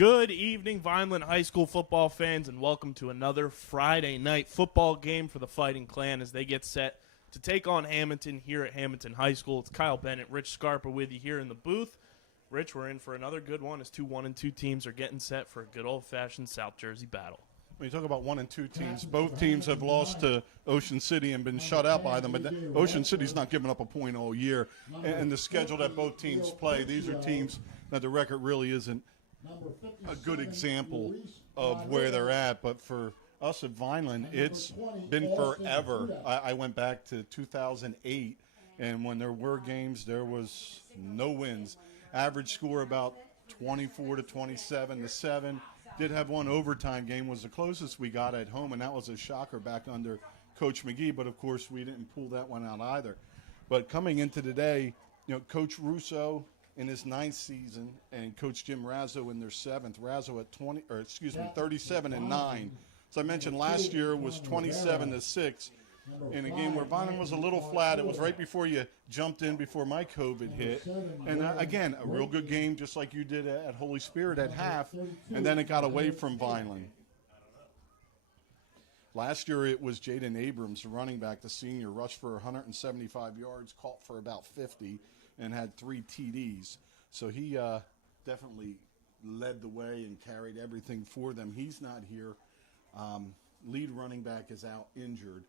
Good evening, Vineland High School football fans, and welcome to another Friday night football game for the Fighting Clan as they get set to take on Hammonton here at Hammonton High School. It's Kyle Bennett, Rich Scarpa with you here in the booth. Rich, we're in for another good one as 1 and 2 teams are getting set for a good old-fashioned South Jersey battle. When you talk about 1 and 2 teams, both teams have lost to Ocean City and been shut out by them. But Ocean City's not giving up a point all year. And the schedule that both teams play, these are teams that the record really isn't a good example of where they're at. But for us at Vineland, it's been forever. I went back to 2008, and when there were games, there was no wins. Average score about 24 to 27 to 7. Did have one overtime game, was the closest we got at home, and that was a shocker back under Coach McGee. But, of course, we didn't pull that one out either. But coming into today, Coach Russo in his 9th season and Coach Jim Razzo in their 7th. Razzo at 37-9. As I mentioned, last year was 27-6 in a game where Vineland was a little flat. It was right before you jumped in before my COVID hit. And, again, a real good game just like you did at Holy Spirit at half, and then it got away from Vineland. Last year it was Jaden Abrams, the running back, the senior, rushed for 175 yards, caught for about 50, and had 3 TDs. So he definitely led the way and carried everything for them. He's not here. Lead running back is out injured.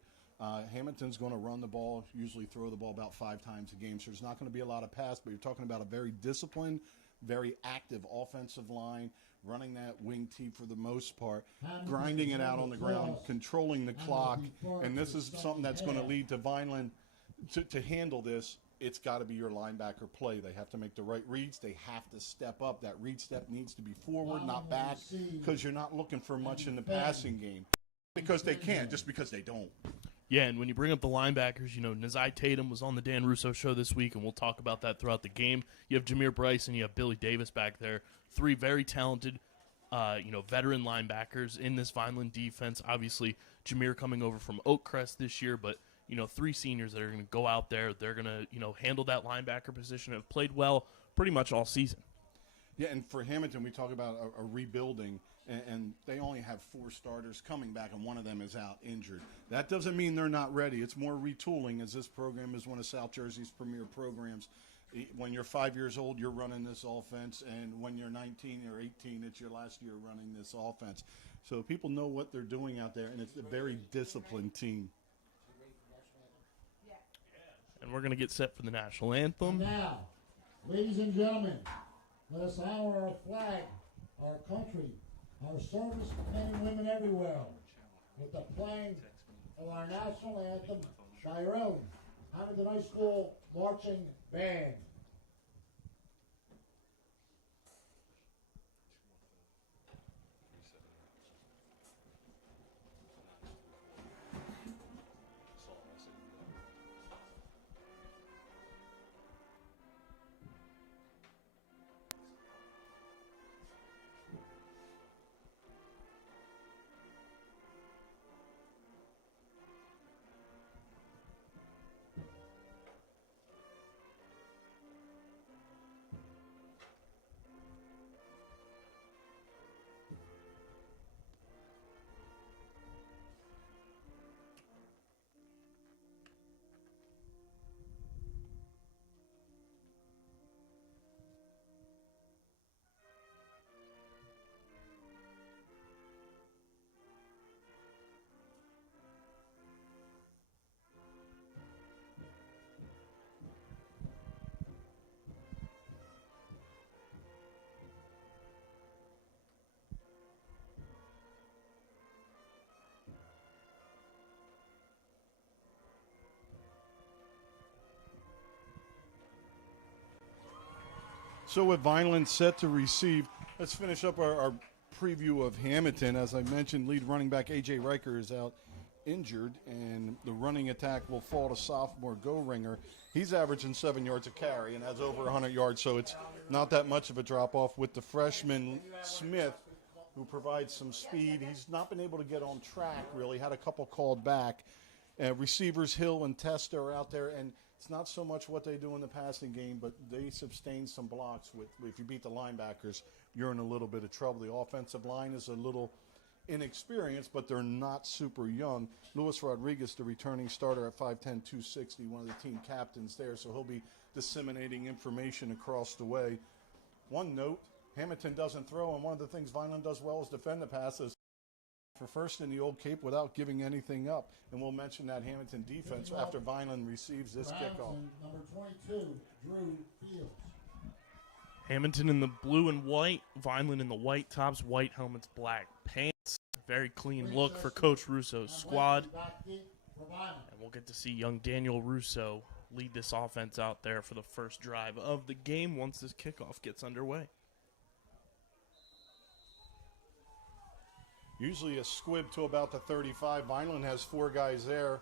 Hammonton's going to run the ball, usually throw the ball about 5 times a game. So there's not going to be a lot of pass, but you're talking about a very disciplined, very active offensive line, running that wing tee for the most part, grinding it out on the ground, controlling the clock. And this is something that's going to lead to Vineland to handle this. It's got to be your linebacker play. They have to make the right reads. They have to step up. That read step needs to be forward, not back, because you're not looking for much in the passing game. Because they can't, just because they don't. Yeah, and when you bring up the linebackers, Nazai Tatum was on the Dan Russo show this week, and we'll talk about that throughout the game. You have Jameer Bryce and you have Billy Davis back there. 3 very talented, veteran linebackers in this Vineland defense. Obviously, Jameer coming over from Oakcrest this year, but 3 seniors that are going to go out there. They're going to, handle that linebacker position. Have played well pretty much all season. Yeah, and for Hammonton, we talk about a rebuilding, and they only have 4 starters coming back, and one of them is out injured. That doesn't mean they're not ready. It's more retooling, as this program is one of South Jersey's premier programs. When you're 5 years old, you're running this offense, and when you're 19 or 18, it's your last year running this offense. So people know what they're doing out there, and it's a very disciplined team. And we're going to get set for the national anthem. Now, ladies and gentlemen, let us honor our flag, our country, our servicemen and women everywhere with the playing of our national anthem by our own Hammonton High School marching band. So with Vineland set to receive, let's finish up our preview of Hammonton. As I mentioned, lead running back A.J. Riker is out injured, and the running attack will fall to sophomore Go-Ringer. He's averaging 7 yards a carry and has over 100 yards, so it's not that much of a drop-off. With the freshman Smith, who provides some speed, he's not been able to get on track, really. Had a couple called back. Receivers Hill and Testa are out there, and it's not so much what they do in the passing game, but they sustain some blocks if you beat the linebackers you're in a little bit of trouble. The offensive line is a little inexperienced, but they're not super young. Luis Rodriguez, the returning starter at 5'10", 260, one of the team captains there, so he'll be disseminating information across the way. One note, Hammonton doesn't throw, and one of the things Vineland does well is defend the passes for first in the Old Cape without giving anything up. And we'll mention that Hammonton defense after Vineland receives this kickoff. Number 22, Drew Fields. Hammonton in the blue and white, Vineland in the white tops, white helmets, black pants. Very clean look for Coach Russo's squad. And we'll get to see young Daniel Russo lead this offense out there for the first drive of the game once this kickoff gets underway. Usually a squib to about the 35. Vineland has 4 guys there.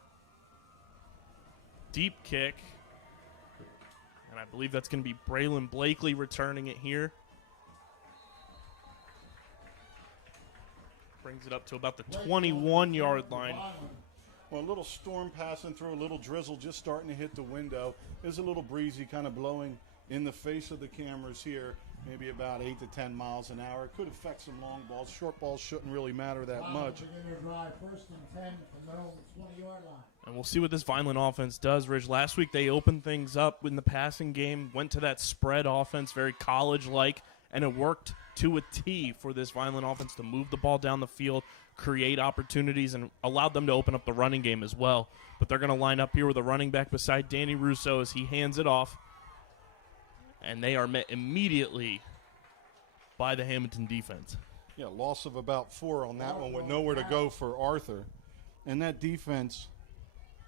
Deep kick. And I believe that's going to be Braylon Blakely returning it here. Brings it up to about the 21-yard line. Well, a little storm passing through, a little drizzle just starting to hit the window. There's a little breezy kind of blowing in the face of the cameras here, maybe about 8 to 10 miles an hour. It could affect some long balls. Short balls shouldn't really matter that much. First and 10 from their own 20-yard line. And we'll see what this Vineland offense does, Ridge. Last week they opened things up in the passing game, went to that spread offense, very college-like, and it worked to a T for this Vineland offense to move the ball down the field, create opportunities, and allowed them to open up the running game as well. But they're going to line up here with a running back beside Danny Russo as he hands it off. And they are met immediately by the Hammonton defense. Yeah, loss of about 4 on that one with nowhere to go for Arthur. And that defense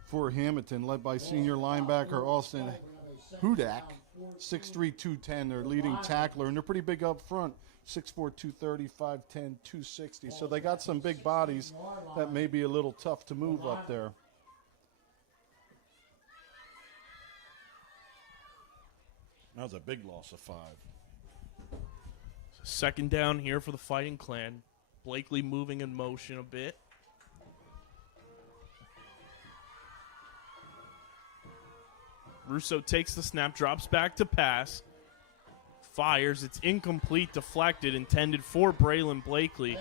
for Hammonton, led by senior linebacker Austin Hudak, 6'3", 210, their leading tackler, and they're pretty big up front, 6'4", 230, 5'10", 260. So they got some big bodies that may be a little tough to move up there. That was a big loss of 5. Second down here for the Fighting Clan. Blakely moving in motion a bit. Russo takes the snap, drops back to pass, fires. It's incomplete, deflected, intended for Braylon Blakely.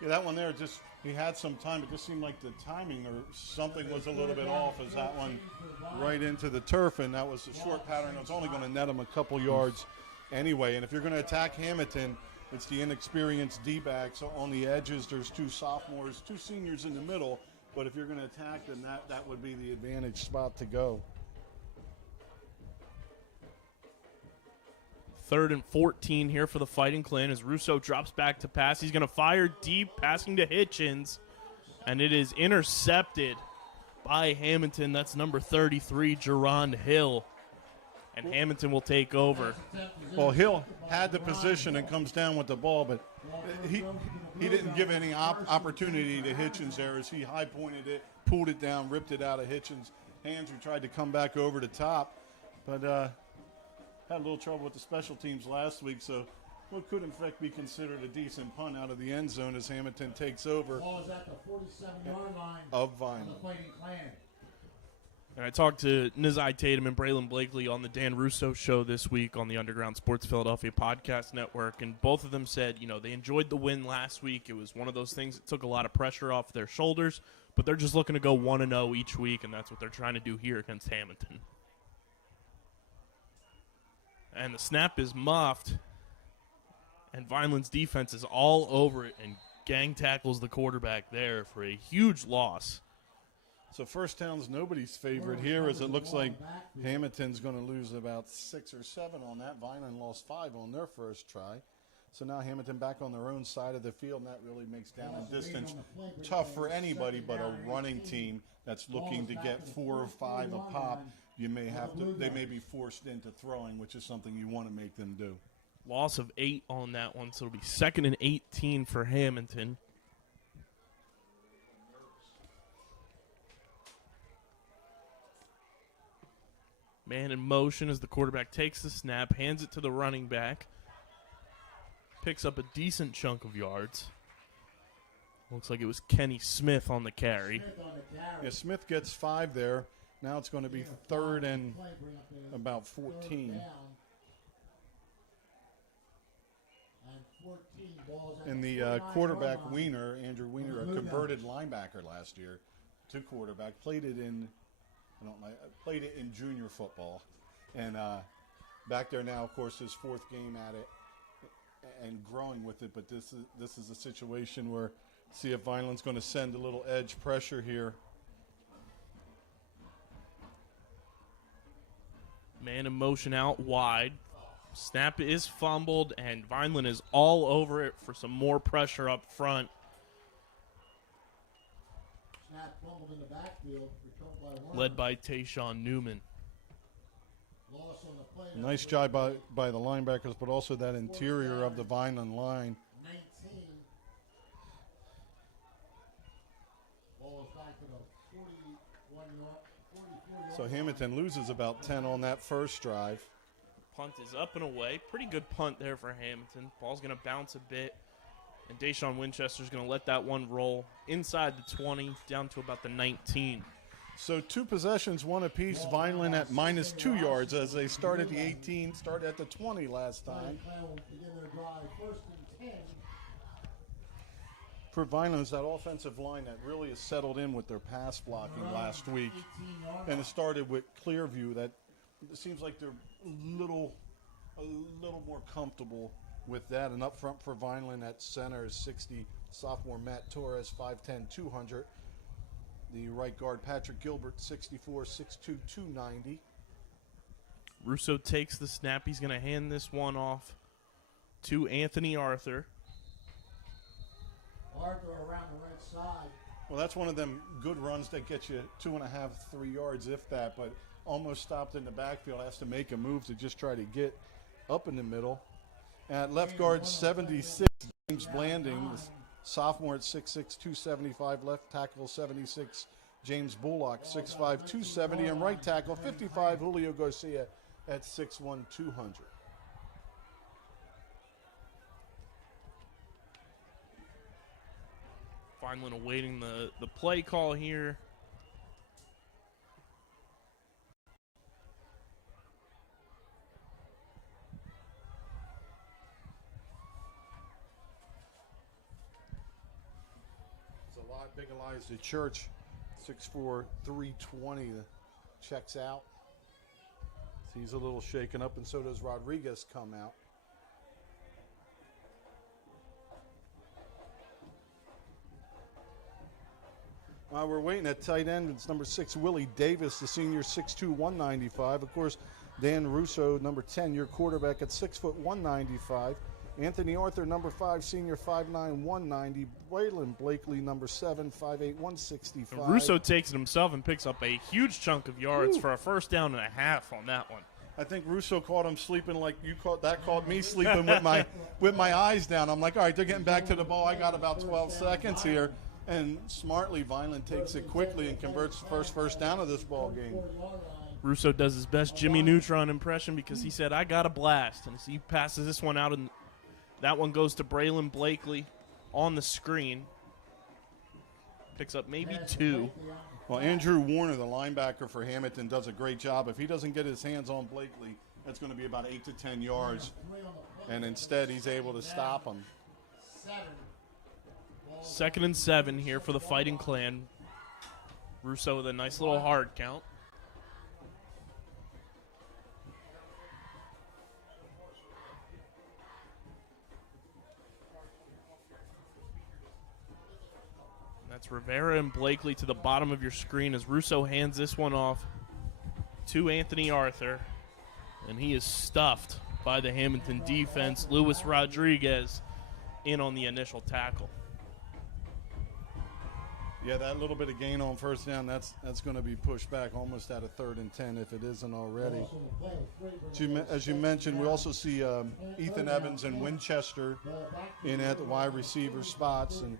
Yeah, that one there just, he had some time. It just seemed like the timing or something was a little bit off as that one right into the turf, and that was a short pattern. It was only going to net him a couple yards anyway. And if you're going to attack Hammonton, it's the inexperienced D-backs. On the edges, there's 2 sophomores, 2 seniors in the middle. But if you're going to attack, then that would be the advantage spot to go. 3rd and 14 here for the Fighting Clan as Russo drops back to pass. He's going to fire deep, passing to Hitchens, and it is intercepted by Hammonton. That's number 33, Jerron Hill, and Hammonton will take over. Well, Hill had the position and comes down with the ball, but he didn't give any opportunity to Hitchens there as he high-pointed it, pulled it down, ripped it out of Hitchens' hands, who tried to come back over the top, but had a little trouble with the special teams last week, so what could in fact be considered a decent punt out of the end zone as Hammonton takes over. Ball is at the 47-yard line of Vineland. The Fighting Clan. And I talked to Nizai Tatum and Braylon Blakely on the Dan Russo show this week on the Underground Sports Philadelphia podcast network, and both of them said, they enjoyed the win last week. It was one of those things that took a lot of pressure off their shoulders, but they're just looking to go 1-0 each week, and that's what they're trying to do here against Hammonton. And the snap is muffed, and Vineland's defense is all over it and gang tackles the quarterback there for a huge loss. So first down's nobody's favorite here, as it looks like Hammonton's going to lose about 6 or 7 on that. Vineland lost 5 on their first try. So now Hammonton back on their own side of the field, and that really makes down and distance tough for anybody but a running team that's looking to get 4 or 5 a pop. They may be forced into throwing, which is something you want to make them do. Loss of 8 on that one, so it'll be 2nd and 18 for Hammonton. Man in motion as the quarterback takes the snap, hands it to the running back. Picks up a decent chunk of yards. Looks like it was Kenny Smith on the carry. Yeah, Smith gets 5 there. Now it's going to be 3rd and about 14. And the quarterback, Wiener, Andrew Wiener, a converted linebacker last year to quarterback, played it in junior football. And back there now, of course, his fourth game at it and growing with it. But this is a situation where, see if Vineland's going to send a little edge pressure here. Man in motion out wide. Snap is fumbled, and Vineland is all over it for some more pressure up front. Snap fumbled in the backfield, recovered by led by Tayshawn Newman. Loss on the play. Nice job by the linebackers, but also that interior of the Vineland line. 19. Ball is back to the 44 yard. So Hammonton loses about 10 on that first drive. Punt is up and away. Pretty good punt there for Hammonton. Ball's going to bounce a bit. And Deshaun Winchester's going to let that one roll inside the 20, down to about the 19. So 2 possessions, 1 apiece. Vineland at -2 yards as they started the 18, started at the 20 last time. For Vineland, that offensive line that really has settled in with their pass blocking last week. And it started with Clearview. That it seems like they're a little more comfortable with that. And up front for Vineland at center is 60 sophomore Matt Torres, 5'10", 200. The right guard Patrick Gilbert, 64, 6'2", 290. Russo takes the snap. He's going to hand this one off to Anthony Arthur. Arthur around the right side. Well, that's one of them good runs that get you 2.5, 3 yards, if that, but almost stopped in the backfield. Has to make a move to just try to get up in the middle. At left guard, 76, James Blanding, the sophomore at 6'6", 275. Left tackle, 76, James Bullock, 6'5", 270. And right tackle, 55, Julio Garcia at 6'1", 200. Vineland awaiting the play call here. It's a lot. Big Elijah Church, 6'4", 320, checks out. So he's a little shaken up, and so does Rodriguez come out. We're waiting at tight end. It's number 6, Willie Davis, the senior, 6'2", 195. Of course, Dan Russo, number 10, your quarterback at 6 foot 195. Anthony Arthur, number 5, senior, 5'9", 190. Waylon Blakely, number 7, 5'8", 165. And Russo takes it himself and picks up a huge chunk of yards for a 1.5 down on that one. I think Russo caught him sleeping like you caught me sleeping with my eyes down. I'm like, all right, they're getting back to the ball. I got about 12 seconds here. And smartly, Vineland takes it quickly and converts the first down of this ball game. Russo does his best Jimmy Neutron impression because he said, I got a blast. And he passes this one out, and that one goes to Braylon Blakely on the screen. Picks up maybe 2. Well, Andrew Warner, the linebacker for Hammonton, does a great job. If he doesn't get his hands on Blakely, that's going to be about 8 to 10 yards. And instead, he's able to stop him. 2nd and 7 here for the Fighting Clan. Russo with a nice little hard count. That's Rivera and Blakely to the bottom of your screen as Russo hands this one off to Anthony Arthur. And he is stuffed by the Hammonton defense. Luis Rodriguez in on the initial tackle. Yeah, that little bit of gain on 1st down, that's going to be pushed back almost at a 3rd and 10 if it isn't already. As you mentioned, we also see Ethan Evans and Winchester in at the wide receiver spots, and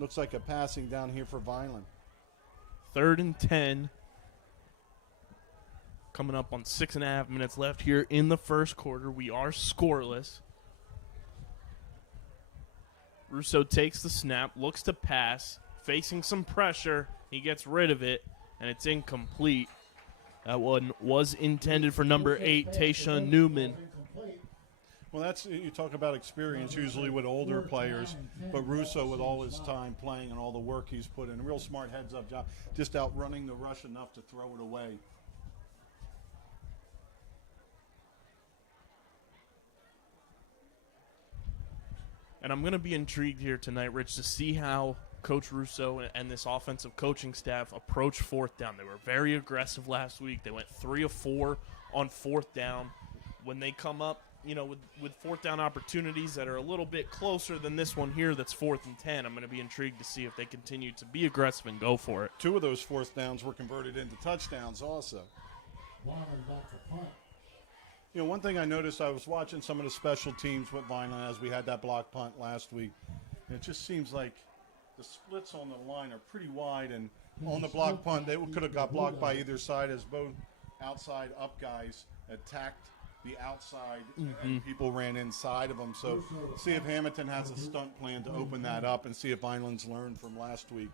looks like a passing down here for Vineland. 3rd and 10. Coming up on 6.5 minutes left here in the first quarter. We are scoreless. Russo takes the snap, looks to pass. Facing some pressure, he gets rid of it, and it's incomplete. That one was intended for number 8, Tayshawn Newman. Well, that's, you talk about experience usually with older players, but Russo with all his time playing and all the work he's put in, a real smart heads-up job, just outrunning the rush enough to throw it away. And I'm going to be intrigued here tonight, Rich, to see how Coach Russo and this offensive coaching staff approach fourth down. They were very aggressive last week. They went 3 of 4 on fourth down. When they come up, with fourth down opportunities that are a little bit closer than this one here that's 4th and 10, I'm going to be intrigued to see if they continue to be aggressive and go for it. 2 of those fourth downs were converted into touchdowns also. One thing I noticed, I was watching some of the special teams with Vineland as we had that block punt last week. And it just seems like the splits on the line are pretty wide, and on the block punt, they could have got blocked by either side as both outside up guys attacked the outside and people ran inside of them. So see if Hammonton has a stunt plan to open that up and see if Vineland's learned from last week.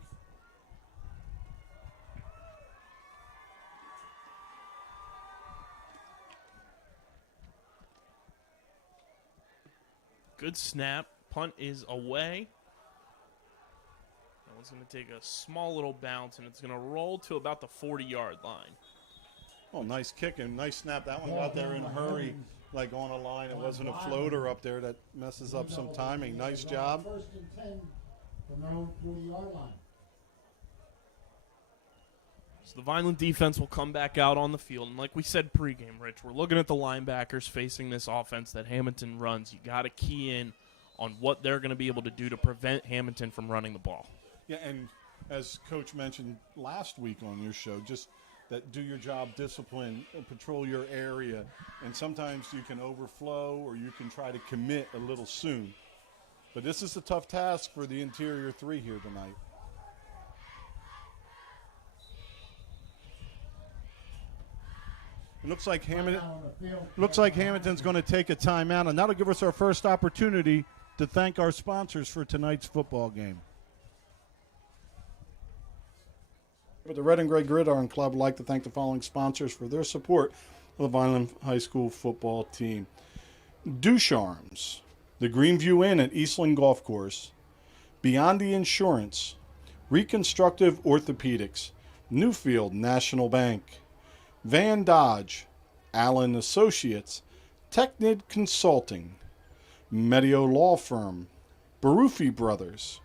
Good snap. Punt is away. That one's going to take a small little bounce, and it's going to roll to about the 40-yard line. Oh, nice kick and nice snap. That one got there in a hurry, like on a line. It wasn't a floater up there that messes up some timing. Nice job. 1st and 10 from their own 40-yard line. So the Vineland defense will come back out on the field. And like we said pregame, Rich, we're looking at the linebackers facing this offense that Hammonton runs. You got to key in on what they're going to be able to do to prevent Hammonton from running the ball. Yeah, and as Coach mentioned last week on your show, just that do your job, discipline, patrol your area. And sometimes you can overflow or you can try to commit a little soon. But this is a tough task for the interior 3 here tonight. It looks like Hammonton's going to take a timeout, and that'll give us our first opportunity to thank our sponsors for tonight's football game. But the Red and Gray Gridiron Club would like to thank the following sponsors for their support of the Vineland High School football team. Ducharme's, the Greenview Inn at Eastland Golf Course, Beyond the Insurance, Reconstructive Orthopedics, Newfield National Bank, Van Dodge, Allen Associates, Technid Consulting, Medio Law Firm, Barufi Brothers,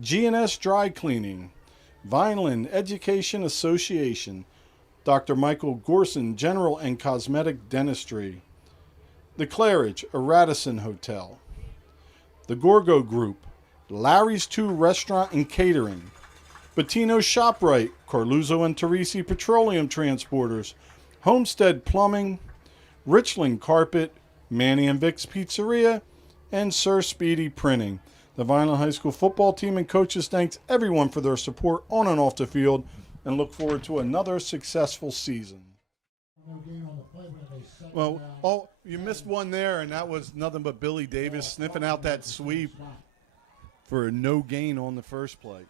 G&S Dry Cleaning, Vineland Education Association, Dr. Michael Gorson General and Cosmetic Dentistry, The Claridge, a Radisson Hotel, The Gorgo Group, Larry's 2 Restaurant and Catering, Bettino ShopRite, Carluzzo and Teresi Petroleum Transporters, Homestead Plumbing, Richland Carpet, Manny and Vic's Pizzeria, and Sir Speedy Printing. The Vineland High School football team and coaches thanks everyone for their support on and off the field and look forward to another successful season. Well, you missed one there, and that was nothing but Billy Davis sniffing out that sweep for a no gain on the first play.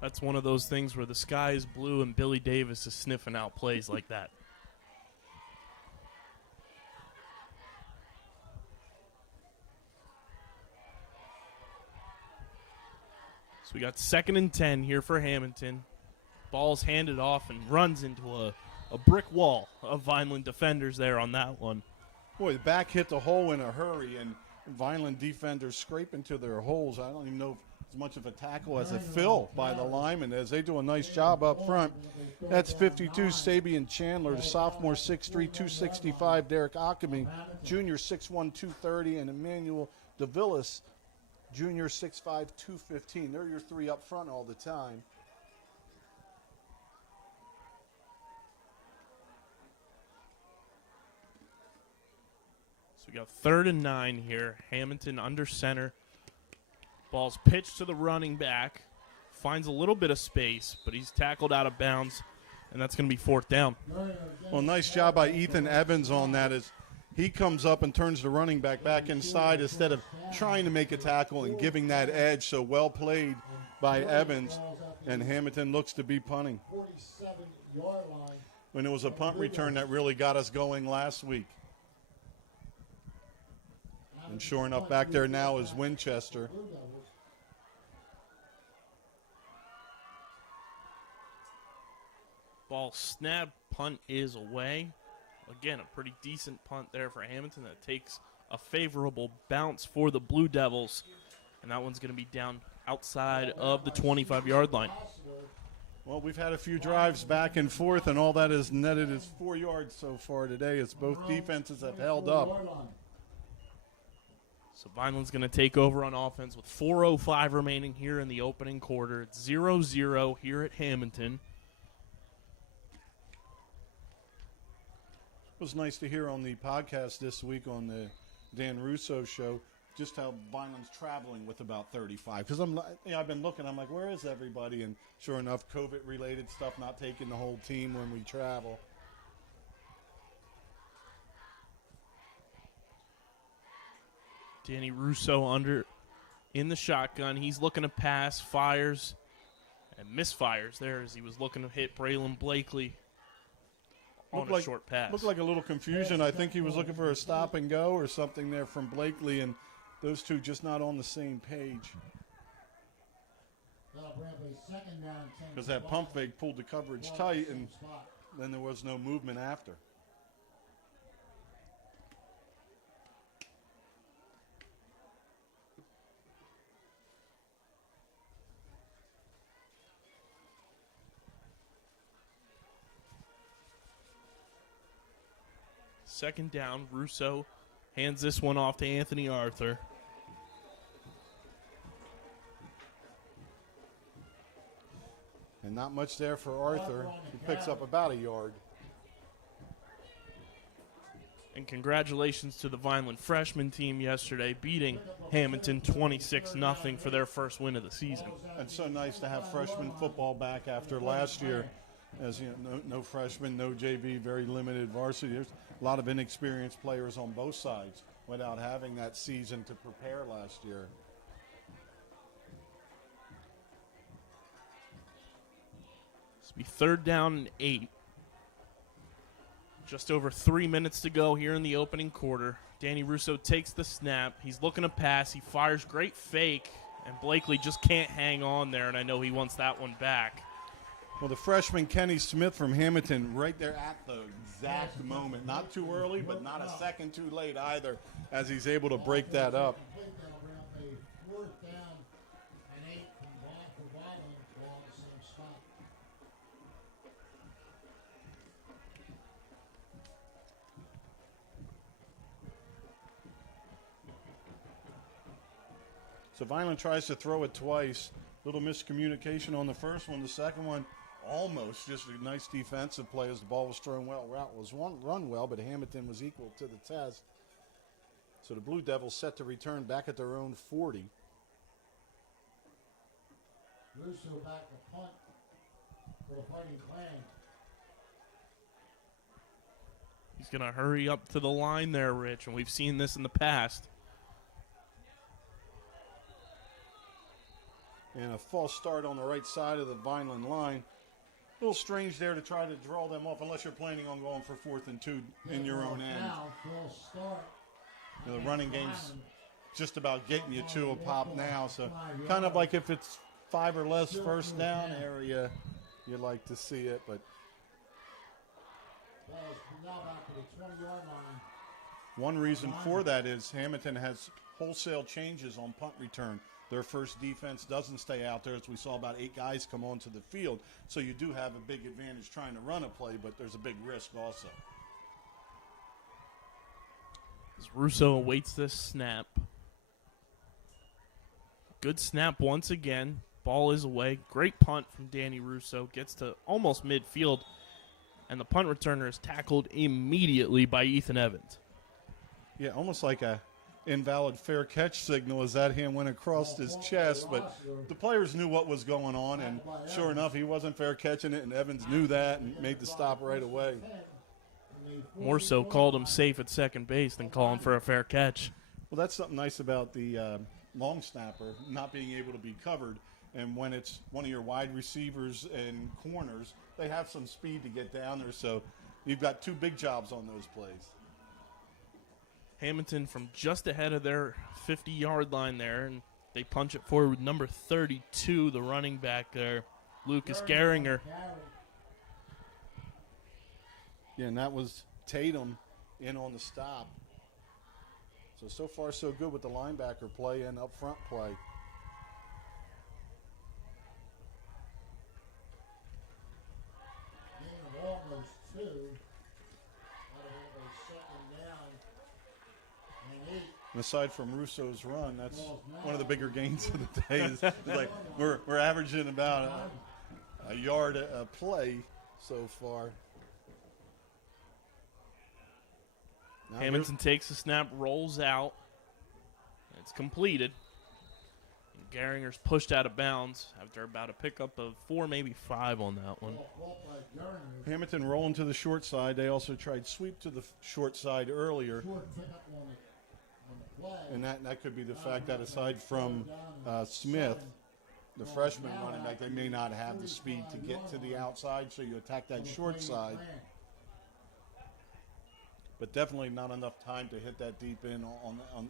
That's one of those things where the sky is blue and Billy Davis is sniffing out plays like that. So we got 2nd and 10 here for Hammonton. Ball's handed off and runs into a brick wall of Vineland defenders there on that one. Boy, the back hit the hole in a hurry, and Vineland defenders scrape into their holes. I don't even know as much of a tackle as a fill by the linemen as they do a nice job up front. That's 52, Sabian Chandler, the sophomore 6'3", 265, Derek Ockamy, junior 6'1", 230, and Emmanuel DeVillis, junior 6'5", 215. They're your 3 up front all the time. So we got 3rd and 9 here. Hammonton under center. Ball's pitched to the running back. Finds a little bit of space, but he's tackled out of bounds, and that's going to be 4th down. Well, nice job by Ethan Evans on that as he comes up and turns the running back inside instead of trying to make a tackle and giving that edge. So well played by Evans, and Hammonton looks to be punting. When it was a punt return that really got us going last week. And sure enough, back there now is Winchester. Ball snapped, punt is away. Again, a pretty decent punt there for Hammonton that takes a favorable bounce for the Blue Devils. And that one's going to be down outside of the 25-yard line. Well, we've had a few drives back and forth, and all that is netted is 4 yards so far today as both defenses have held up. So Vineland's going to take over on offense with 4:05 remaining here in the opening quarter. It's 0-0 here at Hammonton. It was nice to hear on the podcast this week on the Dan Russo show just how Vineland's traveling with about 35. Because I've been looking, I'm like, where is everybody? And sure enough, COVID-related stuff, not taking the whole team when we travel. Danny Russo under in the shotgun. He's looking to pass, fires, and misfires there as he was looking to hit Braylon Blakely on a short pass. Looked like a little confusion. I think he was looking for a stop and go or something there from Blakely, and those two just not on the same page. Because that pump fake pulled the coverage tight, and then there was no movement after. Second down, Russo hands this one off to Anthony Arthur. And not much there for Arthur. He picks up about a yard. And congratulations to the Vineland freshman team yesterday, beating Hammonton 26-0 for their first win of the season. It's so nice to have freshman football back after last year. As you know, no freshmen, no JV, very limited varsity. There's a lot of inexperienced players on both sides without having that season to prepare last year. This will be third down and 8. Just over 3 minutes to go here in the opening quarter. Danny Russo takes the snap. He's looking to pass. He fires, great fake, and Blakely just can't hang on there, and I know he wants that one back. Well, the freshman Kenny Smith from Hammonton right there at the exact moment. Not too early, but not a second too late either, as he's able to break that up. So Vineland tries to throw it twice. Little miscommunication on the first one. The second one, almost just a nice defensive play as the ball was thrown well. Route was run well, but Hammonton was equal to the test. So the Blue Devils set to return back at their own 40. Russo back to punt for the Fighting Clan. He's going to hurry up to the line there, Rich, and we've seen this in the past. And a false start on the right side of the Vineland line. A little strange there to try to draw them off unless you're planning on going for 4th and 2 in your own end. The running game's just about getting you to a pop now. So kind of like if it's 5 or less first down area, you'd like to see it. But one reason for that is Hammonton has wholesale changes on punt return. Their first defense doesn't stay out there, as we saw about 8 guys come onto the field. So you do have a big advantage trying to run a play, but there's a big risk also. As Russo awaits this snap. Good snap once again. Ball is away. Great punt from Danny Russo. Gets to almost midfield. And the punt returner is tackled immediately by Ethan Evans. Yeah, almost like a invalid fair catch signal as that hand went across his chest, but the players knew what was going on, and sure enough, he wasn't fair catching it, and Evans knew that and made the stop right away. More so called him safe at second base than calling for a fair catch. Well, that's something nice about the long snapper, not being able to be covered, and when it's one of your wide receivers and corners, they have some speed to get down there, so you've got 2 big jobs on those plays. Hammonton from just ahead of their 50-yard line there, and they punch it forward with number 32, the running back there, Lucas Geringer. Yeah, and that was Tatum in on the stop. So far so good with the linebacker play and up front play. Almost 2. Out of a second down and 8. And aside from Russo's run, that's one of the bigger gains of the day. Is like we're averaging about a yard a play so far. Now Hammonton takes the snap, rolls out. It's completed. And Geringer's pushed out of bounds after about a pickup of 4, maybe 5 on that one. Hammonton rolling to the short side. They also tried sweep to the short side earlier. And that could be the fact that aside from Smith, the freshman running back, they may not have the speed to get to the outside, so you attack that short side. But definitely not enough time to hit that deep in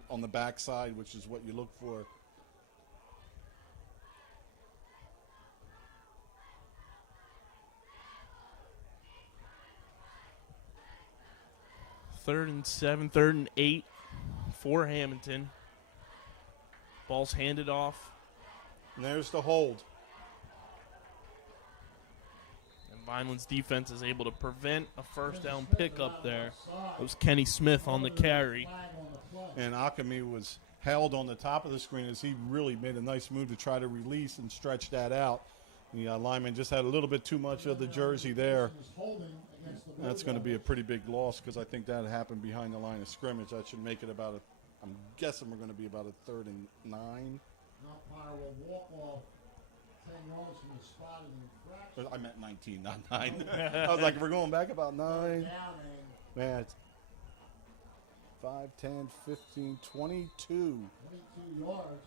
on the backside, which is what you look for. Third and 7, 3rd and 8 for Hammonton. Ball's handed off. And there's the hold. And Vineland's defense is able to prevent a first down pickup there. It was Kenny Smith on the carry. And Akami was held on the top of the screen as he really made a nice move to try to release and stretch that out. The lineman just had a little bit too much of the jersey there. That's going to be a pretty big loss because I think that happened behind the line of scrimmage. That should make it about I'm guessing we're going to be about a 3rd and 9. Umpire will walk off 10 yards from the spot in infraction. I meant 19, not 9. I was like, we're going back about 9. Man, it's 5, 10, 15, 22. 22 yards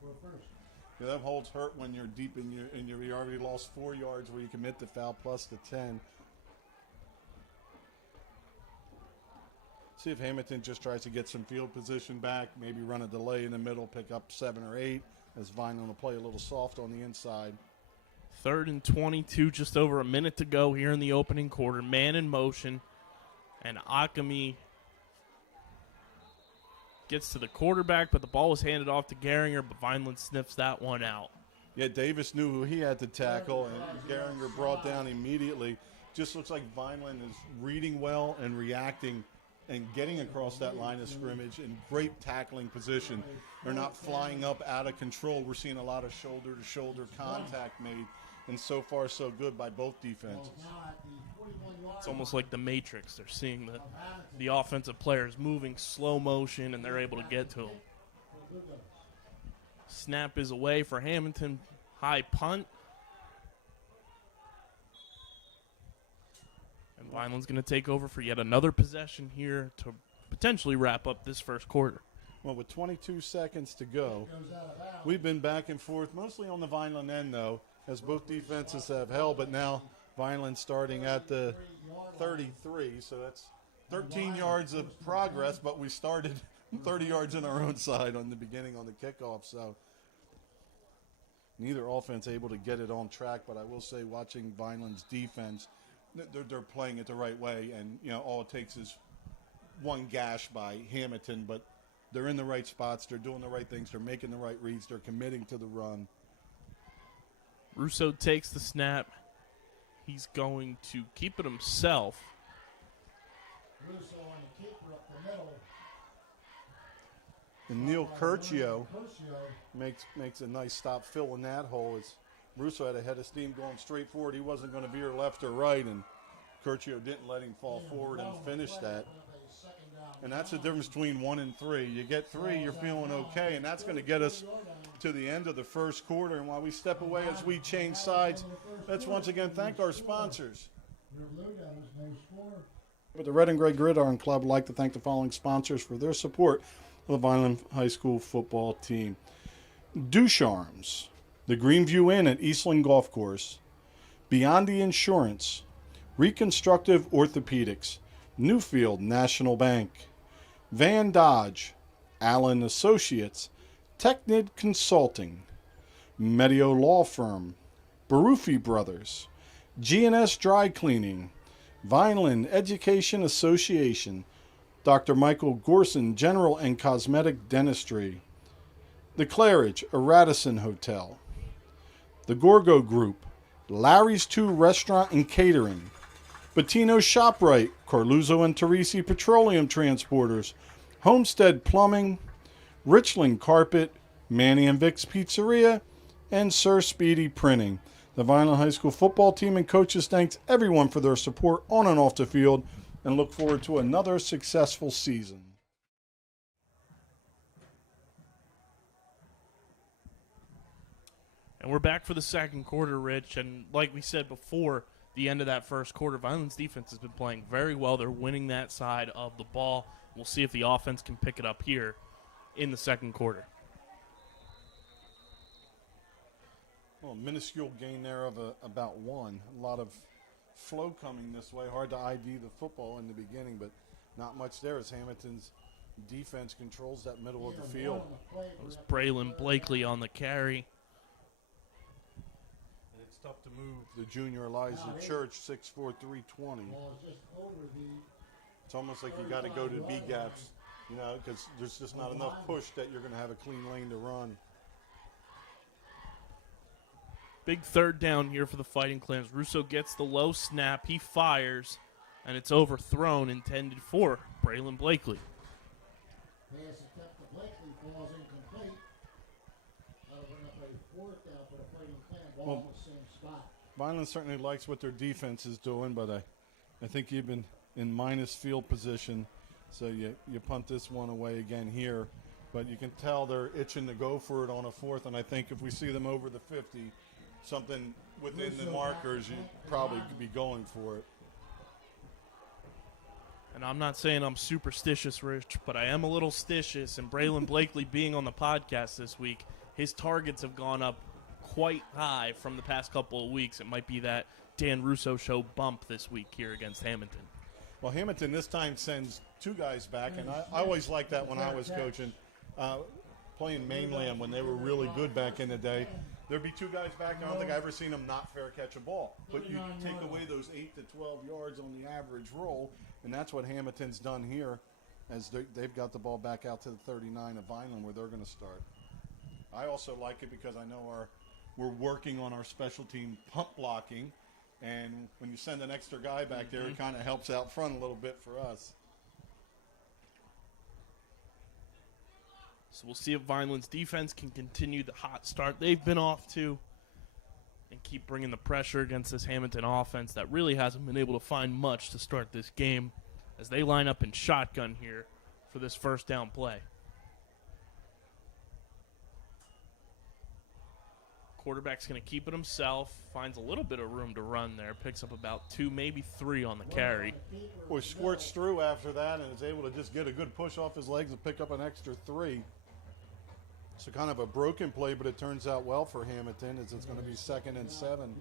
for a first. Yeah, that holds hurt when you're deep in you already lost 4 yards where you commit the foul plus the 10. See if Hammonton just tries to get some field position back, maybe run a delay in the middle, pick up 7 or 8, as Vineland will play a little soft on the inside. 3rd and 22, just over a minute to go here in the opening quarter. Man in motion, and Akami gets to the quarterback, but the ball was handed off to Geringer, but Vineland sniffs that one out. Yeah, Davis knew who he had to tackle, and Geringer brought down immediately. Just looks like Vineland is reading well and reacting and getting across that line of scrimmage in great tackling position. They're not flying up out of control. We're seeing a lot of shoulder-to-shoulder contact made, and so far so good by both defenses. It's almost like the Matrix. They're seeing the offensive players moving slow motion, and they're able to get to them. Snap is away for Hammonton. High punt. And Vineland's going to take over for yet another possession here to potentially wrap up this first quarter. Well, with 22 seconds to go, we've been back and forth, mostly on the Vineland end, though, as both defenses have held, but now Vineland starting at the 33, so that's 13 yards of progress, but we started 30 yards in our own side on the beginning on the kickoff, so neither offense able to get it on track, but I will say watching Vineland's defense, they're playing it the right way, and all it takes is one gash by Hammonton, but they're in the right spots, they're doing the right things, they're making the right reads, they're committing to the run. Russo takes the snap. He's going to keep it himself. Russo on the keeper up the middle. And Neil Curcio makes a nice stop filling that hole. As Russo had a head of steam going straight forward. He wasn't going to veer left or right, and Curcio didn't let him fall forward and finish that. And that's the difference between 1 and 3. You get 3, you're feeling okay, and that's going to get us to the end of the first quarter. And while we step away as we change sides, let's once again thank our sponsors. But the Red and Gray Gridiron Club would like to thank the following sponsors for their support of the Vineland High School football team. Ducharmes, the Greenview Inn at Eastland Golf Course, Beyond the Insurance, Reconstructive Orthopedics, Newfield National Bank, Van Dodge, Allen Associates, Technid Consulting, Medio Law Firm, Barufi Brothers, G&S Dry Cleaning, Vineland Education Association, Dr. Michael Gorson General and Cosmetic Dentistry, The Claridge, a Radisson Hotel, The Gorgo Group, Larry's 2 Restaurant and Catering, Bettino ShopRite, Carluzzo and Teresi Petroleum Transporters, Homestead Plumbing, Richland Carpet, Manny and Vic's Pizzeria, and Sir Speedy Printing. The Vineland High School football team and coaches thanks everyone for their support on and off the field and look forward to another successful season. And we're back for the second quarter, Rich. And like we said before the end of that first quarter, Vineland's defense has been playing very well. They're winning that side of the ball. We'll see if the offense can pick it up here in the second quarter. Well, minuscule gain there of about 1. A lot of flow coming this way. Hard to ID the football in the beginning, but not much there as Hammonton's defense controls that middle of the field. It was Braylon Blakely on the carry. And it's tough to move the junior Elijah Church, 6'4", 320. It's almost like you got to go to B gaps, you know, because there's just not enough push that you're going to have a clean lane to run. Big third down here for the Fighting Clams. Russo gets the low snap. He fires, and it's overthrown, intended for Braylon Blakely. Pass attempt to Blakely falls incomplete. That'll bring up a 4th down for the Fighting Clams. Ball in the same spot. Vineland certainly likes what their defense is doing, but I think you've been in minus field position, so you punt this one away again here. But you can tell they're itching to go for it on a 4th, and I think if we see them over the 50, something within the markers, you probably could be going for it. And I'm not saying I'm superstitious, Rich, but I am a little stitious. And Braylon Blakely being on the podcast this week, his targets have gone up quite high from the past couple of weeks. It might be that Dan Russo show bump this week here against Hammonton. Well, Hammonton this time sends 2 guys back, and I always liked that when I was coaching. Playing Mainland when they were really good back in the day. There'd be 2 guys back. I don't think I've ever seen them not fair catch a ball. But you take away those 8 to 12 yards on the average roll, and that's what Hammonton's done here as they've got the ball back out to the 39 of Vineland where they're going to start. I also like it because I know we're working on our special team punt blocking, and when you send an extra guy back there, it kind of helps out front a little bit for us. So we'll see if Vineland's defense can continue the hot start they've been off to and keep bringing the pressure against this Hammonton offense that really hasn't been able to find much to start this game as they line up in shotgun here for this first down play. Quarterback's going to keep it himself, finds a little bit of room to run there, picks up about 2, maybe 3 on the carry. Boy, squirts through after that and is able to just get a good push off his legs and pick up an extra 3. So kind of a broken play, but it turns out well for Hammonton as it's going to be 2nd and 7.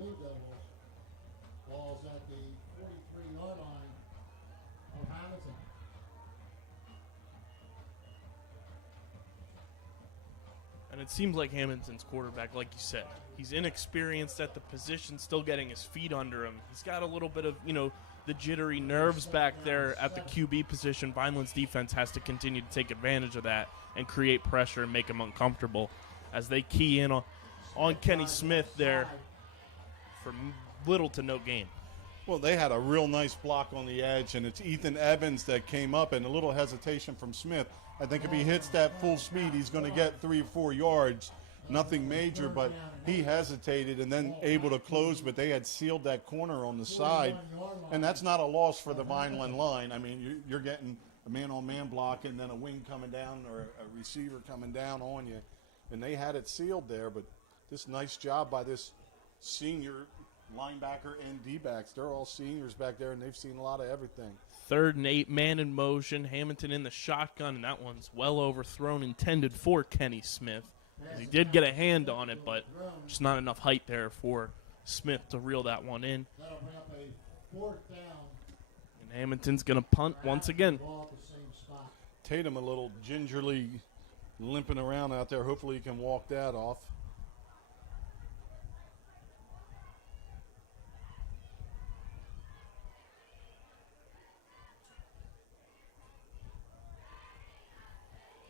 Ball's at the 43-yard line of Hammonton. And it seems like Hammonton's quarterback, like you said, he's inexperienced at the position, still getting his feet under him. He's got a little bit of, the jittery nerves back there at the QB position. Vineland's defense has to continue to take advantage of that and create pressure and make him uncomfortable as they key in on Kenny Smith there for little to no gain. Well, they had a real nice block on the edge, and it's Ethan Evans that came up, and a little hesitation from Smith. I think if he hits that full speed, he's going to get 3 or 4 yards. Nothing major, but he hesitated and then able to close, but they had sealed that corner on the side. And that's not a loss for the Vineland line. I mean, you're getting a man-on-man block and then a wing coming down or a receiver coming down on you. And they had it sealed there, but this nice job by this senior linebacker and D-backs. They're all seniors back there, and they've seen a lot of everything. 3rd and 8, man in motion. Hammonton in the shotgun, and that one's well overthrown, intended for Kenny Smith. He did get a hand on it, but just not enough height there for Smith to reel that one in. That'll bring up a 4th down. And Hammonton's going to punt once again. Ball at the same spot. Tatum a little gingerly limping around out there. Hopefully he can walk that off.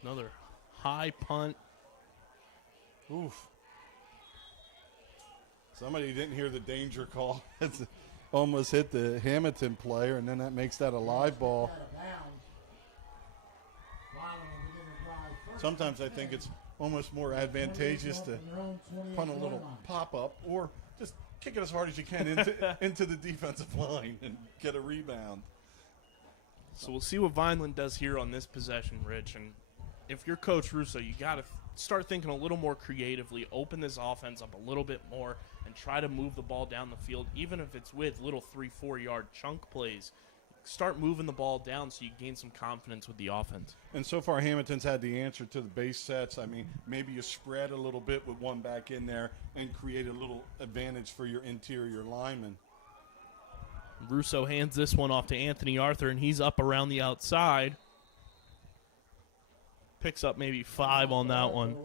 Another high punt. Oof. Somebody didn't hear the danger call. It's almost hit the Hammonton player, and then that makes that a live ball. Sometimes I think it's almost more advantageous to punt a little pop-up or just kick it as hard as you can into the defensive line and get a rebound. So we'll see what Vineland does here on this possession, Rich. And if you're Coach Russo, you got to start thinking a little more creatively, open this offense up a little bit more, and try to move the ball down the field, even if it's with little 3-4 yard chunk plays. Start moving the ball down so you gain some confidence with the offense. And so far, Hammonton's had the answer to the base sets. I mean, maybe you spread a little bit with one back in there and create a little advantage for your interior lineman. Russo hands this one off to Anthony Arthur, and he's up around the outside. Picks up maybe 5 on that one.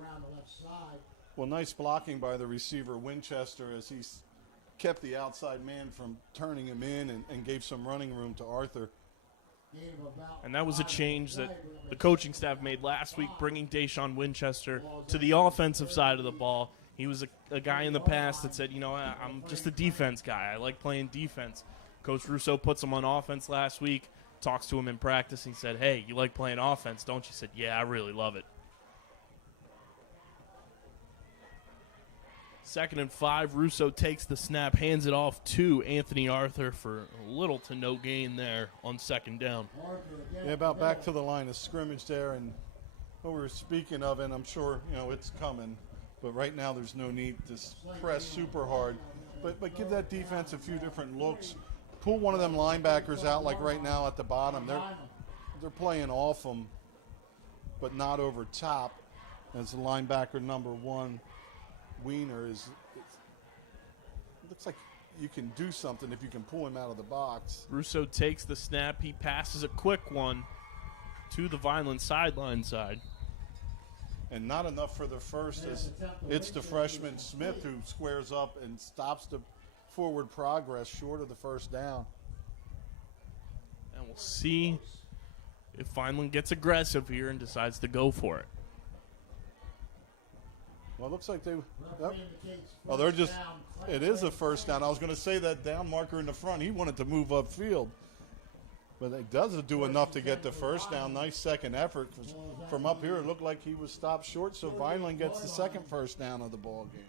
Well, nice blocking by the receiver, Winchester, as he's kept the outside man from turning him in and gave some running room to Arthur. And that was a change that the coaching staff made last week, bringing Deshaun Winchester to the offensive side of the ball. He was a guy in the past that said, you know, I'm just a defense guy. I like playing defense. Coach Russo puts him on offense last week, talks to him in practice, and he said, hey, you like playing offense, don't you? He said, yeah, I really love it. 2nd and 5, Russo takes the snap, hands it off to Anthony Arthur for little to no gain there on 2nd down. Yeah, about back to the line of scrimmage there, and what we were speaking of, and I'm sure, you know, it's coming, but right now there's no need to press super hard. But give that defense a few different looks. Pull one of them linebackers out, like right now at the bottom. They're playing off them, but not over top, as the linebacker number 1. Wiener it looks like you can do something if you can pull him out of the box. Russo takes the snap. He passes a quick one to the Vineland sideline side. And not enough for the first. It's the freshman Smith who squares up and stops the forward progress short of the first down. And we'll see if Vineland gets aggressive here and decides to go for it. Well, it looks like it is a first down. I was going to say that down marker in the front, he wanted to move upfield. But it doesn't do enough to get the first down. Nice second effort. From up here, it looked like he was stopped short, so Vineland gets the second first down of the ball game.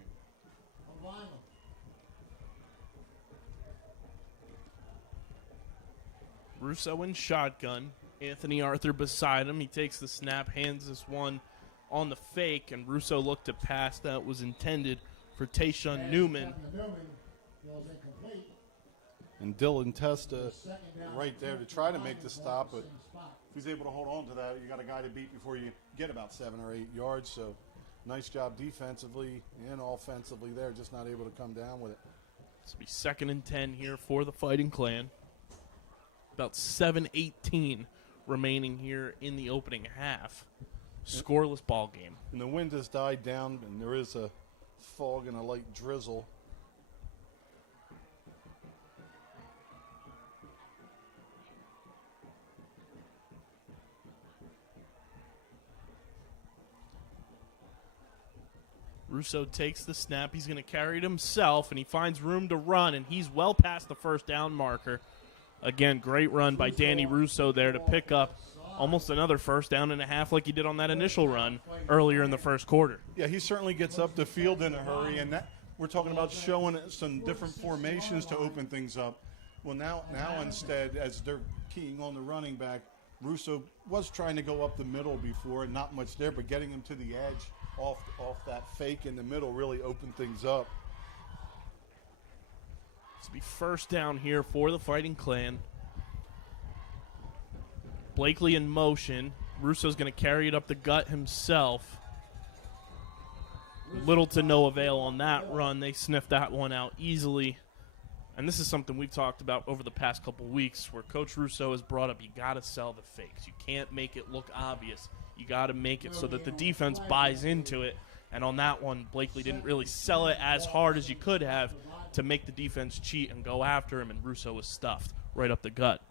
Russo in shotgun. Anthony Arthur beside him. He takes the snap, hands this one on the fake, and Russo looked to pass that was intended for Tayshaun Newman. And Dylan Testa right there to try to make the stop, but if he's able to hold on to that, you got a guy to beat before you get about 7 or 8 yards. So nice job defensively and offensively there, just not able to come down with it. This will be 2nd and 10 here for the Fighting Clan. About 7:18 remaining here in the opening half. Scoreless ball game. And the wind has died down, and there is a fog and a light drizzle. Russo takes the snap. He's going to carry it himself, and he finds room to run, and he's well past the first down marker. Again, great run by Danny Russo there to pick up almost another 1.5 downs like he did on that initial run earlier in the first quarter. Yeah, he certainly gets up the field in a hurry, and that we're talking about showing some different formations to open things up. Well, now instead, as they're keying on the running back, Russo was trying to go up the middle before, and not much there, but getting him to the edge off that fake in the middle really opened things up. This will be 1st down here for the Fighting Clan. Blakely in motion. Russo's going to carry it up the gut himself. Little to no avail on that run. They sniffed that one out easily. And this is something we've talked about over the past couple weeks where Coach Russo has brought up you got to sell the fakes. You can't make it look obvious. You got to make it so that the defense buys into it. And on that one, Blakely didn't really sell it as hard as you could have to make the defense cheat and go after him, and Russo was stuffed right up the gut.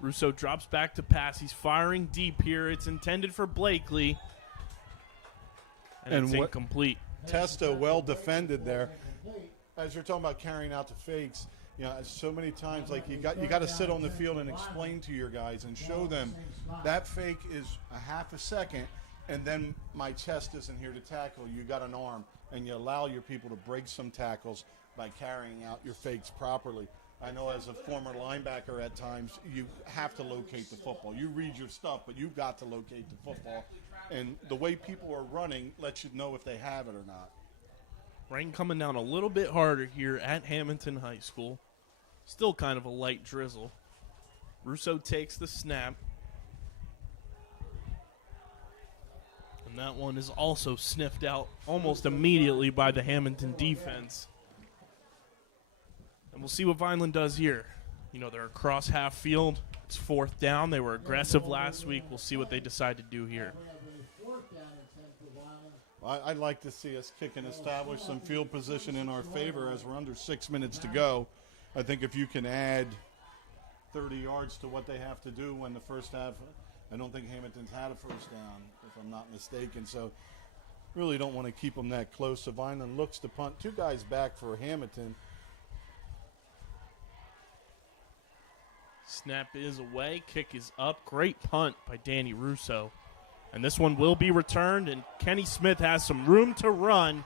Russo drops back to pass. He's firing deep here. It's intended for Blakely. And it's incomplete. Testo well defended there. As you're talking about carrying out the fakes, you know, so many times, like you got to sit on the field and explain to your guys and show them that fake is a half a second, and then my chest isn't here to tackle. You got an arm, and you allow your people to break some tackles by carrying out your fakes properly. I know as a former linebacker at times, you have to locate the football. You read your stuff, but you've got to locate the football. And the way people are running lets you know if they have it or not. Rain coming down a little bit harder here at Hammonton High School. Still kind of a light drizzle. Russo takes the snap. And that one is also sniffed out almost immediately by the Hammonton defense. And we'll see what Vineland does here. You know, they're across half field. It's 4th down. They were aggressive last week. We'll see what they decide to do here. I'd like to see us kick and establish some field position in our favor as we're under 6 minutes to go. I think if you can add 30 yards to what they have to do when the first half, I don't think Hammonton's had a first down, if I'm not mistaken. So really don't want to keep them that close. So Vineland looks to punt. 2 guys back for Hammonton. Snap is away. Kick is up. Great punt by Danny Russo. And this one will be returned, and Kenny Smith has some room to run,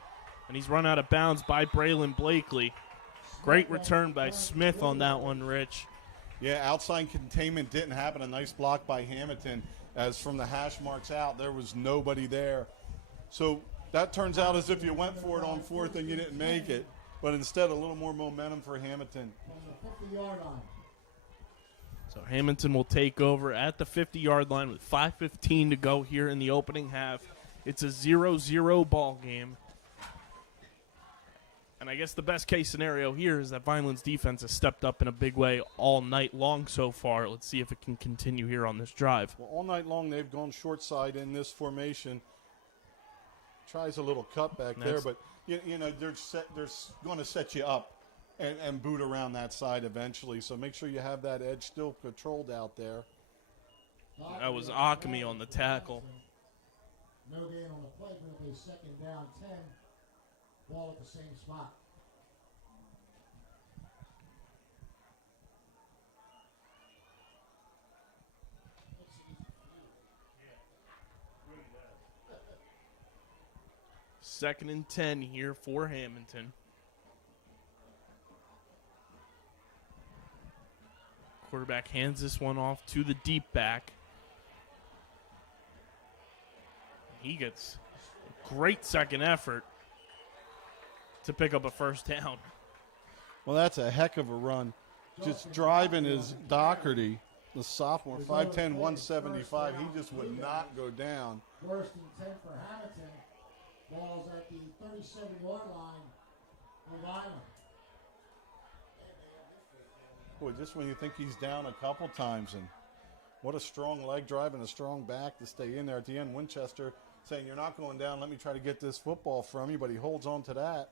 and he's run out of bounds by Braylon Blakely. Great return by Smith on that one, Rich. Yeah, outside containment didn't happen. A nice block by Hammonton, as from the hash marks out, there was nobody there. So that turns out as if you went for it on 4th and you didn't make it, but instead a little more momentum for Hammonton. From the 50-yard line. So Hammonton will take over at the 50-yard line with 5:15 to go here in the opening half. It's a 0-0 ball game. And I guess the best case scenario here is that Vineland's defense has stepped up in a big way all night long so far. Let's see if it can continue here on this drive. Well, all night long they've gone short side in this formation. Tries a little cut back there, but you know they're going to set you up and boot around that side eventually. So make sure you have that edge still controlled out there. That was Akemi on the tackle. No gain on the play, but a 2nd down 10. Ball at the same spot. Second and 10 here for Hammonton. Quarterback hands this one off to the deep back. He gets a great second effort to pick up a first down. Well, that's a heck of a run. Just driving his Doherty, the sophomore, 5'10", 175. He just would not go down. 1st and 10 for Hammonton. Ball's at the 37-yard line for Vineland. Boy, just when you think he's down a couple times, and what a strong leg drive and a strong back to stay in there. At the end, Winchester saying, you're not going down, let me try to get this football from you, but he holds on to that.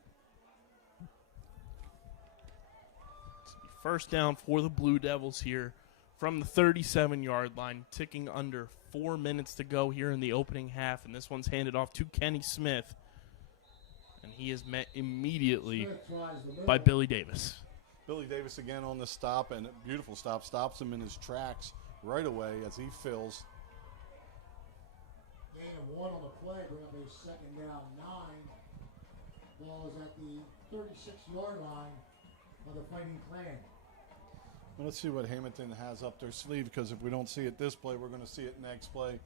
First down for the Blue Devils here from the 37-yard line, ticking under 4 minutes to go here in the opening half, and this one's handed off to Kenny Smith, and he is met immediately by Billy Davis. Billy Davis again on the stop, and a beautiful stop, stops him in his tracks right away as he fills. Gain of 1 on the play, bring up a 2nd down 9. Ball is at the 36-yard line of the Fighting Clan. Well, let's see what Hammonton has up their sleeve, because if we don't see it this play, we're going to see it next play.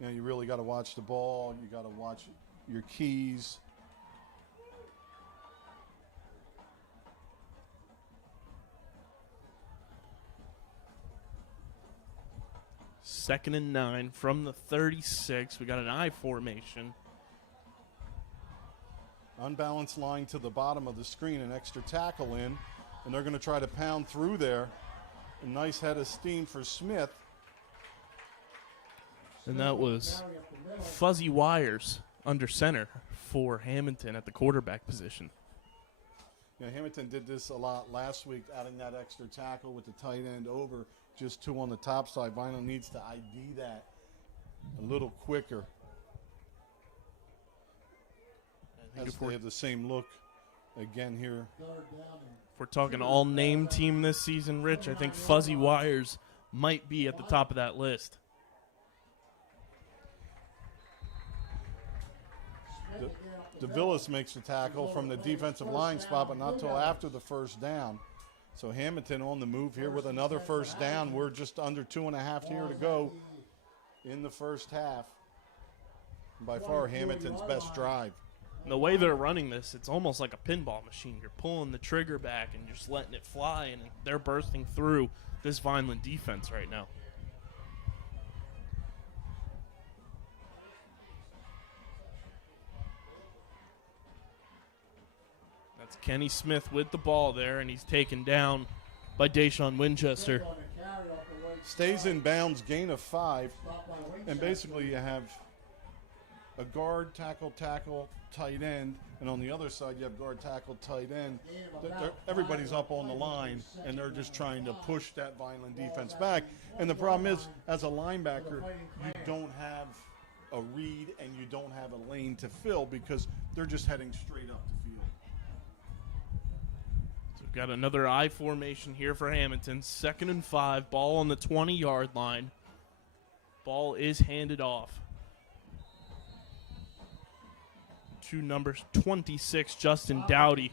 You know, you really got to watch the ball. You got to watch your keys. Second and 9 from the 36. We got an I formation. Unbalanced line to the bottom of the screen, an extra tackle in, and they're going to try to pound through there. A nice head of steam for Smith. And that was Fuzzy Wires under center for Hammonton at the quarterback position. Yeah, Hammonton did this a lot last week, adding that extra tackle with the tight end over, just 2 on the top side. Vineland needs to ID that a little quicker. As they have the same look again here. If we're talking all-name team this season, Rich, I think Fuzzy Wires might be at the top of that list. DeVillis makes the tackle from the defensive line spot, but not till after the first down. So Hammonton on the move here with another first down. We're just under 2.5 here to go in the first half. By far, Hammonton's best drive. And the way they're running this, it's almost like a pinball machine. You're pulling the trigger back and just letting it fly, and they're bursting through this Vineland defense right now. That's Kenny Smith with the ball there, and he's taken down by Deshaun Winchester. Stays in bounds, gain of 5, and basically you have a guard, tackle, tight end, and on the other side you have guard, tackle, tight end. Everybody's up on the line, and they're just trying to push that Vineland defense back. And the problem is, as a linebacker, you don't have a read and you don't have a lane to fill because they're just heading straight up the field. So we've got another I formation here for Hammonton. 2nd and 5, ball on the 20-yard line. Ball is handed off to number 26, Justin Dowdy.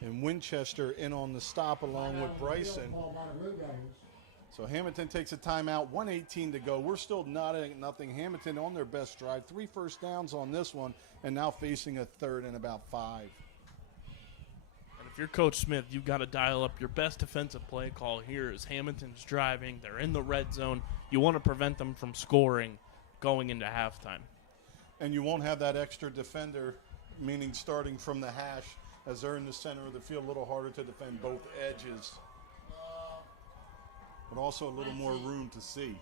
And Winchester in on the stop along with Bryson. So Hammonton takes a timeout, 1:18 to go. We're still not at nothing. Hammonton on their best drive, 3 first downs on this one, and now facing a 3rd and about 5. And if you're Coach Smith, you've got to dial up your best defensive play call here as Hammonton's driving. They're in the red zone. You want to prevent them from scoring going into halftime. And you won't have that extra defender, meaning starting from the hash, as they're in the center of the field, a little harder to defend both edges. But also a little more room to see.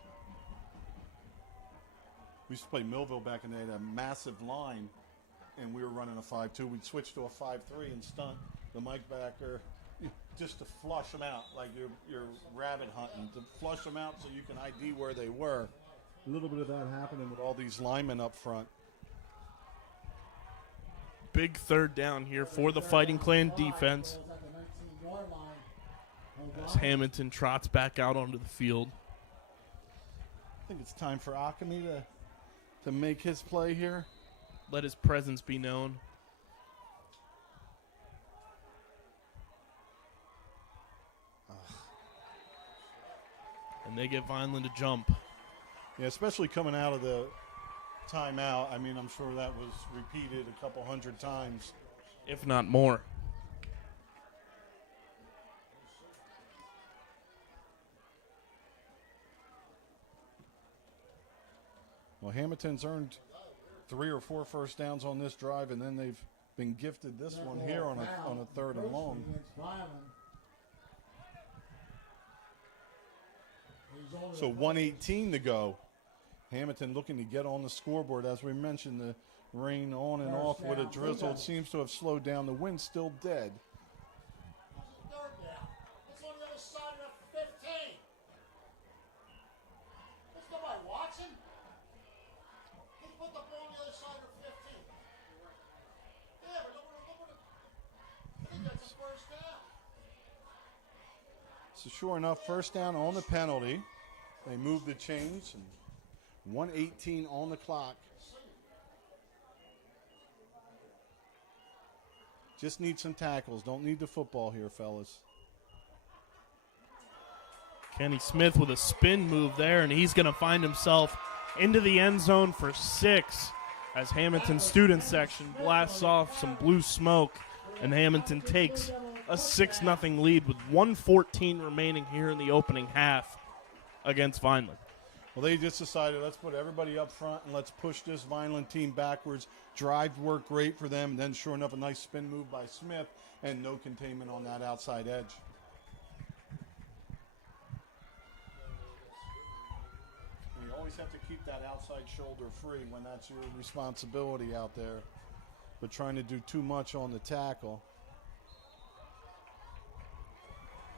We used to play Millville back in the day, a massive line, and we were running a 5-2. We'd switch to a 5-3 and stunt the Mike backer just to flush them out, like you're rabbit hunting, to flush them out so you can ID where they were. A little bit of that happening with all these linemen up front. Big 3rd down here for the Fighting Clan defense as Hammonton trots back out onto the field. I think it's time for Akami to make his play here. Let his presence be known. And they get Vineland to jump. Yeah, especially coming out of the timeout. I mean, I'm sure that was repeated a couple hundred times. If not more. Well, Hammonton's earned 3 or 4 first downs on this drive, and then they've been gifted this one here on a 3rd and long. So 1:18 to go. Hammonton looking to get on the scoreboard. As we mentioned, the rain on and off with a drizzle. It seems to have slowed down. The wind's still dead. It's on the other side of 15. There's nobody watching. He put the ball on the other side of 15. Yeah, but I think that's a first down. So sure enough, first down on the penalty. They move the chains, and 1:18 on the clock. Just need some tackles. Don't need the football here, fellas. Kenny Smith with a spin move there, and he's going to find himself into the end zone for 6 as Hammonton student section blasts off some blue smoke, and Hammonton takes a 6-0 lead with 1:14 remaining here in the opening half against Vineland. Well, they just decided, let's put everybody up front and let's push this Vineland team backwards. Drive worked great for them. And then, sure enough, a nice spin move by Smith and no containment on that outside edge. And you always have to keep that outside shoulder free when that's your responsibility out there. But trying to do too much on the tackle.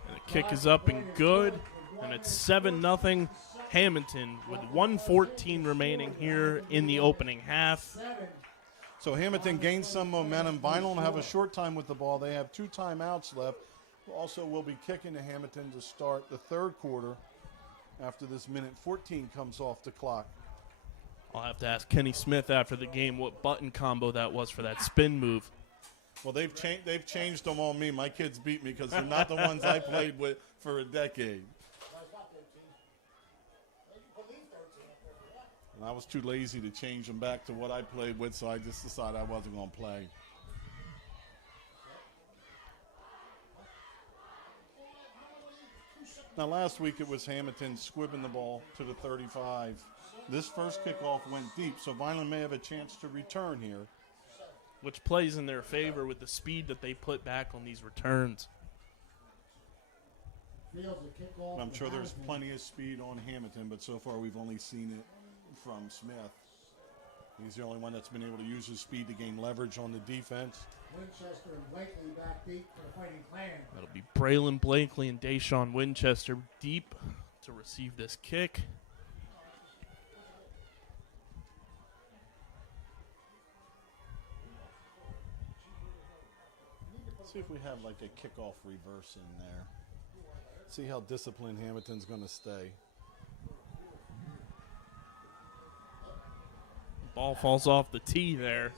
And the kick is up and good. And it's 7-0 Hammonton with 1:14 remaining here in the opening half. So Hammonton gains some momentum. Vineland have a short time with the ball. They have 2 timeouts left. Also, we'll be kicking to Hammonton to start the third quarter after this minute 14 comes off the clock. I'll have to ask Kenny Smith after the game what button combo that was for that spin move. Well, they've changed them on me. My kids beat me because they're not the ones I played with for a decade. And I was too lazy to change them back to what I played with, so I just decided I wasn't going to play. Now, last week it was Hammonton squibbing the ball to the 35. This first kickoff went deep, so Vineland may have a chance to return here. Which plays in their favor with the speed that they put back on these returns. I'm sure there's plenty of speed on Hammonton, but so far we've only seen it from Smith. He's the only one that's been able to use his speed to gain leverage on the defense. Winchester and Blakely back deep for the Fighting Clan. That'll be Braylon Blakely and Deshaun Winchester deep to receive this kick. See if we have like a kickoff reverse in there. See how disciplined Hammonton's going to stay. Ball falls off the tee there.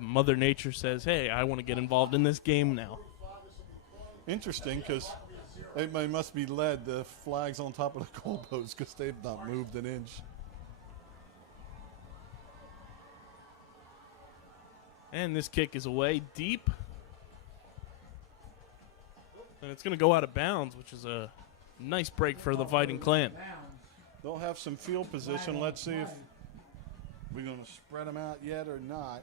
Mother Nature says, hey, I want to get involved in this game now. Interesting, because everybody must be led. The flag's on top of the goalpost because they've not moved an inch. And this kick is away deep. And it's going to go out of bounds, which is a nice break for the Fighting Clan. They'll have some field position. Let's see if we're going to spread them out yet or not.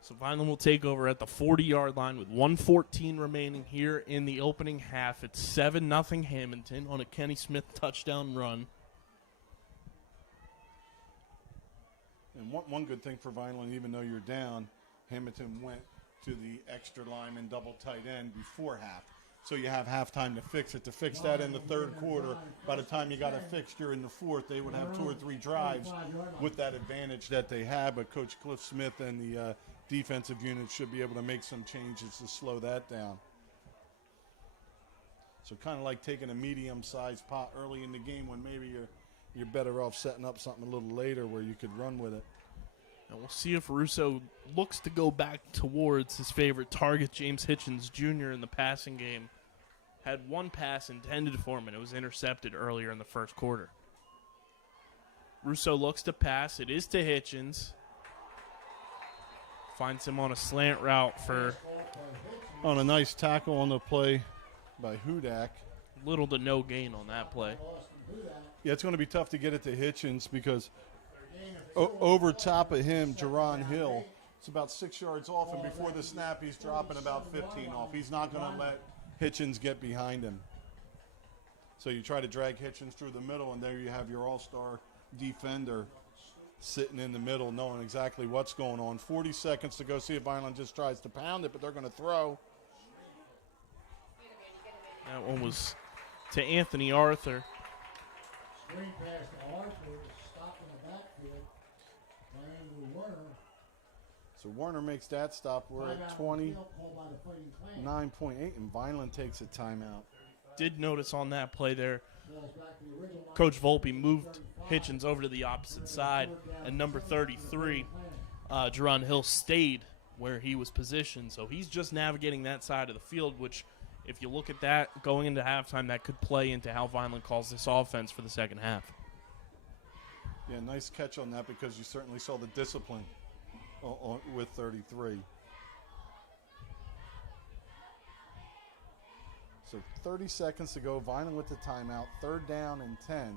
So Vineland will take over at the 40-yard line with 1:14 remaining here in the opening half. It's 7-0 Hammonton on a Kenny Smith touchdown run. And one good thing for Vineland, even though you're down, Hammonton went to the extra lineman double tight end before half. So you have halftime to fix it. To fix that in the third quarter, by the time you got a fixture in the fourth, they would have 2 or 3 drives with that advantage that they have. But Coach Cliff Smith and the defensive unit should be able to make some changes to slow that down. So kind of like taking a medium-sized pot early in the game when maybe you're better off setting up something a little later where you could run with it. And we'll see if Russo looks to go back towards his favorite target, James Hitchens Jr. in the passing game. Had one pass intended for him, and it was intercepted earlier in the first quarter. Russo looks to pass. It is to Hitchens. Finds him on a slant route for... On a nice tackle on the play by Hudak. Little to no gain on that play. Yeah, it's going to be tough to get it to Hitchens because over top of him, Jerron Hill, it's about 6 yards off, and before the snap, he's dropping about 15 off. He's not going to let Hitchens get behind him. So you try to drag Hitchens through the middle, and there you have your all-star defender sitting in the middle knowing exactly what's going on. 40 seconds to go. See if Vineland just tries to pound it, but they're going to throw. That one was to Anthony Arthur. Screen pass to Arthur, stopped in the backfield by Andrew Warner. So Warner makes that stop. We're at 29.8, and Vineland takes a timeout. Did notice on that play there, Coach Volpe moved Hitchens over to the opposite side, and number 33, Jerron Hill, stayed where he was positioned. So he's just navigating that side of the field, which, if you look at that going into halftime, that could play into how Vineland calls this offense for the second half. Yeah, nice catch on that because you certainly saw the discipline with 33. So 30 seconds to go. Vineland with the timeout. 3rd down and 10.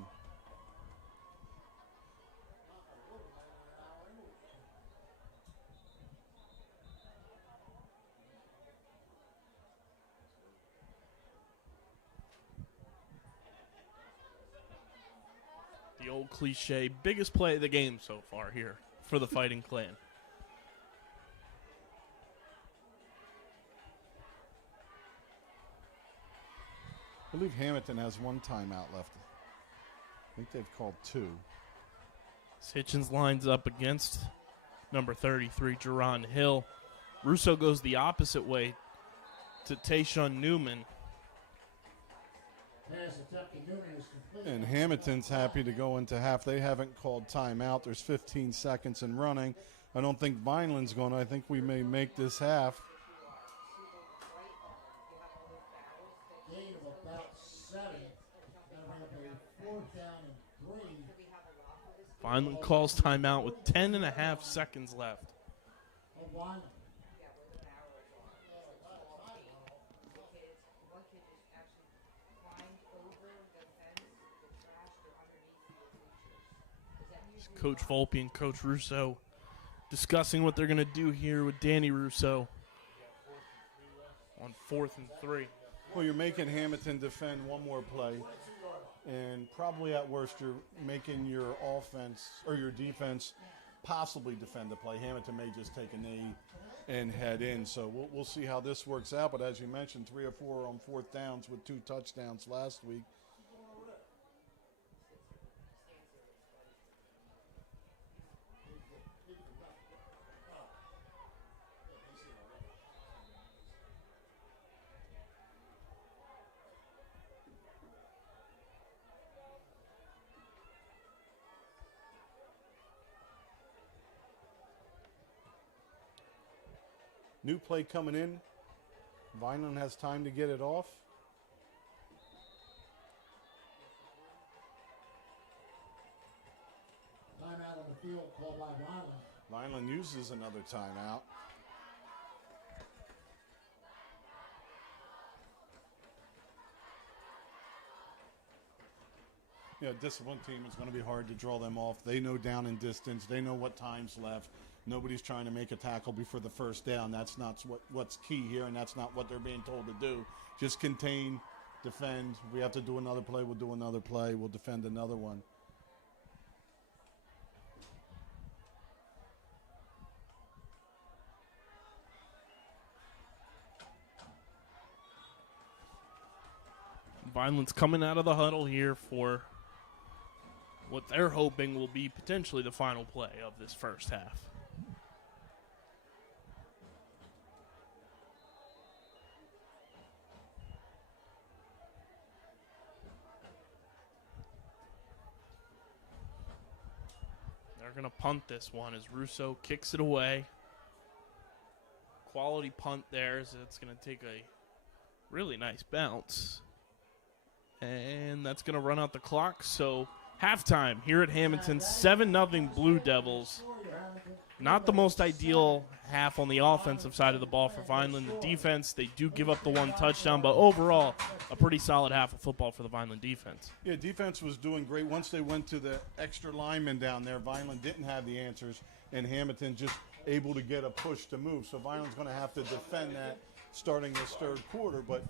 The old cliche, biggest play of the game so far here for the Fighting Clan. I believe Hammonton has 1 timeout left. I think they've called 2. Hitchens lines up against number 33, Jerron Hill. Russo goes the opposite way to Tayshawn Newman. Pass attempt to Newman is complete. And Hammonton's happy to go into half. They haven't called timeout. There's 15 seconds in running. I don't think Vineland's going to. I think we may make this half. Gain of about 7. That'll bring up a 4th down and 3. Vineland calls timeout with 10.5 seconds left. Of Vineland. Coach Volpe and Coach Russo discussing what they're going to do here with Danny Russo on 4th and 3. Well, you're making Hammonton defend one more play, and probably at worst you're making your offense or your defense possibly defend the play. Hammonton may just take a knee and head in. So we'll see how this works out. But as you mentioned, 3 or 4 on 4th downs with 2 touchdowns last week. New play coming in. Vineland has time to get it off. Timeout on the field called by Vineland. Vineland uses another timeout. Yeah, a disciplined team is going to be hard to draw them off. They know down and distance. They know what time's left. Nobody's trying to make a tackle before the 1st down. That's not what's key here, and that's not what they're being told to do. Just contain, defend. If we have to do another play, we'll do another play. We'll defend another one. Vineland's coming out of the huddle here for what they're hoping will be potentially the final play of this first half. They're going to punt this one as Russo kicks it away. Quality punt there as it's going to take a really nice bounce. And that's going to run out the clock. So halftime here at Hammonton, 7-0 Blue Devils. Not the most ideal half on the offensive side of the ball for Vineland. The defense, they do give up the 1 touchdown, but overall, a pretty solid half of football for the Vineland defense. Yeah, defense was doing great. Once they went to the extra lineman down there, Vineland didn't have the answers, and Hammonton just able to get a push to move. So Vineland's going to have to defend that starting this 3rd quarter, but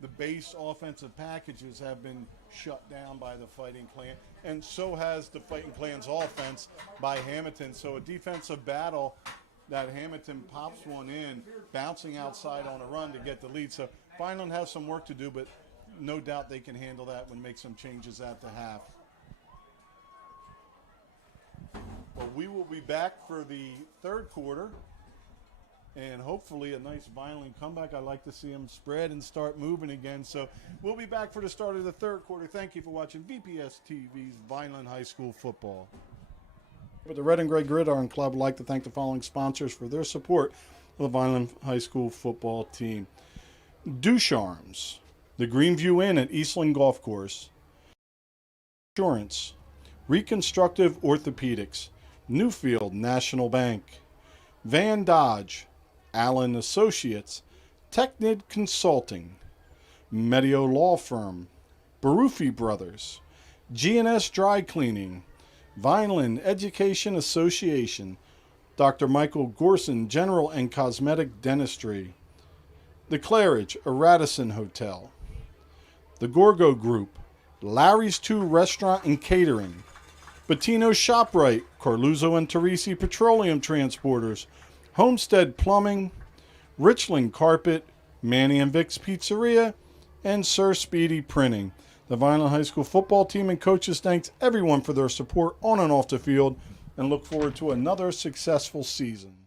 the base offensive packages have been shut down by the Fighting Clan, and so has the Fighting Clan's offense by Hammonton. So a defensive battle that Hammonton pops one in, bouncing outside on a run to get the lead. So Vineland has some work to do, but no doubt they can handle that when make some changes at the half. Well, we will be back for the 3rd quarter. And hopefully a nice Vineland comeback. I'd like to see them spread and start moving again. So we'll be back for the start of the 3rd quarter. Thank you for watching VPS TV's Vineland High School football. But the Red and Gray Gridiron Club would like to thank the following sponsors for their support of the Vineland High School football team. Ducharme's, the Greenview Inn at Eastland Golf Course. Insurance, Reconstructive Orthopedics, Newfield National Bank, Van Dodge, Allen Associates, Technid Consulting, Medio Law Firm, Barufi Brothers, G&S Dry Cleaning, Vineland Education Association, Dr. Michael Gorson General and Cosmetic Dentistry, The Claridge, a Radisson Hotel, The Gorgo Group, Larry's 2 Restaurant and Catering, Bettino's ShopRite, Carluzzo and Teresi Petroleum Transporters, Homestead Plumbing, Richland Carpet, Manny and Vic's Pizzeria, and Sir Speedy Printing. The Vineland High School football team and coaches thanks everyone for their support on and off the field and look forward to another successful season.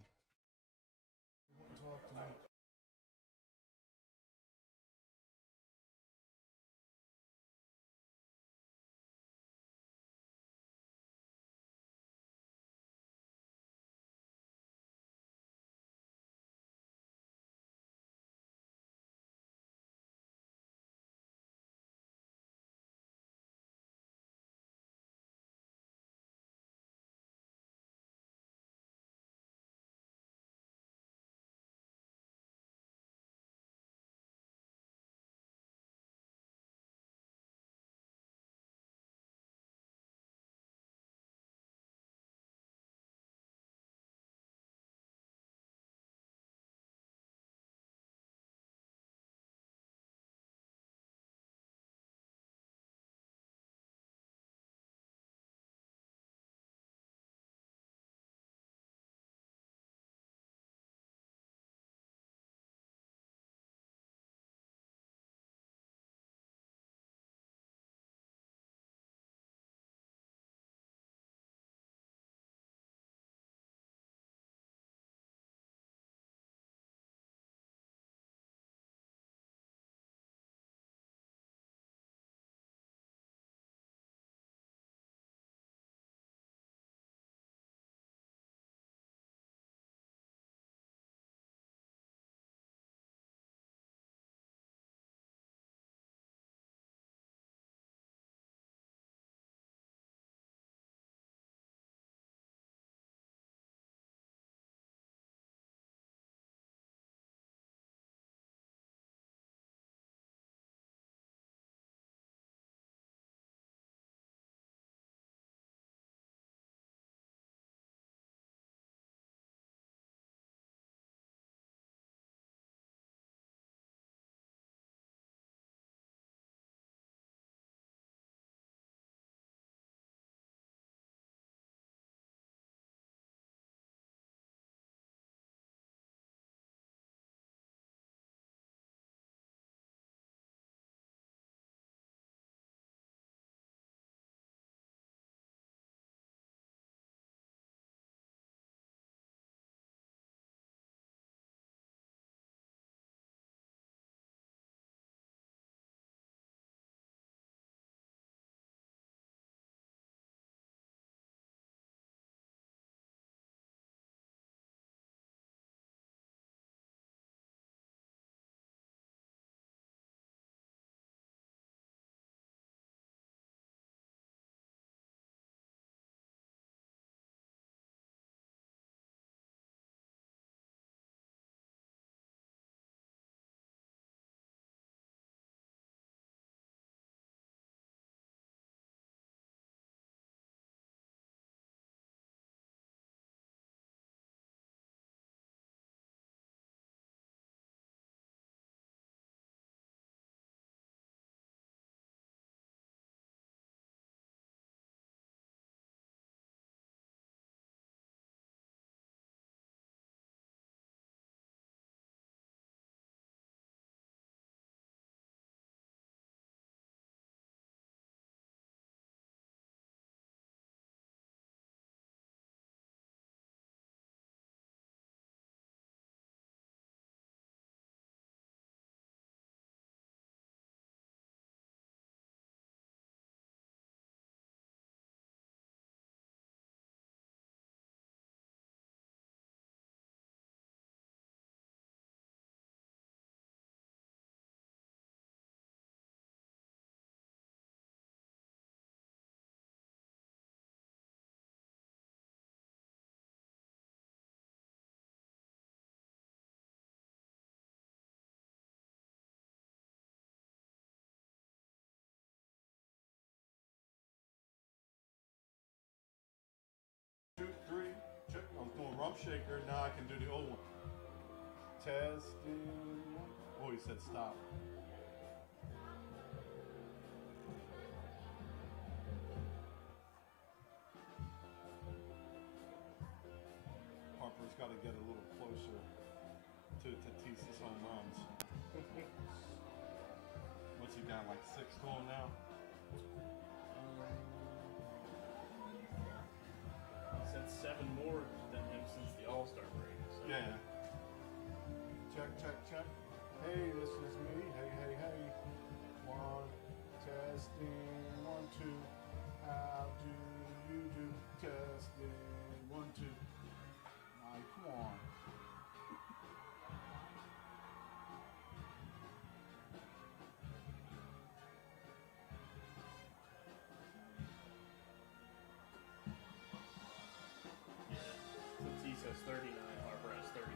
pump shaker. Now I can do the old one. Testing. Oh, he said stop. Harper's got to get a little closer to Tatis's home runs. What's he got, like 6 to him now? He's had 7 more than him since the All-Star break. So. Yeah. Check, check, check. Hey, this is me. Hey, hey, hey. 1, testing, 1, 2. How do you do? Testing, 1, 2. Mike, come on. Tatis has 39, Harper has 33.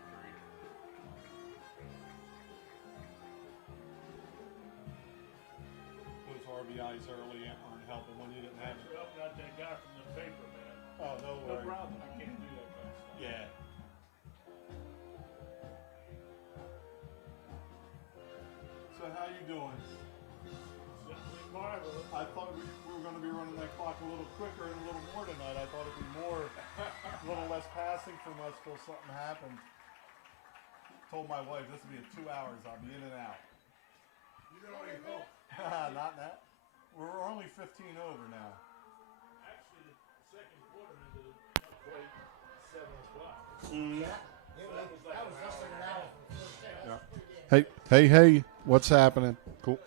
Those RBIs early aren't helping when you didn't have Thanks for helping out that guy from the paper, man. Oh, no No worries. problem. I can't do that kind of stuff. Yeah. So how you doing? Simply marvelous. I thought we were going to be running that clock a little quicker and a little more tonight. I thought it'd be more, a little less passing from us till something happened. Told my wife this will be in 2 hours. I'll be in and out. You know what he hoped. Not that. We're only 15 over now. Actually, the second quarter ended not quite 7 o'clock. Yeah, that was like that was an less than hour an and a hour half. for the first day. Yeah. That's pretty good. Hey, what's happening? Cool.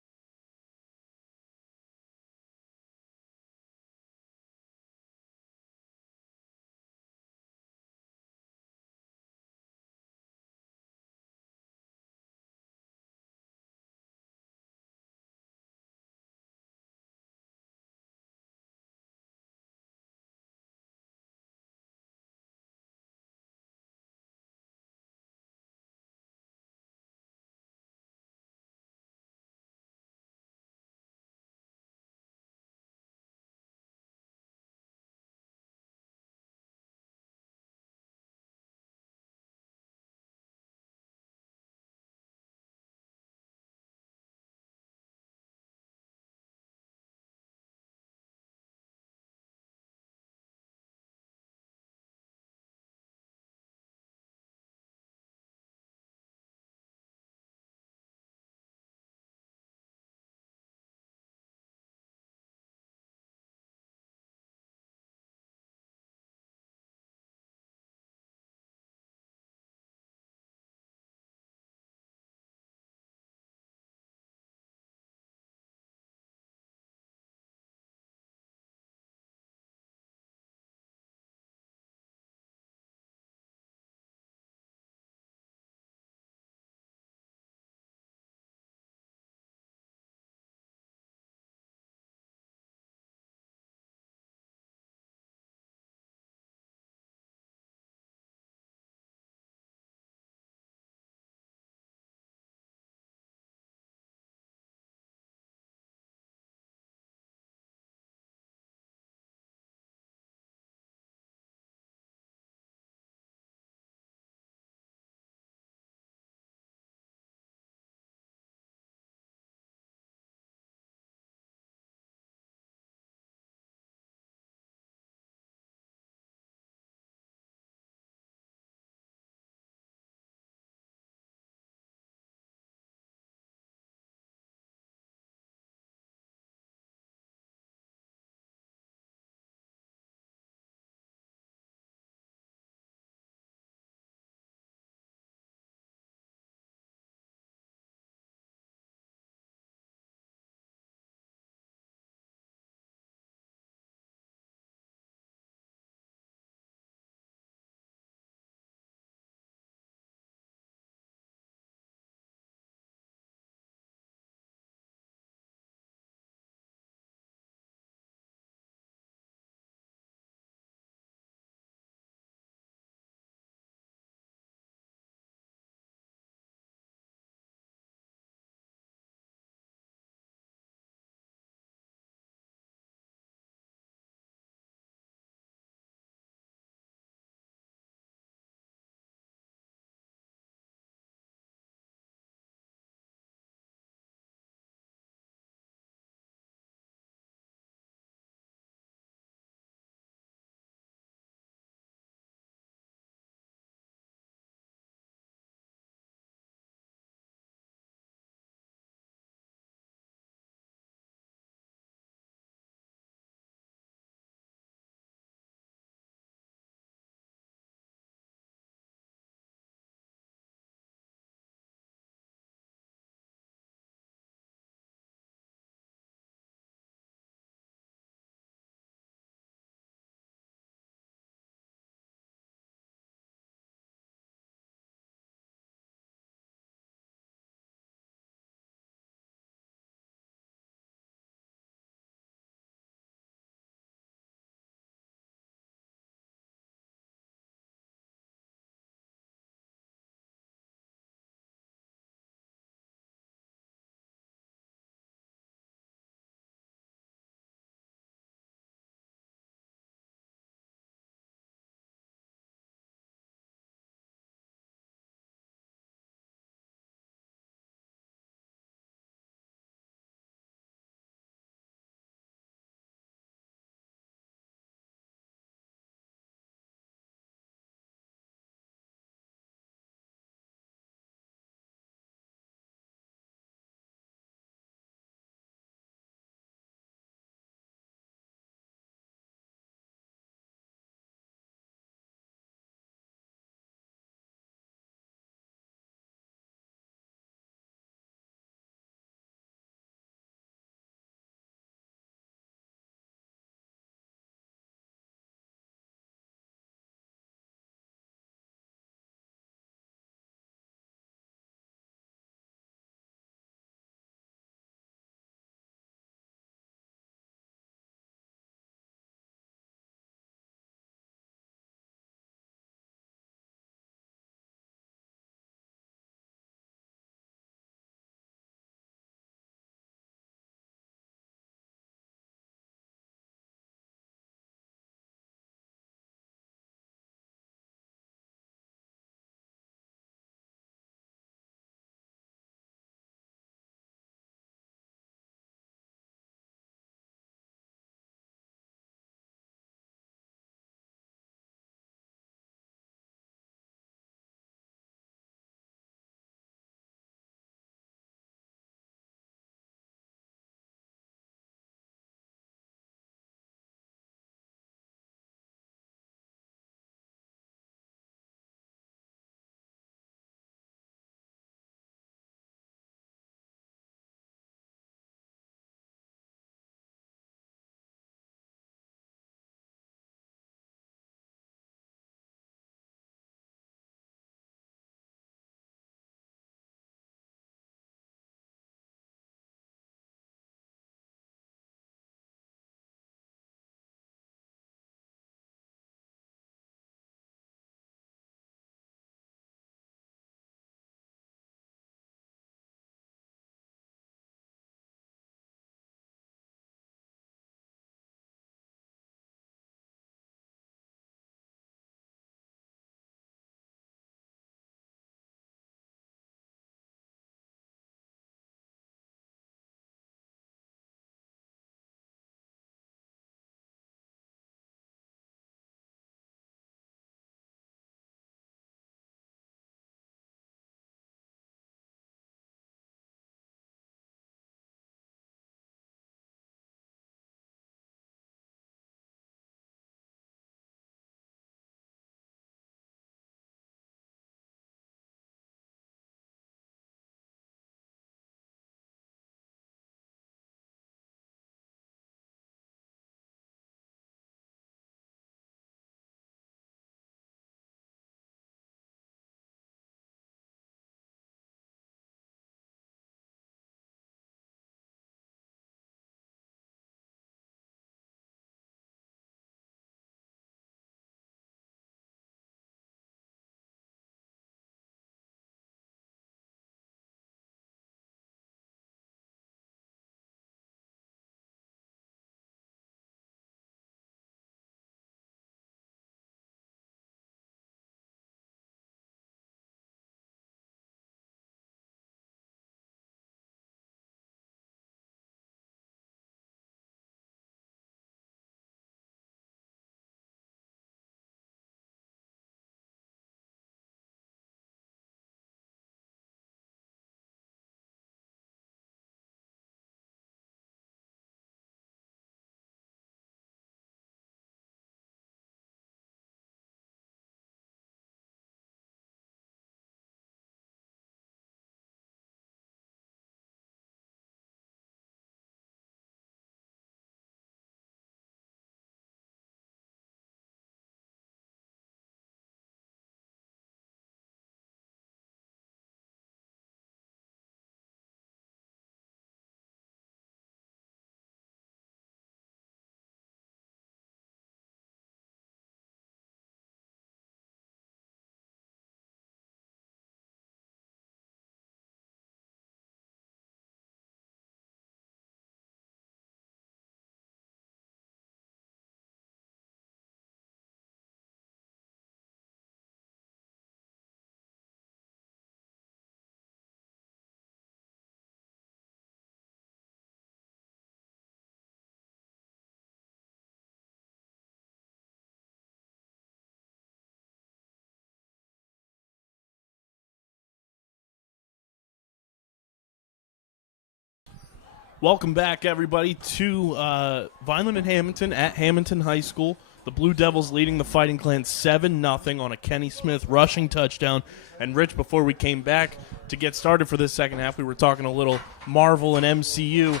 Welcome back, everybody, to Vineland and Hammonton at Hammonton High School. The Blue Devils leading the Fighting Clan 7-0 on a Kenny Smith rushing touchdown. And, Rich, before we came back to get started for this second half, we were talking a little Marvel and MCU.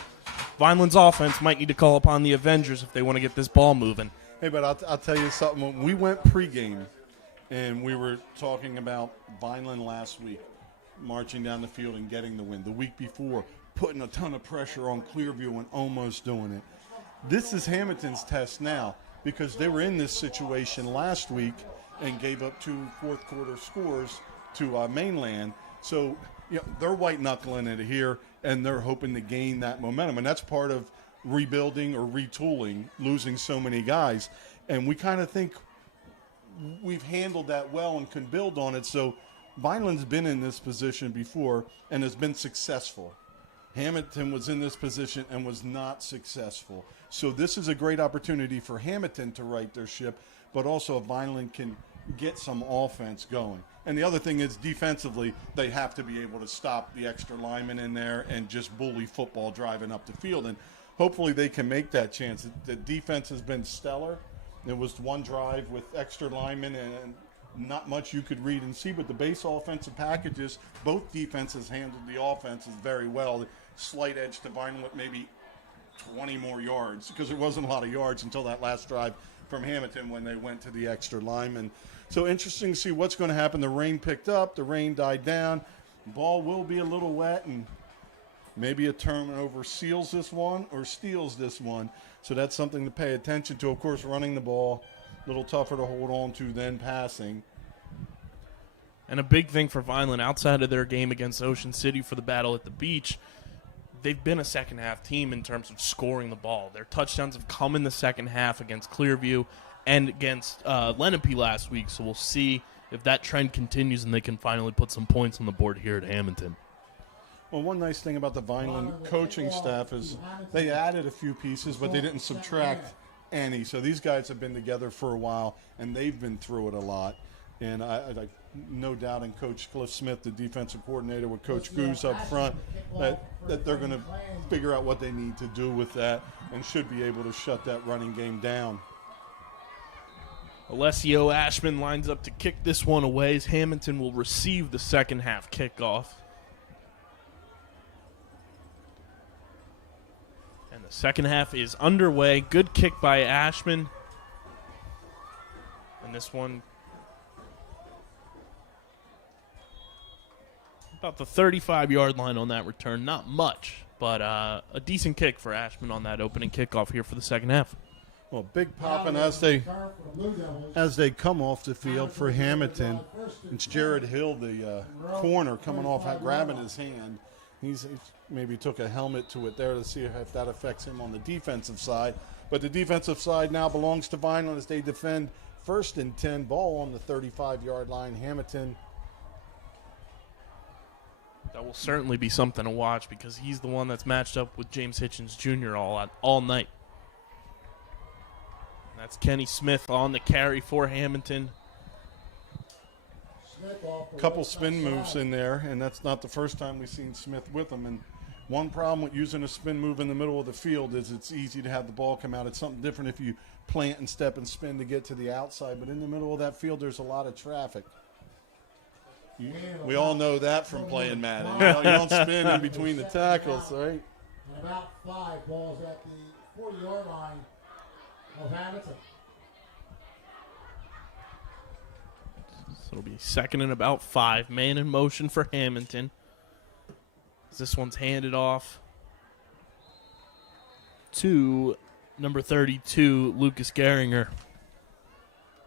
Vineland's offense might need to call upon the Avengers if they want to get this ball moving. Hey, but I'll tell you something. When we went pregame and we were talking about Vineland last week, marching down the field and getting the win. The week before, putting a ton of pressure on Clearview and almost doing it. This is Hammonton's test now, because they were in this situation last week and gave up 2 fourth-quarter scores to Mainland. So, they're white-knuckling it here, and they're hoping to gain that momentum. And that's part of rebuilding or retooling, losing so many guys. And we kind of think we've handled that well and can build on it. So Vineland's been in this position before and has been successful. Hammonton was in this position and was not successful. So this is a great opportunity for Hammonton to right their ship, but also Vineland can get some offense going. And the other thing is, defensively, they have to be able to stop the extra linemen in there and just bully football driving up the field. And hopefully they can make that chance. The defense has been stellar. There was one drive with extra linemen and not much you could read and see, but the base offensive packages, both defenses handled the offenses very well. Slight edge to Vineland with maybe 20 more yards, because there wasn't a lot of yards until that last drive from Hammonton when they went to the extra linemen. So interesting to see what's going to happen. The rain picked up, the rain died down. The ball will be a little wet, and maybe a turnover seals this one or steals this one. So that's something to pay attention to. Of course, running the ball, a little tougher to hold on to than passing. And a big thing for Vineland, outside of their game against Ocean City for the Battle at the Beach, they've been a second-half team in terms of scoring the ball. Their touchdowns have come in the second half against Clearview and against Lenape last week. So we'll see if that trend continues and they can finally put some points on the board here at Hammonton. Well, one nice thing about the Vineland coaching staff is they added a few pieces, but they didn't subtract any. So these guys have been together for a while, and they've been through it a lot. And I no doubt in Coach Cliff Smith, the defensive coordinator, with Coach Goose up front, that they're going to figure out what they need to do with that and should be able to shut that running game down. Alessio Ashman lines up to kick this one away as Hammonton will receive the second half kickoff. And the second half is underway. Good kick by Ashman. And this one about the 35-yard line on that return. Not much, but a decent kick for Ashman on that opening kickoff here for the second half. Well, big popping as they come off the field for Hammonton. It's Jared Hill, the corner, coming off, grabbing his hand. He's maybe took a helmet to it there to see if that affects him on the defensive side. But the defensive side now belongs to Vineland as they defend 1st and 10, ball on the 35-yard line. Hammonton. That will certainly be something to watch because he's the one that's matched up with James Hitchens Jr. all night. That's Kenny Smith on the carry for Hammonton. A couple spin moves in there, and that's not the first time we've seen Smith with them. And one problem with using a spin move in the middle of the field is it's easy to have the ball come out. It's something different if you plant and step and spin to get to the outside. But in the middle of that field, there's a lot of traffic. We all know that from playing Madden. You don't spin in between the tackles, right? And about 5 balls at the 40-yard line of Hammonton. So it'll be second and about 5. Man in motion for Hammonton. This one's handed off to number 32, Lucas Gehringer.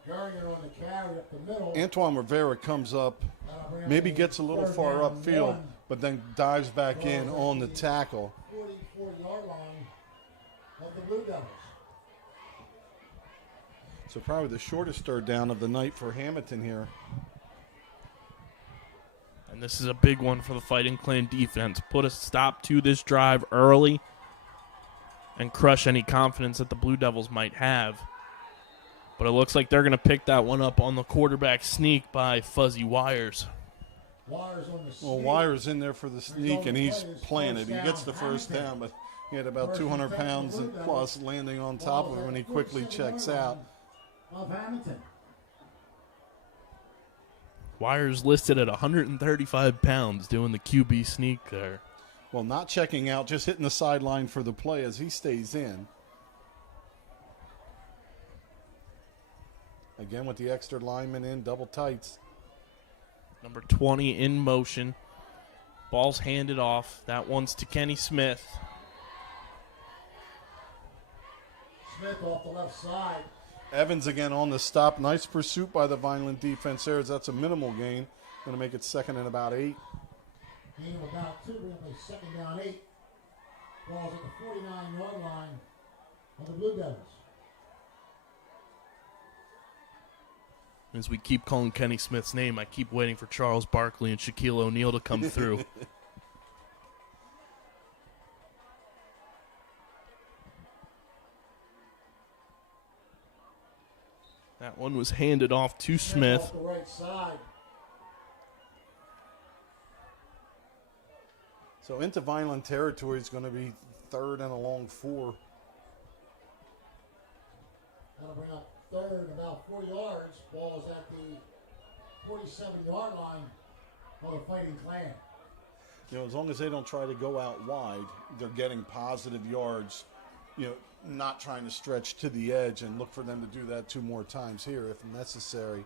Gehringer on the carry up the middle. Antoine Rivera comes up, maybe gets a little far upfield, but then dives back in on the tackle. 44-yard line of the Blue Devils. So probably the shortest third down of the night for Hammonton here. And this is a big one for the Fighting Clan defense. Put a stop to this drive early and crush any confidence that the Blue Devils might have. But it looks like they're going to pick that one up on the quarterback sneak by Fuzzy Wires. Wires on the sneak. Well, Wires in there for the sneak, and he's planted. He gets the first down, but He had about 200 pounds and plus landing on top of him, and he quickly checks out. Of Hammonton. Wires listed at 135 pounds doing the QB sneak there. Well, not checking out, just hitting the sideline for the play as he stays in. Again with the extra lineman in, double tights. Number 20 in motion. Ball's handed off. That one's to Kenny Smith. Smith off the left side. Evans again on the stop. Nice pursuit by the Vineland defense there. That's a minimal gain. Going to make it second and about 8. Gain of about 2. We're going to play second down 8. Ball's at the 49-yard line of the Blue Devils. As we keep calling Kenny Smith's name, I keep waiting for Charles Barkley and Shaquille O'Neal to come through. That one was handed off to Smith. Off the right side. So into Vineland territory is going to be third and a long 4. That'll bring up third, about 4 yards. Ball's at the 47-yard line of the Fighting Clan. You know, as long as they don't try to go out wide, they're getting positive yards. You know, not trying to stretch to the edge, and look for them to do that 2 more times here if necessary.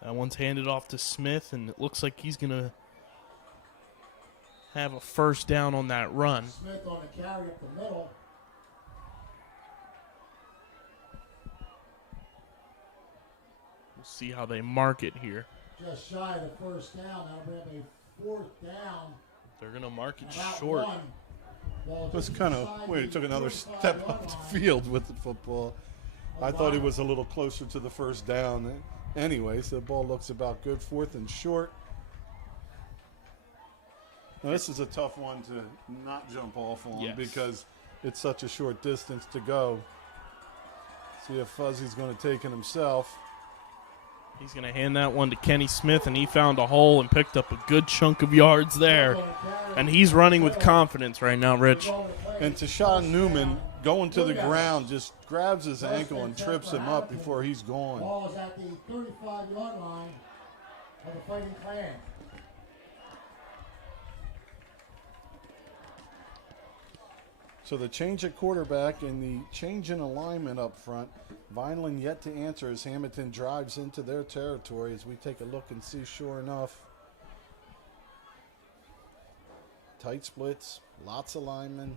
That one's handed off to Smith, and it looks like he's going to have a first down on that run. Smith on the carry up the middle. We'll see how they mark it here. Just shy of the first down. Now we have a 4th down. They're going to mark it About short. 1. Ball It was just kind of inside weird. He the took another 45 step yard up the line field with the football. of I thought he Vineland. was a little closer to the first down. Anyway, so the ball looks about good. 4th and short. Now, this is a tough one to not jump off on Yes. because it's such a short distance to go. See if Fuzzy's going to take it himself. He's going to hand that one to Kenny Smith, and he found a hole and picked up a good chunk of yards there. And he's running with confidence right now, Rich. And Tashawn Newman going to the ground just grabs his ankle and trips him up before he's gone. Ball is at the 35-yard line of the Fighting Clan. So the change at quarterback and the change in alignment up front. Vineland yet to answer as Hammonton drives into their territory as we take a look and see, sure enough, tight splits, lots of linemen.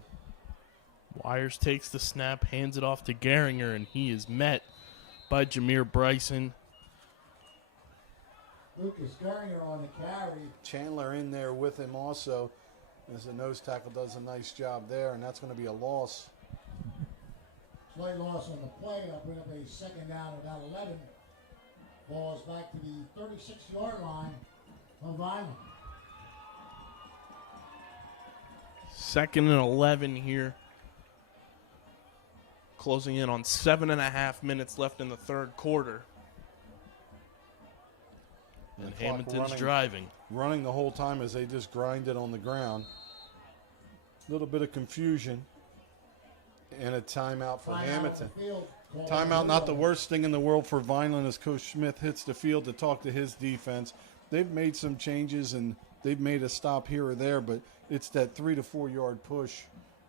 Wires takes the snap, hands it off to Geringer, and he is met by Jameer Bryson. Lucas Geringer on the carry. Chandler in there with him also as the nose tackle does a nice job there, and that's going to be a loss. Slight loss on the play. I'll bring up a second down at about 11. Ball is back to the 36-yard line of Vineland. 2nd and 11 here. Closing in on 7.5 minutes left in the third quarter. And The clock Hammonton's driving. Running the whole time as they just grind it on the ground. A little bit of confusion. And a timeout for Hammonton. Timeout, not the worst thing in the world for Vineland as Coach Smith hits the field to talk to his defense. They've made some changes and they've made a stop here or there, but it's that 3 to 4 yard push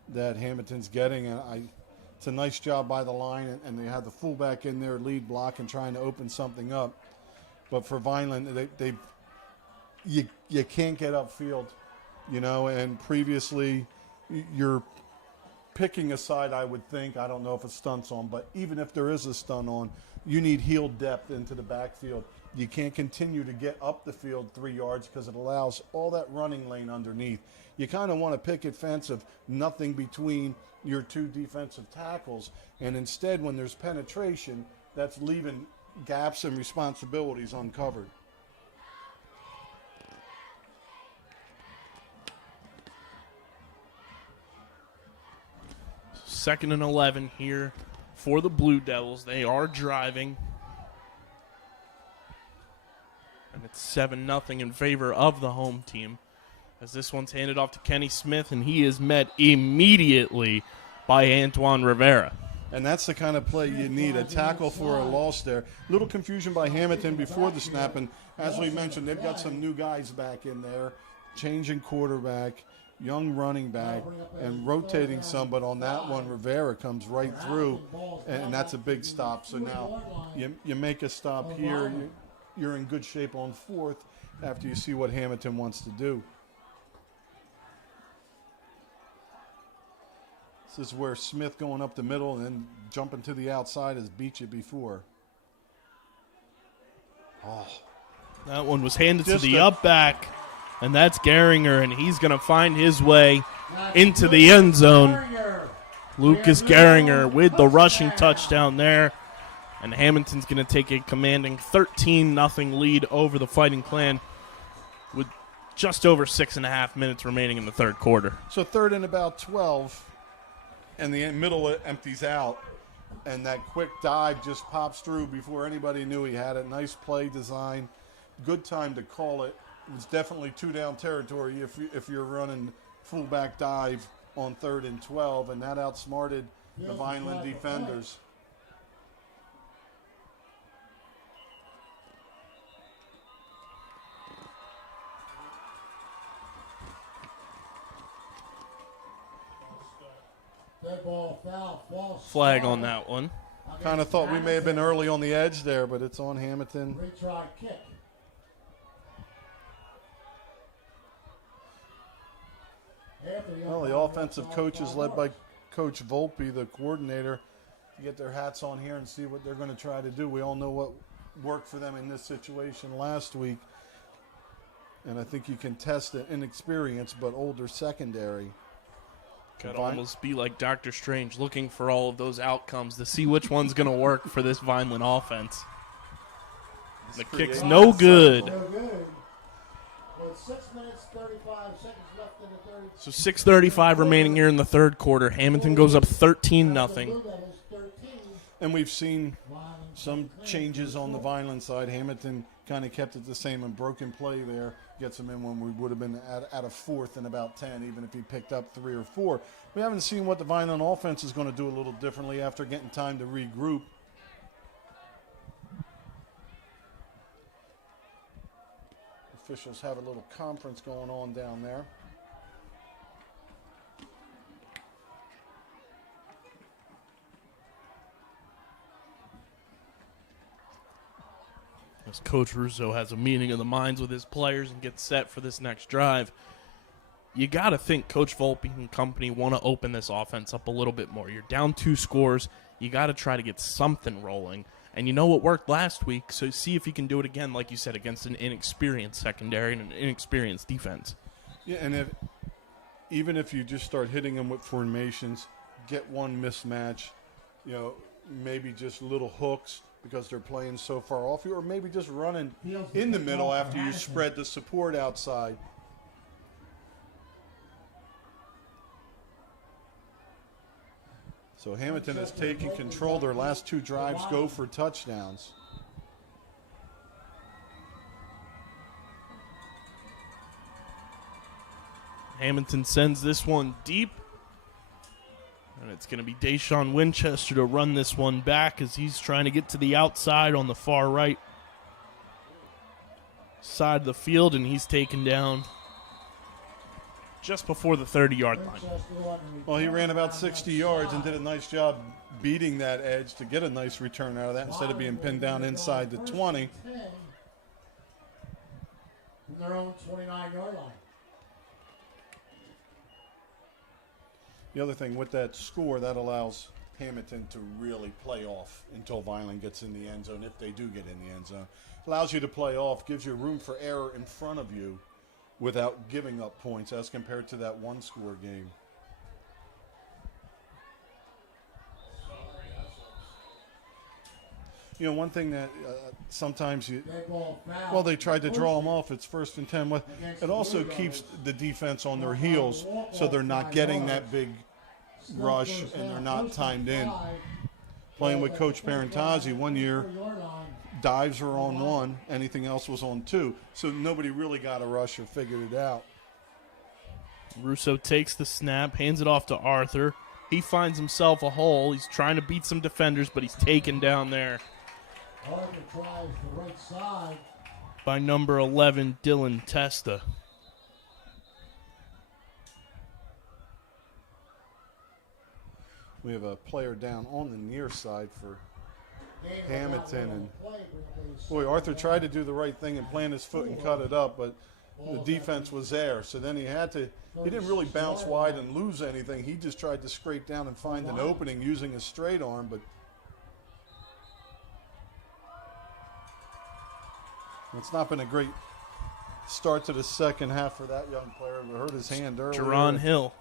that Hammonton's getting. And it's a nice job by the line, and they have the fullback in there, lead block, and trying to open something up. But for Vineland, you can't get upfield, you know, and previously you're picking a side, I would think. I don't know if a stunt's on, but even if there is a stunt on, you need heel depth into the backfield. You can't continue to get up the field 3 yards because it allows all that running lane underneath. You kind of want a picket fence of nothing between your 2 defensive tackles, and instead when there's penetration, that's leaving gaps and responsibilities uncovered. Second and 11 here for the Blue Devils. They are driving. And it's 7-0 in favor of the home team. As this one's handed off to Kenny Smith, and he is met immediately by Antoine Rivera. And that's the kind of play you need, a tackle for a loss there. Little confusion by Hammonton before the snap, and as we mentioned, they've got some new guys back in there, changing quarterback, young running back, and rotating some, but on that one, Rivera comes right through, and that's a big stop. So now you make a stop here, you're in good shape on fourth after you see what Hammonton wants to do. This is where Smith going up the middle and then jumping to the outside has beat you before. Oh. That one was handed to the up back, and that's Gehringer, and he's going to find his way into the end zone. Lucas Gehringer with the rushing touchdown there, and Hammonton's going to take a commanding 13-0 lead over the Fighting Clan with just over 6.5 minutes remaining in the third quarter. So third and about 12. And the middle empties out, and that quick dive just pops through before anybody knew he had it. Nice play design, good time to call it. It was definitely two-down territory if you're running fullback dive on 3rd and 12, and that outsmarted the Vineland defenders. Flag on that one. Kind of thought we may have been early on the edge there, but it's on Hammonton. Retry kick. Well, the offensive coach is led by Coach Volpe, the coordinator, to get their hats on here and see what they're going to try to do. We all know what worked for them in this situation last week, and I think you can test an inexperienced but older secondary. Could almost be like Dr. Strange looking for all of those outcomes to see which one's going to work for this Vineland offense. The kick's no good. With 6 minutes, 35 seconds left in the third. So 6:35 remaining here in the third quarter. Hammonton goes up 13-0. And we've seen some changes on the Vineland side. Hammonton kind of kept it the same and broken play there. Gets him in when we would have been at a fourth and about 10, even if he picked up 3 or 4. We haven't seen what the Vineland offense is going to do a little differently after getting time to regroup. Officials have a little conference going on down there. As Coach Russo has a meeting of the minds with his players and gets set for this next drive, you got to think Coach Volpe and company want to open this offense up a little bit more. You're down 2 scores. You got to try to get something rolling. And you know what worked last week, so see if you can do it again, like you said, against an inexperienced secondary and an inexperienced defense. Yeah, and even if you just start hitting them with formations, get one mismatch, maybe just little hooks, because they're playing so far off you, or maybe just running in the middle after you spread the support outside. So Hammonton has taken control. Their last 2 drives go for touchdowns. Hammonton sends this one deep. And it's going to be Deshaun Winchester to run this one back as he's trying to get to the outside on the far right side of the field, and he's taken down just before the 30-yard line. Well, he ran about 60 yards and did a nice job beating that edge to get a nice return out of that instead of being pinned down inside the 20. From their own 29-yard line. The other thing with that score, that allows Hammonton to really play off until Vineland gets in the end zone, if they do get in the end zone. Allows you to play off, gives you room for error in front of you without giving up points as compared to that one-score game. One thing that sometimes they tried to draw them off. It's 1st and 10. It also keeps the defense on their heels so they're not getting that big rush and they're not timed in. Playing with Coach Parentazzi one year, Dives were on one. Anything else was on two. So nobody really got a rush or figured it out. Russo takes the snap, hands it off to Arthur. He finds himself a hole. He's trying to beat some defenders, but he's taken down there Arthur tries the right side. by number 11, Dylan Testa. We have a player down on the near side for Hammonton. And boy, Arthur tried to do the right thing and plant his foot and cut it up, but the defense was there. So then he didn't really bounce wide and lose anything. He just tried to scrape down and find an opening using his straight arm, but it's not been a great start to the second half for that young player. We hurt his hand earlier. Jerron Hill.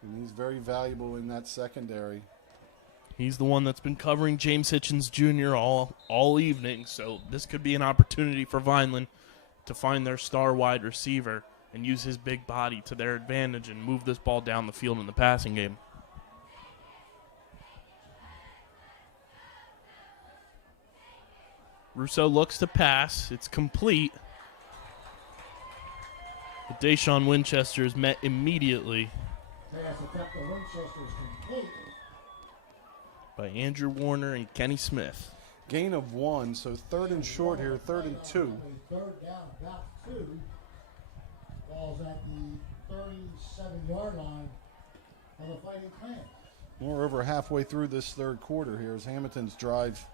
And he's very valuable in that secondary. He's the one that's been covering James Hitchens Jr. all evening, so this could be an opportunity for Vineland to find their star wide receiver and use his big body to their advantage and move this ball down the field in the passing game. Russo looks to pass. It's complete. But Deshaun Winchester is met immediately Pass attempt to Winchester is complete. by Andrew Warner and Kenny Smith. Gain of 1, so third and short here, third and 2. Third down, about 2. Ball's at the 37-yard line of the Fighting Clans. We're over halfway through this third quarter here as Hammonton's drive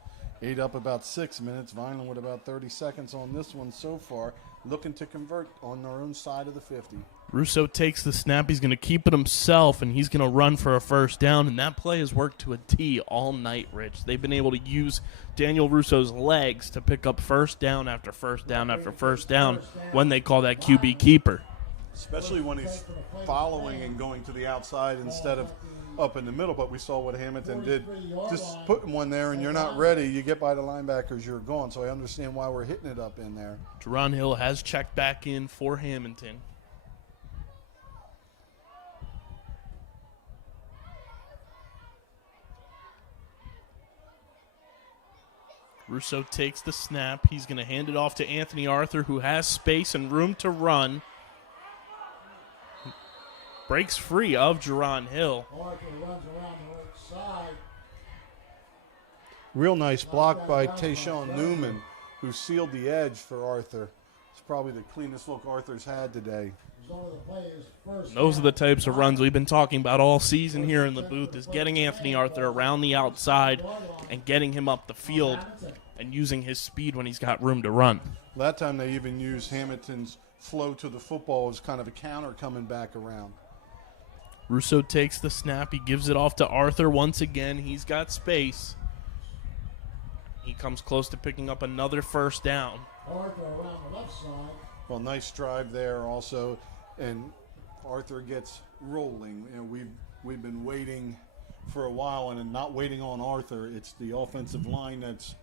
ate up about 6 minutes. Vineland with about 30 seconds on this one so far, looking to convert on their own side of the 50. Russo takes the snap. He's going to keep it himself, and he's going to run for a first down. And that play has worked to a T all night, Rich. They've been able to use Daniel Russo's legs to pick up first down after first down after first down when they call that QB keeper. Especially when he's following and going to the outside instead of up in the middle. But we saw what Hammonton did. Just putting one there and you're not ready, you get by the linebackers, you're gone. So I understand why we're hitting it up in there. Jerron Hill has checked back in for Hammonton. Russo takes the snap. He's going to hand it off to Anthony Arthur, who has space and room to run. Breaks free of Jerron Hill. Arthur runs around the right side. Real nice block by Tayshawn Newman, who sealed the edge for Arthur. It's probably the cleanest look Arthur's had today. Those are the types of runs we've been talking about all season here in the booth, is getting Anthony Arthur around the outside and getting him up the field and using his speed when he's got room to run. That time they even used Hammonton's flow to the football as kind of a counter coming back around. Russo takes the snap. He gives it off to Arthur once again. He's got space. He comes close to picking up another first down. Arthur around the left side. Well, nice drive there also, and Arthur gets rolling. You know, we've been waiting for a while, and not waiting on Arthur. It's the offensive line that's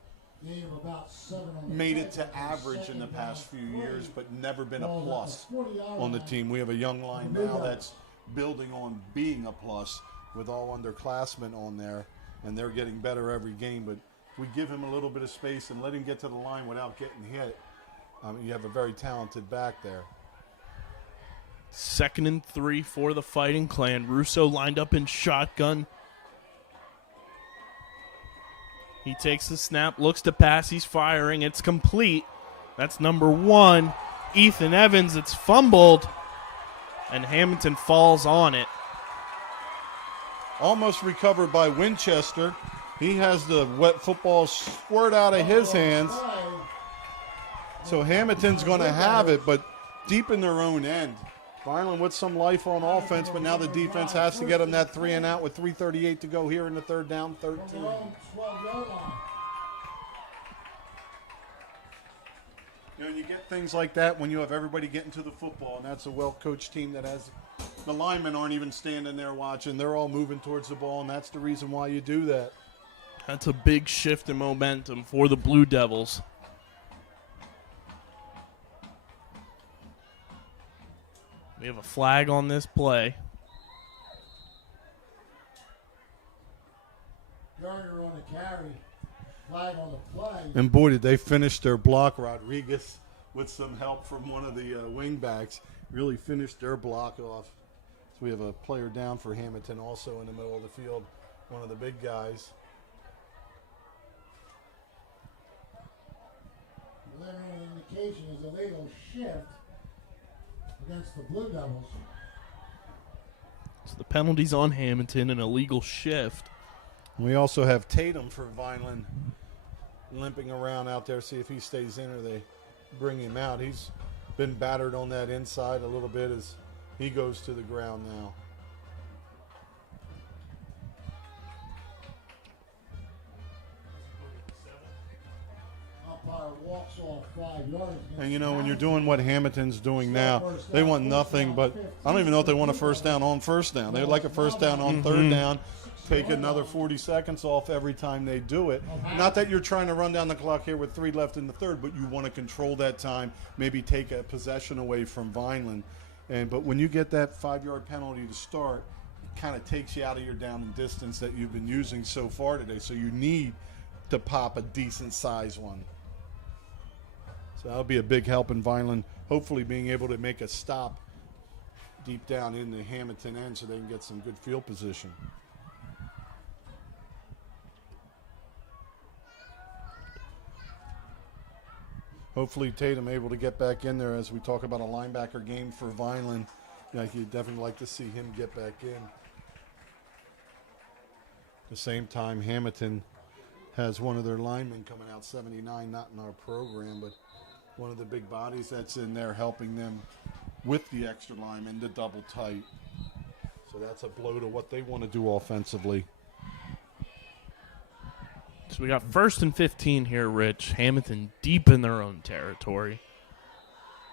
made it to average in the past few years, but never been a plus on the team. We have a young line now that's building on being a plus with all underclassmen on there, and they're getting better every game. But we give him a little bit of space and let him get to the line without getting hit. You have a very talented back there. 2nd and 3 for the Fighting Clan. Russo lined up in shotgun. He takes the snap, looks to pass, he's firing, it's complete. That's number 1, Ethan Evans. It's fumbled, and Hammonton falls on it. Almost recovered by Winchester. He has the wet football squirt out of his hands. So Hammonton's going to have it, but deep in their own end. Vineland with some life on offense, but now the defense has to get them that 3 and out with 3:38 to go here in the third down, 13. You know, you get things like that when you have everybody getting to the football, and that's a well-coached team that has the linemen aren't even standing there watching. They're all moving towards the ball, and that's the reason why you do that. That's a big shift in momentum for the Blue Devils. We have a flag on this play. Garner on the carry Flag on the play. And boy, did they finish their block. Rodriguez, with some help from one of the wing backs, really finished their block off. So we have a player down for Hammonton also in the middle of the field, one of the big guys. Preliminary indication is a legal shift against the Blue Devils. So the penalty's on Hammonton, an illegal shift. We also have Tatum for Vineland limping around out there, see if he stays in or they bring him out. He's been battered on that inside a little bit as he goes to the ground now. Umpire walks off 5 yards. And, you know, when you're doing what Hammonton's doing now, they want nothing but, I don't even know if they want a first down on first down. They'd like a first down on third down. Take another 40 seconds off every time they do it. Not that you're trying to run down the clock here with 3 left in the third, but you want to control that time, maybe take a possession away from Vineland. But when you get that 5-yard penalty to start, it kind of takes you out of your down and distance that you've been using so far today. So you need to pop a decent size one. So that'll be a big help in Vineland, hopefully being able to make a stop deep down in the Hammonton end so they can get some good field position. Hopefully Tatum able to get back in there as we talk about a linebacker game for Vineland. You'd definitely like to see him get back in. At the same time, Hammonton has one of their linemen coming out, 79, not in our program, but one of the big bodies that's in there helping them with the extra lineman, the double tight. So that's a blow to what they want to do offensively. So we got 1st and 15 here, Rich. Hammonton deep in their own territory.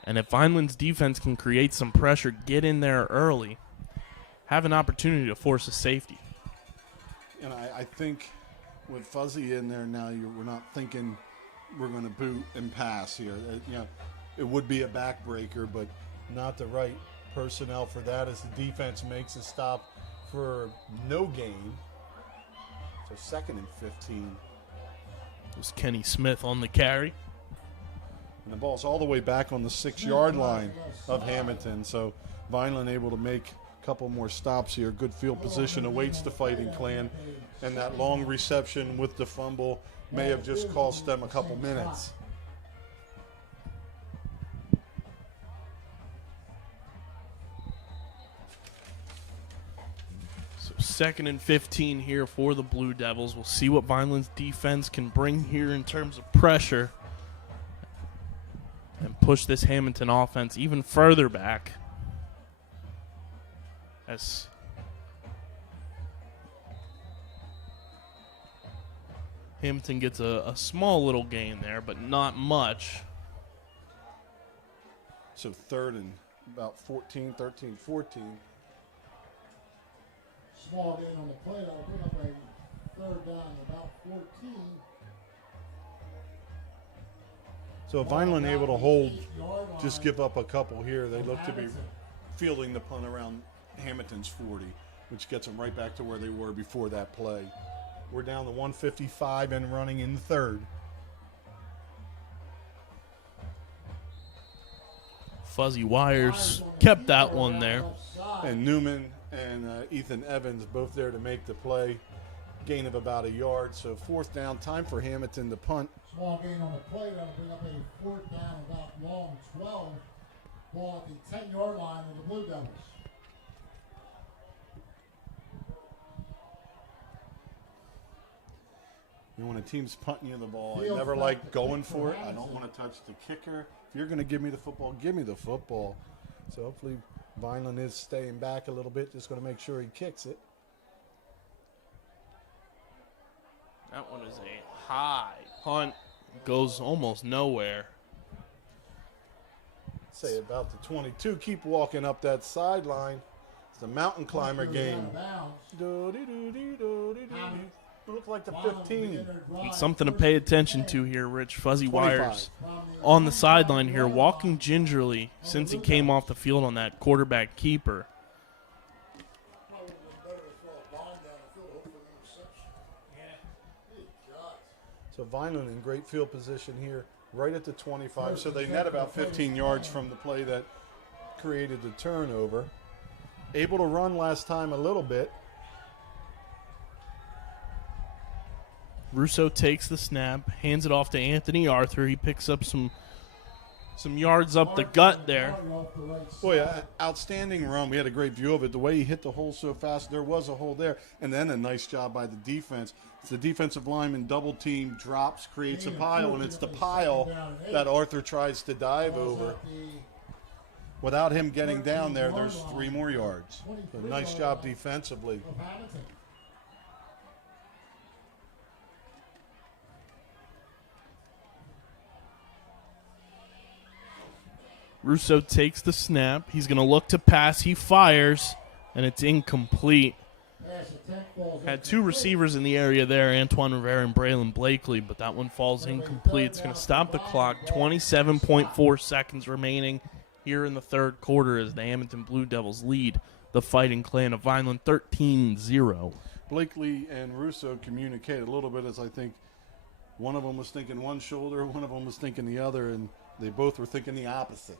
And if Vineland's defense can create some pressure, get in there early, have an opportunity to force a safety. And I think with Fuzzy in there now, we're not thinking we're going to boot and pass here. It would be a backbreaker, but not the right personnel for that as the defense makes a stop for no gain. So 2nd and 15. It was Kenny Smith on the carry. And the ball's all the way back on the 6-yard line of Hammonton. So Vineland able to make a couple more stops here. Good field position awaits the Fighting Clan. And that long reception with the fumble may have just cost them a couple minutes. So 2nd and 15 here for the Blue Devils. We'll see what Vineland's defense can bring here in terms of pressure and push this Hammonton offense even further back. As Hammonton gets a small little gain there, but not much. So 3rd and about 14, 13, 14. Small gain on the play. That'll bring up a 3rd down, about 14. So if Vineland able to hold, just give up a couple here, they look to be fielding the punt around Hammonton's 40, which gets them right back to where they were before that play. We're down to 155 and running in the 3rd. Fuzzy Wires kept that one there. And Newman and Ethan Evans both there to make the play. Gain of about a yard. So 4th down, time for Hammonton to punt. Small gain on the play. That'll bring up a 4th down, about long 12. Ball at the 10-yard line of the Blue Devils. When a team's punting you the ball, I never like going for it. I don't want to touch the kicker. If you're going to give me the football, give me the football. So hopefully Vineland is staying back a little bit, just going to make sure he kicks it. That one is a high punt. Goes almost nowhere. Say about the 22. Keep walking up that sideline. It's the mountain climber game. Look like the 15. Something to pay attention to here, Rich. Fuzzy Wires on the sideline here, walking gingerly since he came off the field on that quarterback keeper. So Vineland in great field position here, right at the 25. So they net about 15 yards from the play that created the turnover. Able to run last time a little bit. Russo takes the snap, hands it off to Anthony Arthur. He picks up some yards up the gut there. Boy, outstanding run. We had a great view of it. The way he hit the hole so fast, there was a hole there. And then a nice job by the defense. It's the defensive lineman double team, drops, creates a pile, and it's the pile that Arthur tries to dive over. Without him getting down there, there's 3 more yards. So nice job defensively. Russo takes the snap. He's going to look to pass. He fires, and it's incomplete. Had 2 receivers in the area there, Antoine Rivera and Braylon Blakely, but that one falls incomplete. It's going to stop the clock. 27.4 seconds remaining here in the third quarter as the Hammonton Blue Devils lead the Fighting Clan of Vineland 13-0. Blakely and Russo communicated a little bit, as I think one of them was thinking one shoulder, one of them was thinking the other, and they both were thinking the opposite.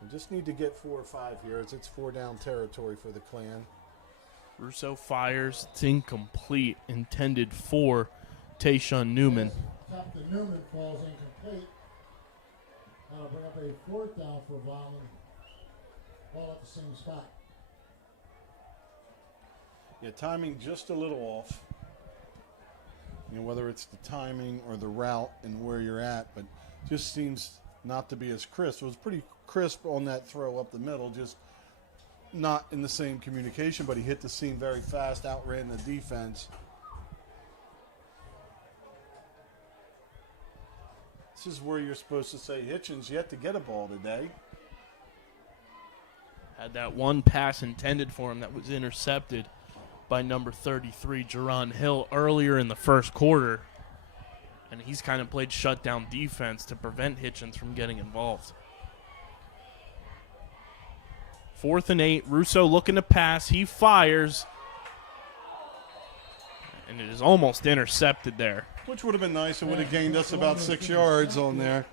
We just need to get 4 or 5 yards. It's 4 down territory for the Clan. Russo fires. It's incomplete. Intended for Tayshawn Newman. Captain Newman falls incomplete. That'll bring up a 4th down for Vineland. All at the same spot. Yeah, timing just a little off. You know, whether it's the timing or the route and where you're at, but just seems not to be as crisp. It was pretty crisp on that throw up the middle, just not in the same communication, but he hit the seam very fast, outran the defense. This is where you're supposed to say Hitchens yet to get a ball today. Had that one pass intended for him that was intercepted by number 33, Jerron Hill, earlier in the first quarter. And he's kind of played shutdown defense to prevent Hitchens from getting involved. 4th and 8. Russo looking to pass. He fires. And it is almost intercepted there. Which would have been nice. It would have gained us about 6 yards on there.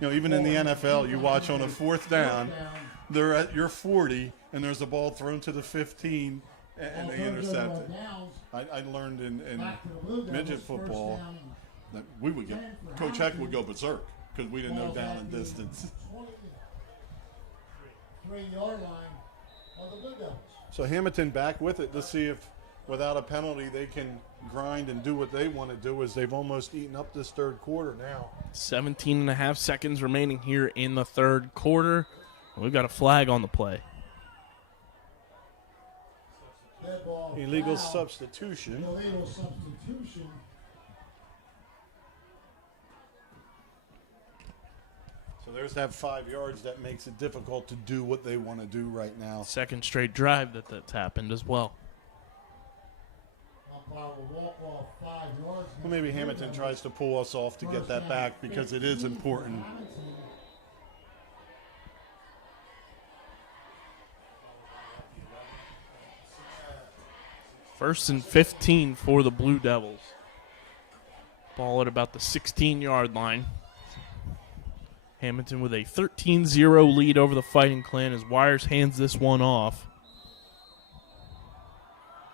You know, even in the NFL, you watch on a 4th down, they're at your 40, and there's a ball thrown to the 15, and they intercept it. I learned in midget football that we would get, Coach Heck would go berserk because we didn't know down and distance. 3-yard line of the Blue Devils. So Hammonton back with it to see if without a penalty they can grind and do what they want to do, as they've almost eaten up this third quarter now. 17 and a half seconds remaining here in the third quarter. We've got a flag on the play. Illegal substitution. Illegal substitution. So there's that 5 yards that makes it difficult to do what they want to do right now. Second straight drive that's happened as well. Will walk off 5 yards. Well, maybe Hammonton tries to pull us off to get that back because it is important. First and 15 for the Blue Devils. Ball at about the 16-yard line. Hammonton with a 13-0 lead over the Fighting Clan as Wires hands this one off.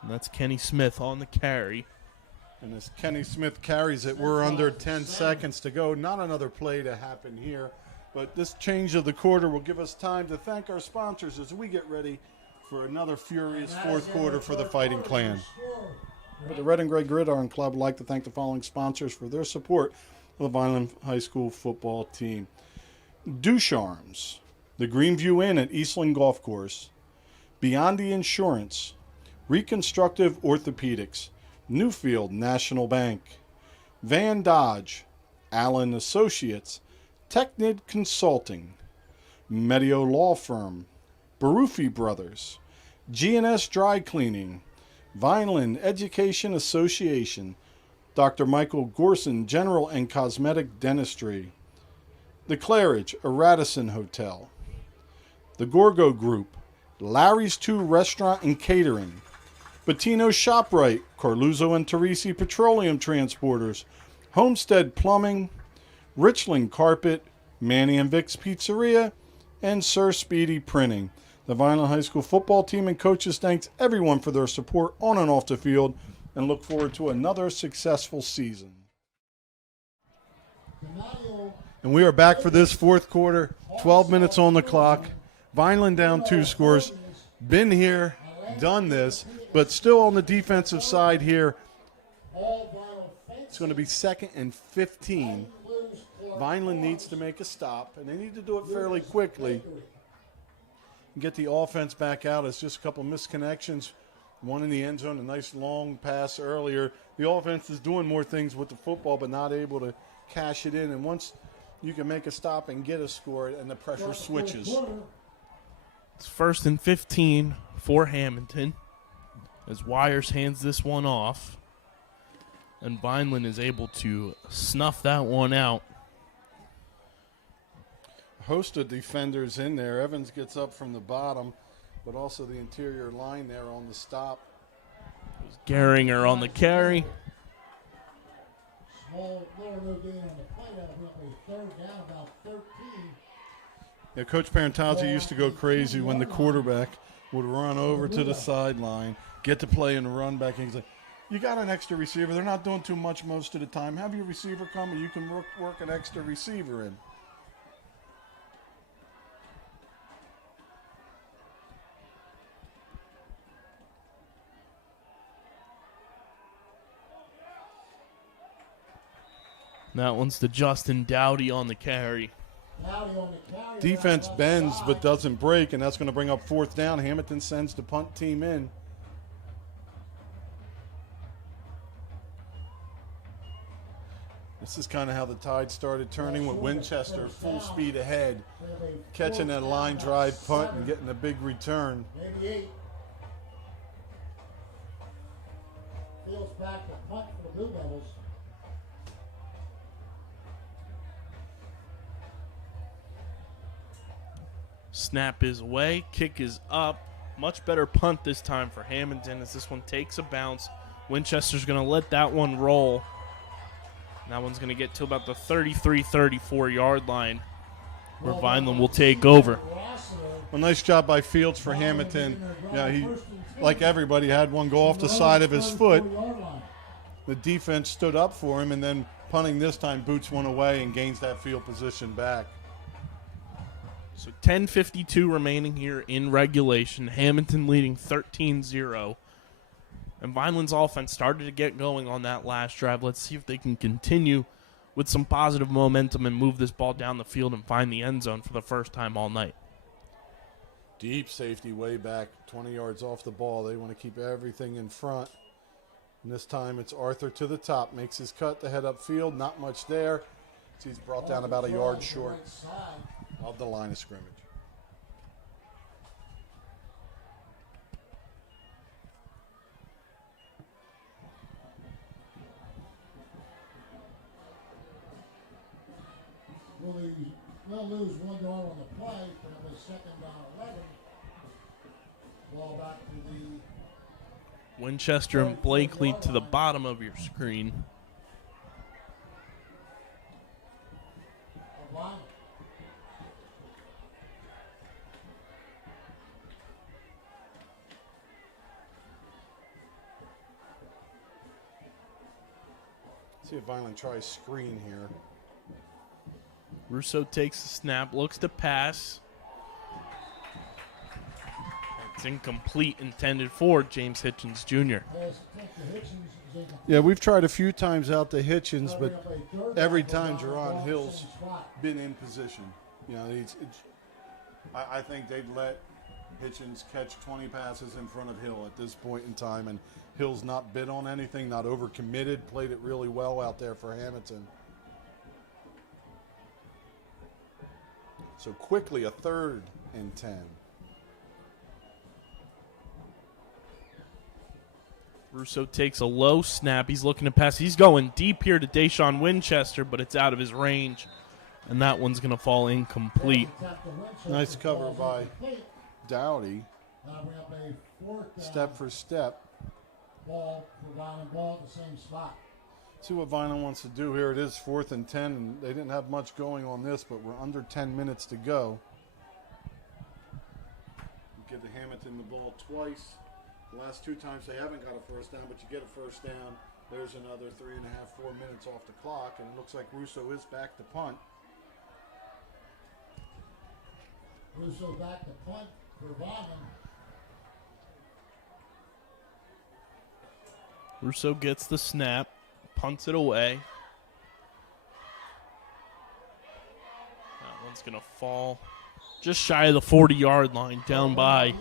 And that's Kenny Smith on the carry. And as Kenny Smith carries it, we're under 10 seconds to go. Not another play to happen here, but this change of the quarter will give us time to thank our sponsors as we get ready for another furious fourth quarter for the Fighting Clan. The Red and Gray Gridiron Club would like to thank the following sponsors for their support of the Vineland High School football team. Ducharmes, the Greenview Inn at Eastland Golf Course, Beyond the Insurance, Reconstructive Orthopedics, Newfield National Bank, Van Dodge, Allen Associates, Technid Consulting, Medio Law Firm, Barufi Brothers, G&S Dry Cleaning, Vineland Education Association, Dr. Michael Gorson General and Cosmetic Dentistry, The Claridge, a Radisson Hotel, The Gorgo Group, Larry's 2 Restaurant and Catering, Bettino ShopRite, Carluzzo and Teresi Petroleum Transporters, Homestead Plumbing, Richland Carpet, Manny and Vic's Pizzeria, and Sir Speedy Printing. The Vineland High School football team and coaches thanks everyone for their support on and off the field and look forward to another successful season. And we are back for this fourth quarter, 12 minutes on the clock. Vineland down 2 scores. Been here, done this, but still on the defensive side here. It's going to be 2nd and 15. Vineland needs to make a stop, and they need to do it fairly quickly. And get the offense back out. It's just a couple misconnections. One in the end zone, a nice long pass earlier. The offense is doing more things with the football, but not able to cash it in. And once you can make a stop and get a score, and the pressure switches. It's 1st and 15 for Hammonton as Wires hands this one off. And Vineland is able to snuff that one out. Host of defenders in there. Evans gets up from the bottom, but also the interior line there on the stop. Gehringer on the carry. Small little no gain on the play. That'll be a 3rd down, about 13. Yeah, Coach Parentazzi used to go crazy when the quarterback would run over to the sideline, get to play and run back, and he's like, you got an extra receiver. They're not doing too much most of the time. Have your receiver come and you can work an extra receiver in. That one's to Justin Dowdy on the carry. Defense bends but doesn't break, and that's going to bring up 4th down. Hammonton sends the punt team in. This is kind of how the tide started turning with Winchester full speed ahead, catching that line drive punt and getting a big return. Fields back to punt for the Blue Devils. Snap is away. Kick is up. Much better punt this time for Hammonton as this one takes a bounce. Winchester's going to let that one roll. And that one's going to get to about the 33-34 yard line where Vineland will take over. Well, nice job by Fields for Hammonton. Yeah, he, like everybody, had one go off the side of his foot. The defense stood up for him, and then punting this time boots one away and gains that field position back. So 10:52 remaining here in regulation. Hammonton leading 13-0. And Vineland's offense started to get going on that last drive. Let's see if they can continue with some positive momentum and move this ball down the field and find the end zone for the first time all night. Deep safety way back, 20 yards off the ball. They want to keep everything in front. And this time it's Arthur to the top. Makes his cut to head upfield. Not much there. So he's brought down about a yard short of the line of scrimmage. We'll lose 1 yard on the play, but it'll be 2nd down 11. Ball back to the Winchester and Blakely to the bottom of your screen. See if Vineland tries screen here. Russo takes the snap, looks to pass. It's incomplete, intended for James Hitchens Jr. Yeah, we've tried a few times out to Hitchens, but every time Jerron Hill's been in position. You know, I think they'd let Hitchens catch 20 passes in front of Hill at this point in time, and Hill's not bid on anything, not overcommitted, played it really well out there for Hammonton. So quickly, a 3rd and 10. Russo takes a low snap. He's looking to pass. He's going deep here to Deshaun Winchester, but it's out of his range. And that one's going to fall incomplete. Nice cover by Dowdy. Step for step. ball for Vineland, ball at the same spot. See what Vineland wants to do here. It is 4th and 10, and they didn't have much going on this, but we're under 10 minutes to go. You give the Hammonton the ball twice. The last 2 times they haven't got a first down, but you get a first down. There's another 3.5, 4 minutes off the clock, and it looks like Russo is back to punt. Russo back to punt for Vineland. Russo gets the snap, punts it away. That one's going to fall just shy of the 40-yard line, down by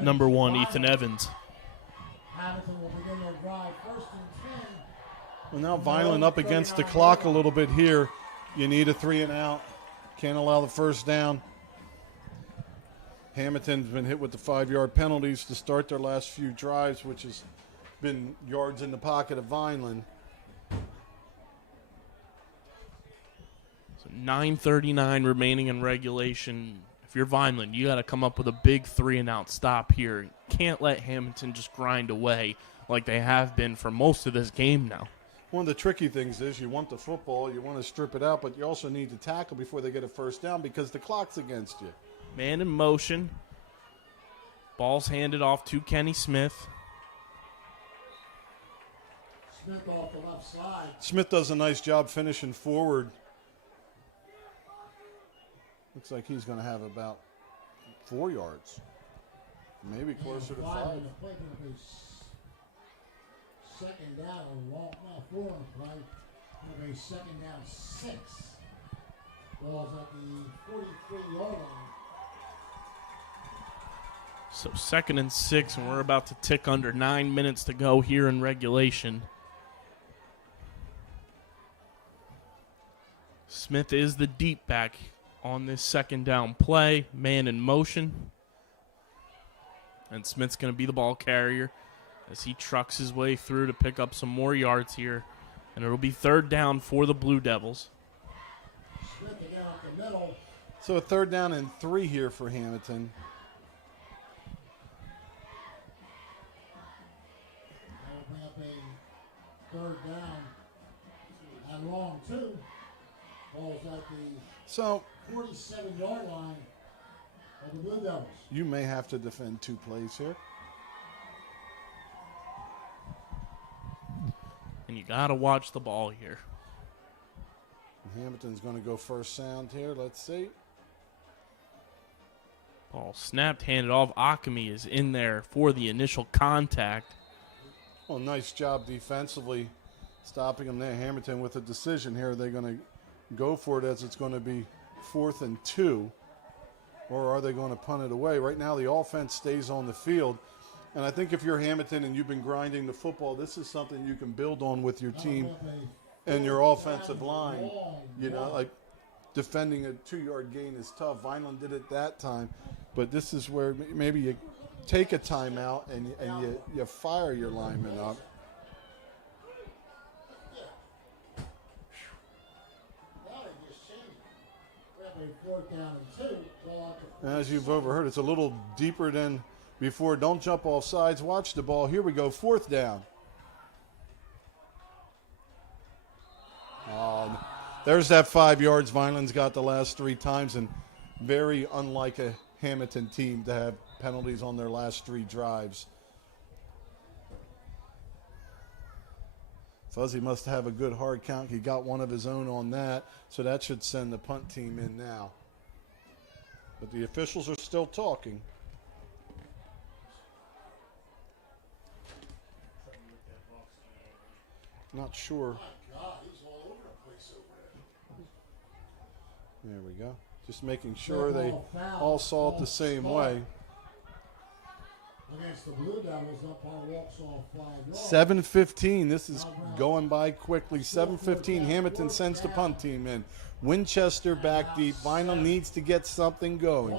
number 1, Ethan Evans. Hammonton will begin their drive 1st and 10. Well, now Vineland up against the clock a little bit here. You need a 3 and out. Can't allow the first down. Hammonton's been hit with the 5-yard penalties to start their last few drives, which has been yards in the pocket of Vineland. So 9:39 remaining in regulation. If you're Vineland, you got to come up with a big 3 and out stop here. Can't let Hammonton just grind away like they have been for most of this game now. One of the tricky things is you want the football, you want to strip it out, but you also need to tackle before they get a first down because the clock's against you. Man in motion. Ball's handed off to Kenny Smith. Smith off the left side. Smith does a nice job finishing forward. Looks like he's going to have about 4 yards. Maybe closer to 5. Second down, a long, no, 4 on the play. It'll be second down 6. Ball's at the 43-yard line. So 2nd and 6, and we're about to tick under 9 minutes to go here in regulation. Smith is the deep back on this 2nd down play. Man in motion. And Smith's going to be the ball carrier as he trucks his way through to pick up some more yards here. And it'll be 3rd down for the Blue Devils. Smith again up the middle. So a 3rd down and 3 here for Hammonton. That'll bring up a 3rd down and long 2. Ball's at the 47-yard line of the Blue Devils. You may have to defend 2 plays here. And you got to watch the ball here. Hammonton's going to go first sound here. Let's see. Ball snapped, handed off. Akemi is in there for the initial contact. Well, nice job defensively stopping them there. Hammonton with a decision here. They're going to go for it as it's going to be 4th and 2. Or are they going to punt it away? Right now the offense stays on the field. And I think if you're Hammonton and you've been grinding the football, this is something you can build on with your team and your offensive line. You know, like defending a 2-yard gain is tough. Vineland did it that time. But this is where maybe you take a timeout and you fire your lineman up. As you've overheard, it's a little deeper than before. Don't jump off sides. Watch the ball. Here we go. 4th down. There's that 5 yards Vineland's got the last 3 times, and very unlike a Hammonton team to have penalties on their last 3 drives. Fuzzy must have a good hard count. He got one of his own on that, so that should send the punt team in now. But the officials are still talking. Not sure. There we go. Just making sure they all saw it the same way. Against the Blue Devils, umpire walks off 5 yards. 7:15. This is going by quickly. 7:15. Hammonton sends the punt team in. Winchester back deep. Vineland needs to get something going.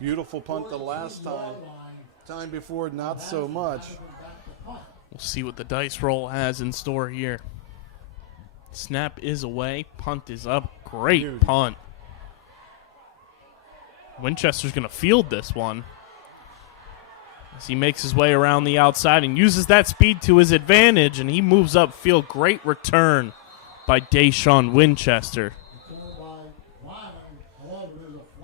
Beautiful punt the last time. Time before, not so much. We'll see what the dice roll has in store here. Snap is away. Punt is up. Great punt. Winchester's going to field this one. as he makes his way around the outside and uses that speed to his advantage, and he moves upfield. Great return by Deshaun Winchester.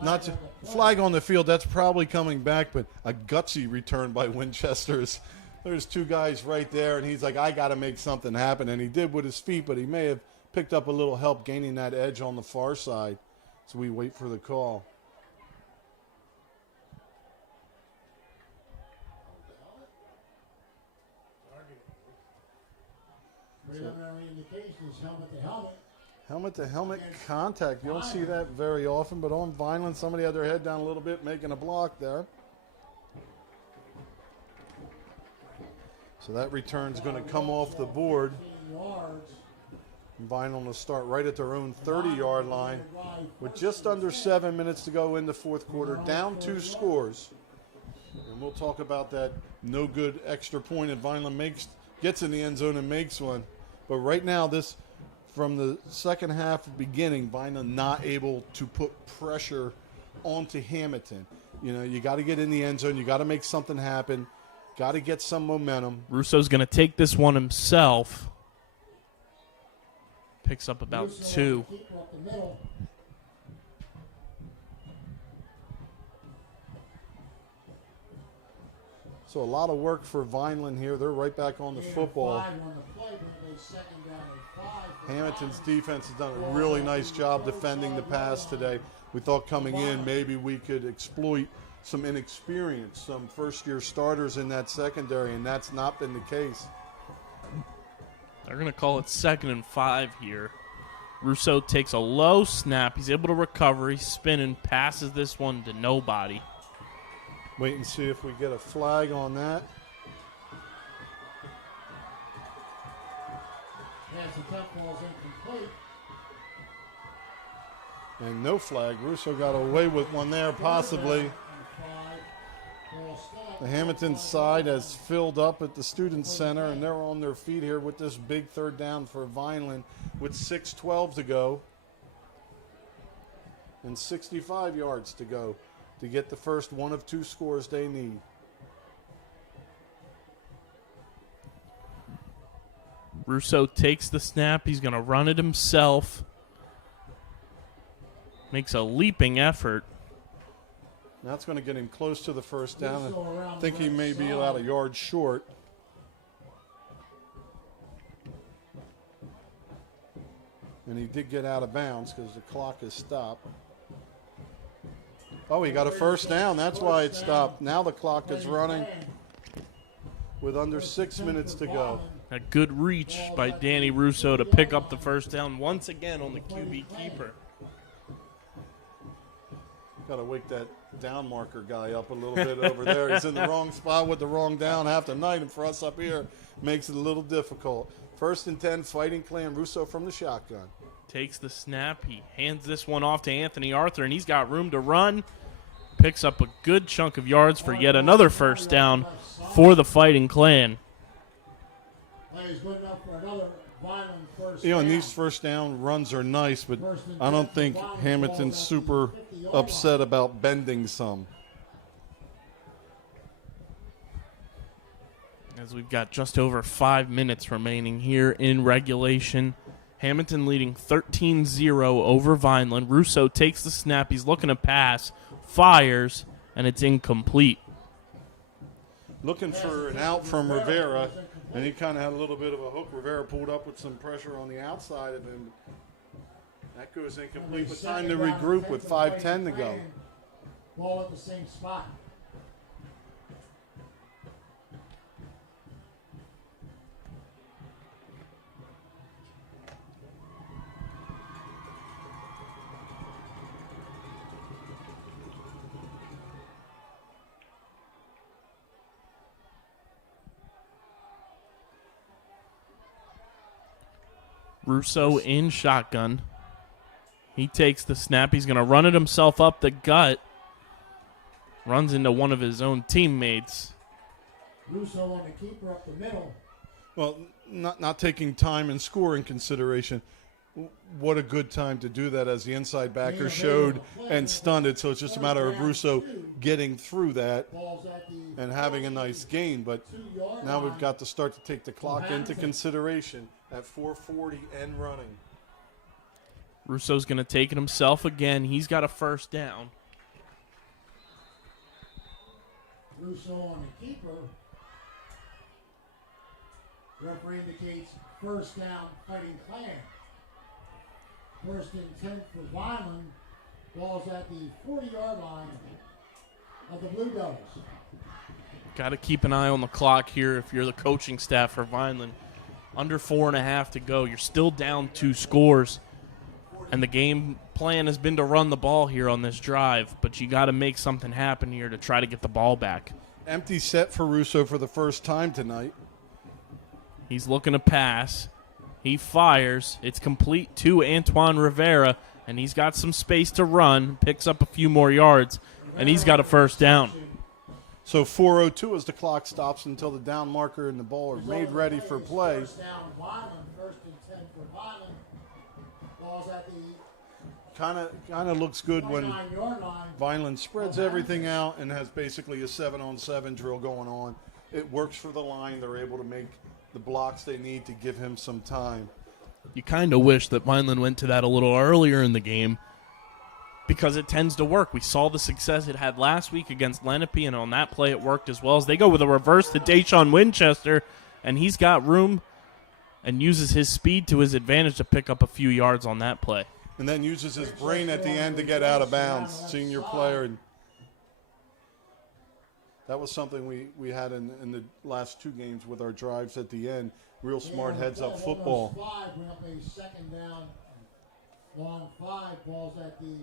Not flag on the field, that's probably coming back, but a gutsy return by Winchester's. There's two guys right there, and he's like, I got to make something happen. And he did with his feet, but he may have picked up a little help gaining that edge on the far side. So we wait for the call. Preliminary indication is helmet to helmet. Helmet-to-helmet contact. You don't see that very often, but on Vineland, somebody had their head down a little bit, making a block there. So that return's going to come off the board. Vineland will start right at their own 30-yard line with just under 7 minutes to go in the fourth quarter, down 2 scores. And we'll talk about that no-good extra point that Vineland gets in the end zone and makes one. But right now, this from the second half beginning, Vineland not able to put pressure onto Hammonton. You know, you got to get in the end zone. You got to make something happen. Got to get some momentum. Russo's going to take this one himself. Picks up about 2. So a lot of work for Vineland here. They're right back on the football. Hammonton's defense has done a really nice job defending the pass today. We thought coming in maybe we could exploit some inexperience, some first-year starters in that secondary, and that's not been the case. They're going to call it 2nd and 5 here. Russo takes a low snap. He's able to recover. He's spinning, passes this one to nobody. Wait and see if we get a flag on that. And no flag. Russo got away with one there, possibly. The Hammonton side has filled up at the Student Center, and they're on their feet here with this big third down for Vineland with 6:12 to go and 65 yards to go to get the first one of 2 scores they need. Russo takes the snap. He's going to run it himself. Makes a leaping effort. That's going to get him close to the first down. I think he may be about a yard short. And he did get out of bounds because the clock is stopped. Oh, he got a first down. That's why it stopped. Now the clock is running with under 6 minutes to go. A good reach by Danny Russo to pick up the first down once again on the QB keeper. Got to wake that down marker guy up a little bit over there. He's in the wrong spot with the wrong down half the night, and for us up here, makes it a little difficult. 1st and 10, Fighting Clan. Russo from the shotgun. Takes the snap. He hands this one off to Anthony Arthur, and he's got room to run. Picks up a good chunk of yards for yet another first down for the Fighting Clan. You know, and these first down runs are nice, but I don't think Hammonton's super upset about bending some. As we've got just over 5 minutes remaining here in regulation. Hammonton leading 13-0 over Vineland. Russo takes the snap. He's looking to pass, fires, and it's incomplete. Looking for an out from Rivera, and he kind of had a little bit of a hook. Rivera pulled up with some pressure on the outside of him. That goes incomplete, but time to regroup with 5:10 to go. Ball at the same spot. Russo in shotgun. He takes the snap. He's going to run it himself up the gut. Runs into one of his own teammates. Russo on the keeper up the middle. Well, not taking time and score in consideration. what a good time to do that, as the inside backer showed and stunned it. So it's just a matter of Russo getting through that and having a nice gain. But now we've got to start to take the clock into consideration at 4:40 and running. Russo's going to take it himself again. He's got a first down. Russo on the keeper. Referee indicates first down, Fighting Clan. First and 10 for Vineland. Ball's at the 40-yard line of the Blue Devils. Got to keep an eye on the clock here if you're the coaching staff for Vineland. Under 4.5 to go. You're still down 2 scores. And the game plan has been to run the ball here on this drive, but you got to make something happen here to try to get the ball back. Empty set for Russo for the first time tonight. He's looking to pass. He fires. It's complete to Antoine Rivera, and he's got some space to run, picks up a few more yards, and he's got a first down. So 4:02 as the clock stops until the down marker and the ball are made ready for play. First down, Vineland. First and 10 for Vineland. Ball's at the Kind of looks good when 29-yard line. Vineland spreads everything out and has basically a 7-on-7 drill going on. It works for the line. They're able to make the blocks they need to give him some time. You kind of wish that Vineland went to that a little earlier in the game because it tends to work. We saw the success it had last week against Lenape, and on that play it worked as well. As they go with a reverse to Deshaun Winchester, and he's got room and uses his speed to his advantage to pick up a few yards on that play. And then uses his brain at the end to get out of bounds. Senior player. And that was something we had in the last 2 games with our drives at the end. Real smart heads-up football. Bring up a second down. Long 5. Ball's at the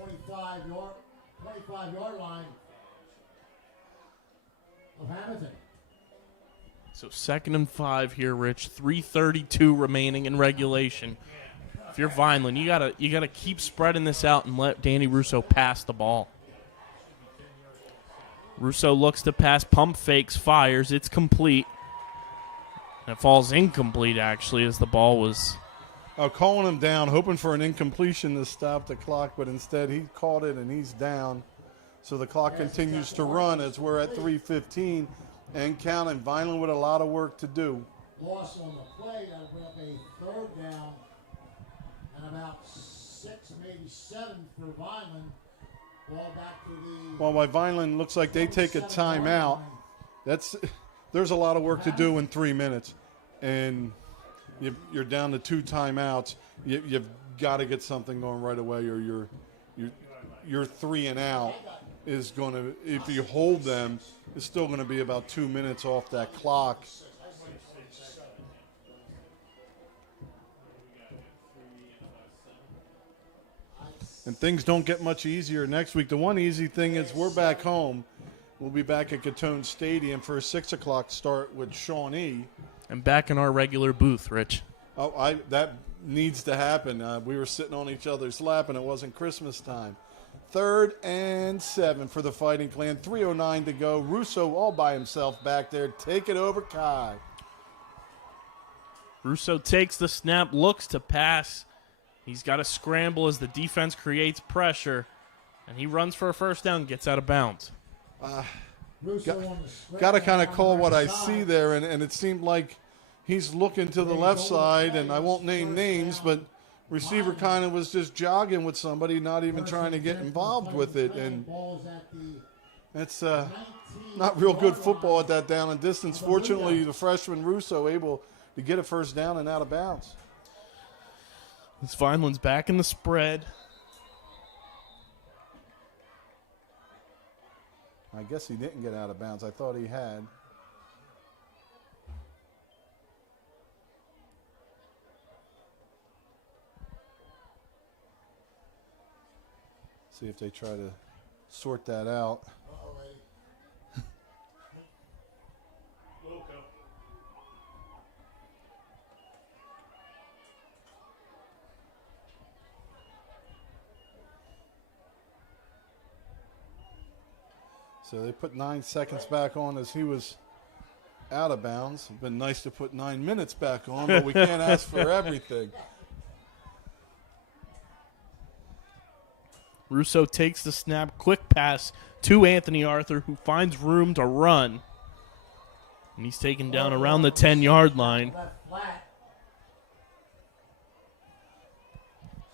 25-yard line of Hammonton. So 2nd and 5 here, Rich. 3:32 remaining in regulation. If you're Vineland, you gotta keep spreading this out and let Danny Russo pass the ball. Russo looks to pass, pump fakes, fires. It's complete. And it falls incomplete, actually, as the ball was... Calling him down, hoping for an incompletion to stop the clock, but instead he caught it and he's down. So the clock continues to run as we're at 3:15 and counting. Vineland with a lot of work to do. Loss on the play. That'll bring up a 3rd down and about 6, maybe 7 for Vineland. Ball back to the... Well, by Vineland looks like they take a timeout. There's a lot of work to do in 3 minutes. And you're down to 2 timeouts. You've got to get something going right away, or your 3 and out is going to, if you hold them, it's still going to be about 2 minutes off that clock. And things don't get much easier next week. The one easy thing is we're back home. We'll be back at Catone Stadium for a 6 o'clock start with Shawnee. And back in our regular booth, Rich. Oh, that needs to happen. We were sitting on each other's lap, and it wasn't Christmas time. 3rd and 7 for the Fighting Clan. 3:09 to go. Russo all by himself back there. Take it over, Kai. Russo takes the snap, looks to pass. He's got to scramble as the defense creates pressure. And he runs for a first down, gets out of bounds. Got to kind of call what I see there, and it seemed like he's looking to the left side, and I won't name names, but receiver kind of was just jogging with somebody, not even trying to get involved with it, and it's not real good football at that down and distance. Fortunately, the freshman Russo able to get a first down and out of bounds. This Vineland's back in the spread. I guess he didn't get out of bounds. I thought he had. See if they try to sort that out. So they put 9 seconds back on as he was out of bounds. It's been nice to put 9 minutes back on, but we can't ask for everything. Russo takes the snap, quick pass to Anthony Arthur, who finds room to run. And he's taken down around the 10-yard line.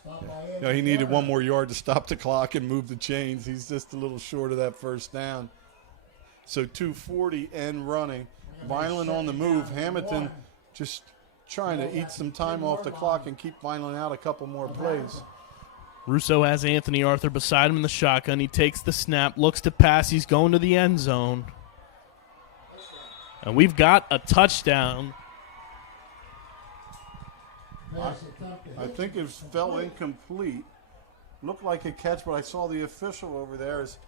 You know, he needed 1 more yard to stop the clock and move the chains. He's just a little short of that first down. So 2:40 and running. Vineland on the move. Hammonton just trying to eat some time off the clock and keep Vineland out a couple more plays. Russo has Anthony Arthur beside him in the shotgun. He takes the snap, looks to pass. He's going to the end zone. And we've got a touchdown. I think it fell incomplete. Looked like a catch, but I saw the official over there as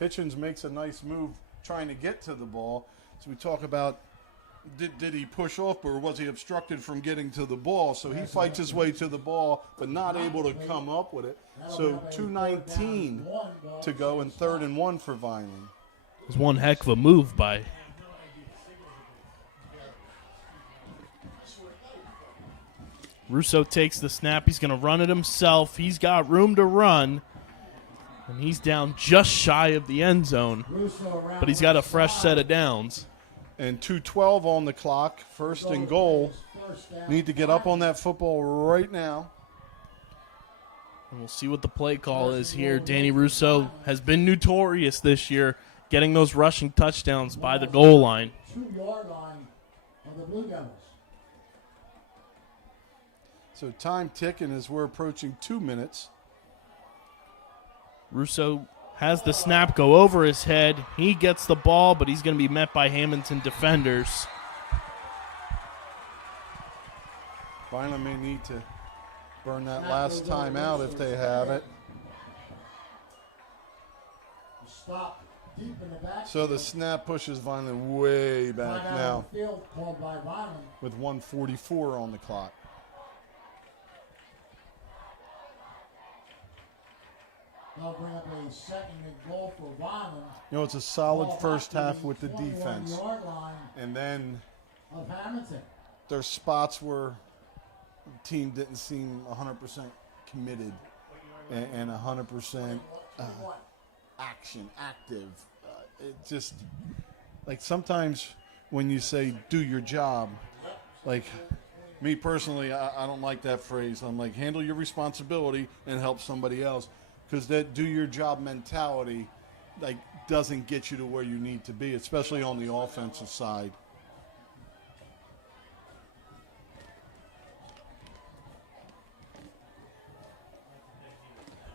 Hitchens makes a nice move trying to get to the ball. So we talk about did he push off or was he obstructed from getting to the ball? So he fights his way to the ball but not able to come up with it. So 2:19 to go and 3rd and 1 for Vineland. It was one heck of a move by Russo. Takes the snap. He's going to run it himself. He's got room to run. And he's down just shy of the end zone. But he's got a fresh set of downs. And 2:12 on the clock. 1st and goal. Need to get up on that football right now. And we'll see what the play call is here. Danny Russo has been notorious this year, getting those rushing touchdowns by the goal line. 2-yard line of the Blue Devils. So time ticking as we're approaching 2 minutes. Russo has the snap go over his head. He gets the ball, but he's going to be met by Hammonton defenders. Vineland may need to burn that last time out if they have it. Stop deep in the back. So the snap pushes Vineland way back now Field called by Vineland. with 1:44 on the clock. They'll bring up a 2nd and goal for Vineland. You know, it's a solid Ball first back to half the with the defense. 21-yard line And then of Hammonton. there's spots where the team didn't seem 100% committed and 100% active. It just, like sometimes when you say do your job, like me personally, I don't like that phrase. I'm like, handle your responsibility and help somebody else. Because that do your job mentality like doesn't get you to where you need to be, especially on the offensive side.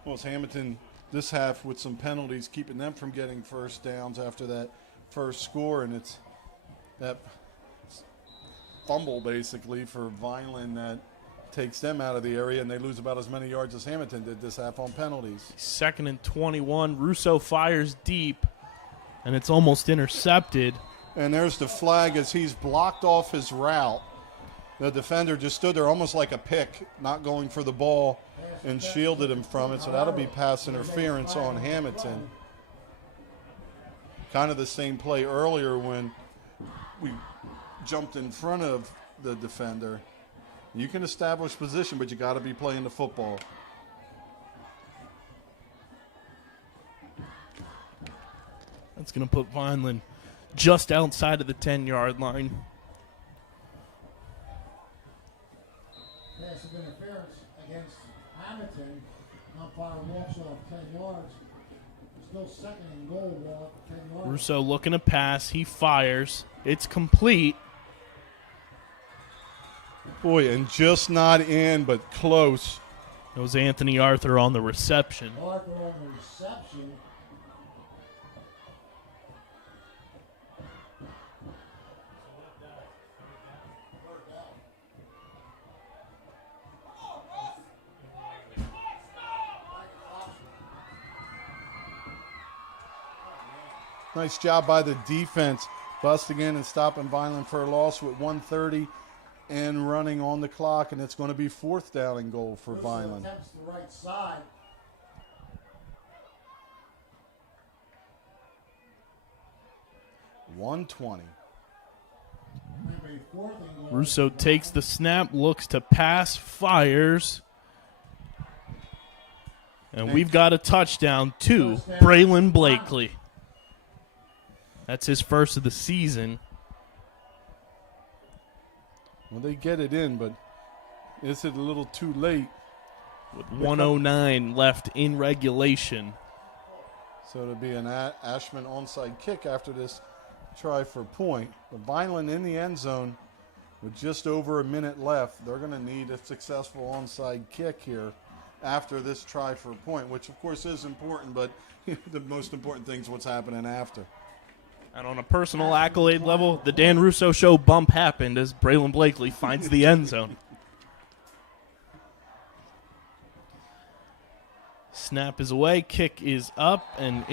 Well, it's Hammonton this half with some penalties, keeping them from getting first downs after that first score, and it's that fumble basically for Vineland that takes them out of the area, and they lose about as many yards as Hammonton did this half on penalties. 2nd and 21. Russo fires deep, and it's almost intercepted. And there's the flag as he's blocked off his route. The defender just stood there almost like a pick, not going for the ball, and shielded him from it. So that'll be pass interference on Hammonton. Kind of the same play earlier when we jumped in front of the defender. You can establish position, but you got to be playing the football. That's going to put Vineland just outside of the 10-yard line. Pass of interference against Hammonton. Umpire walks off 10 yards. Still 2nd and goal, walk 10 yards. Russo looking to pass. He fires. It's complete. Boy, and just not in, but close. It was Anthony Arthur on the reception. Arthur on the reception. Nice job by the defense, busting in and stopping Vineland for a loss with 1:30 and running on the clock, and it's going to be 4th down and goal for Vineland. Attempts the right side. $120. a fourth and long. Russo takes the snap, looks to pass, fires. And we've got a touchdown to Braylon Blakely. That's his first of the season. Well, they get it in, but is it a little too late? With 1:09 left in regulation. So it'll be an Ashman onside kick after this try for a point. But Vineland in the end zone with just over a minute left. They're going to need a successful onside kick here after this try for a point, which of course is important, but the most important thing is what's happening after. And on a personal accolade level, the Dan Russo Show bump happened as Braylon Blakely finds the end zone. Snap is away, kick is up, and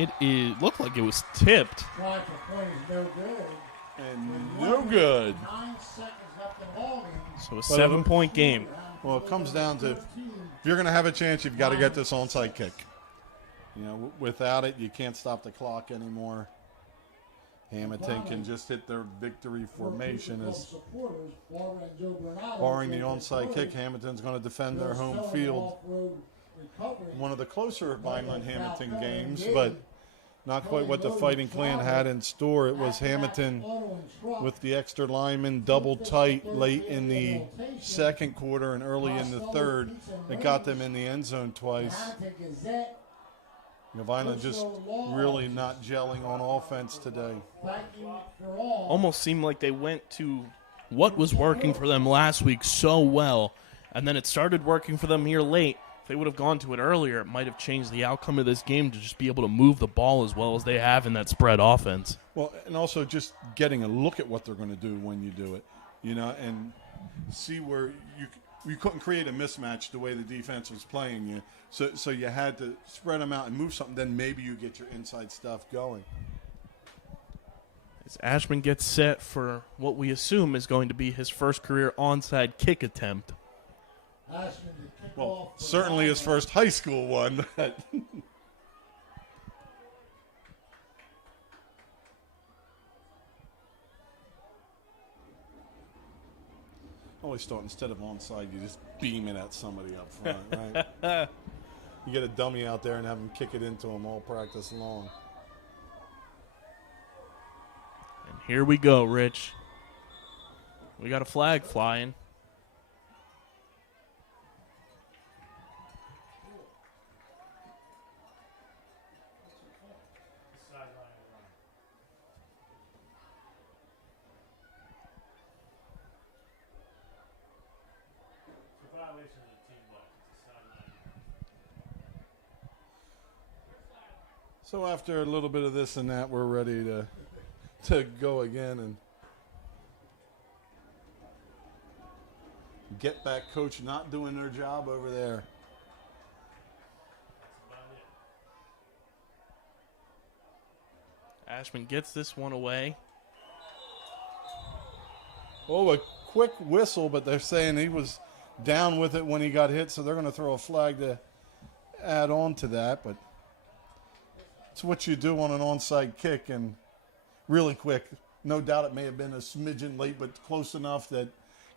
looked like it was tipped. Try for point is no good. And no good. 9 seconds left in ball game. So a 7-point game. Well, it comes down to if you're going to have a chance, you've got to get this onside kick. You know, without it, you can't stop the clock anymore. Hammonton can just hit their victory formation as barring the onside kick, Hammonton's going to defend their home field. One of the closer Vineland-Hammonton games, but not quite what the Fighting Clan had in store. It was Hammonton with the extra lineman double tight late in the second quarter and early in the third. It got them in the end zone twice. Vineland just really not gelling on offense today. Almost seemed like they went to what was working for them last week so well, and then it started working for them here late. If they would have gone to it earlier, it might have changed the outcome of this game to just be able to move the ball as well as they have in that spread offense. Well, and also just getting a look at what they're going to do when you do it, you know, and see where you couldn't create a mismatch the way the defense was playing you. So you had to spread them out and move something, then maybe you get your inside stuff going. As Ashman gets set for what we assume is going to be his first career onside kick attempt. Well, certainly his first high school one. I always thought instead of onside, you just beam it at somebody up front, right? You get a dummy out there and have them kick it into them all practice long. And here we go, Rich. We got a flag flying. So after a little bit of this and that, we're ready to go again and get back coach not doing their job over there. Ashman gets this one away. Oh, a quick whistle, but they're saying he was down with it when he got hit, so they're going to throw a flag to add on to that, but it's what you do on an onside kick, and really quick. No doubt it may have been a smidgen late, but close enough that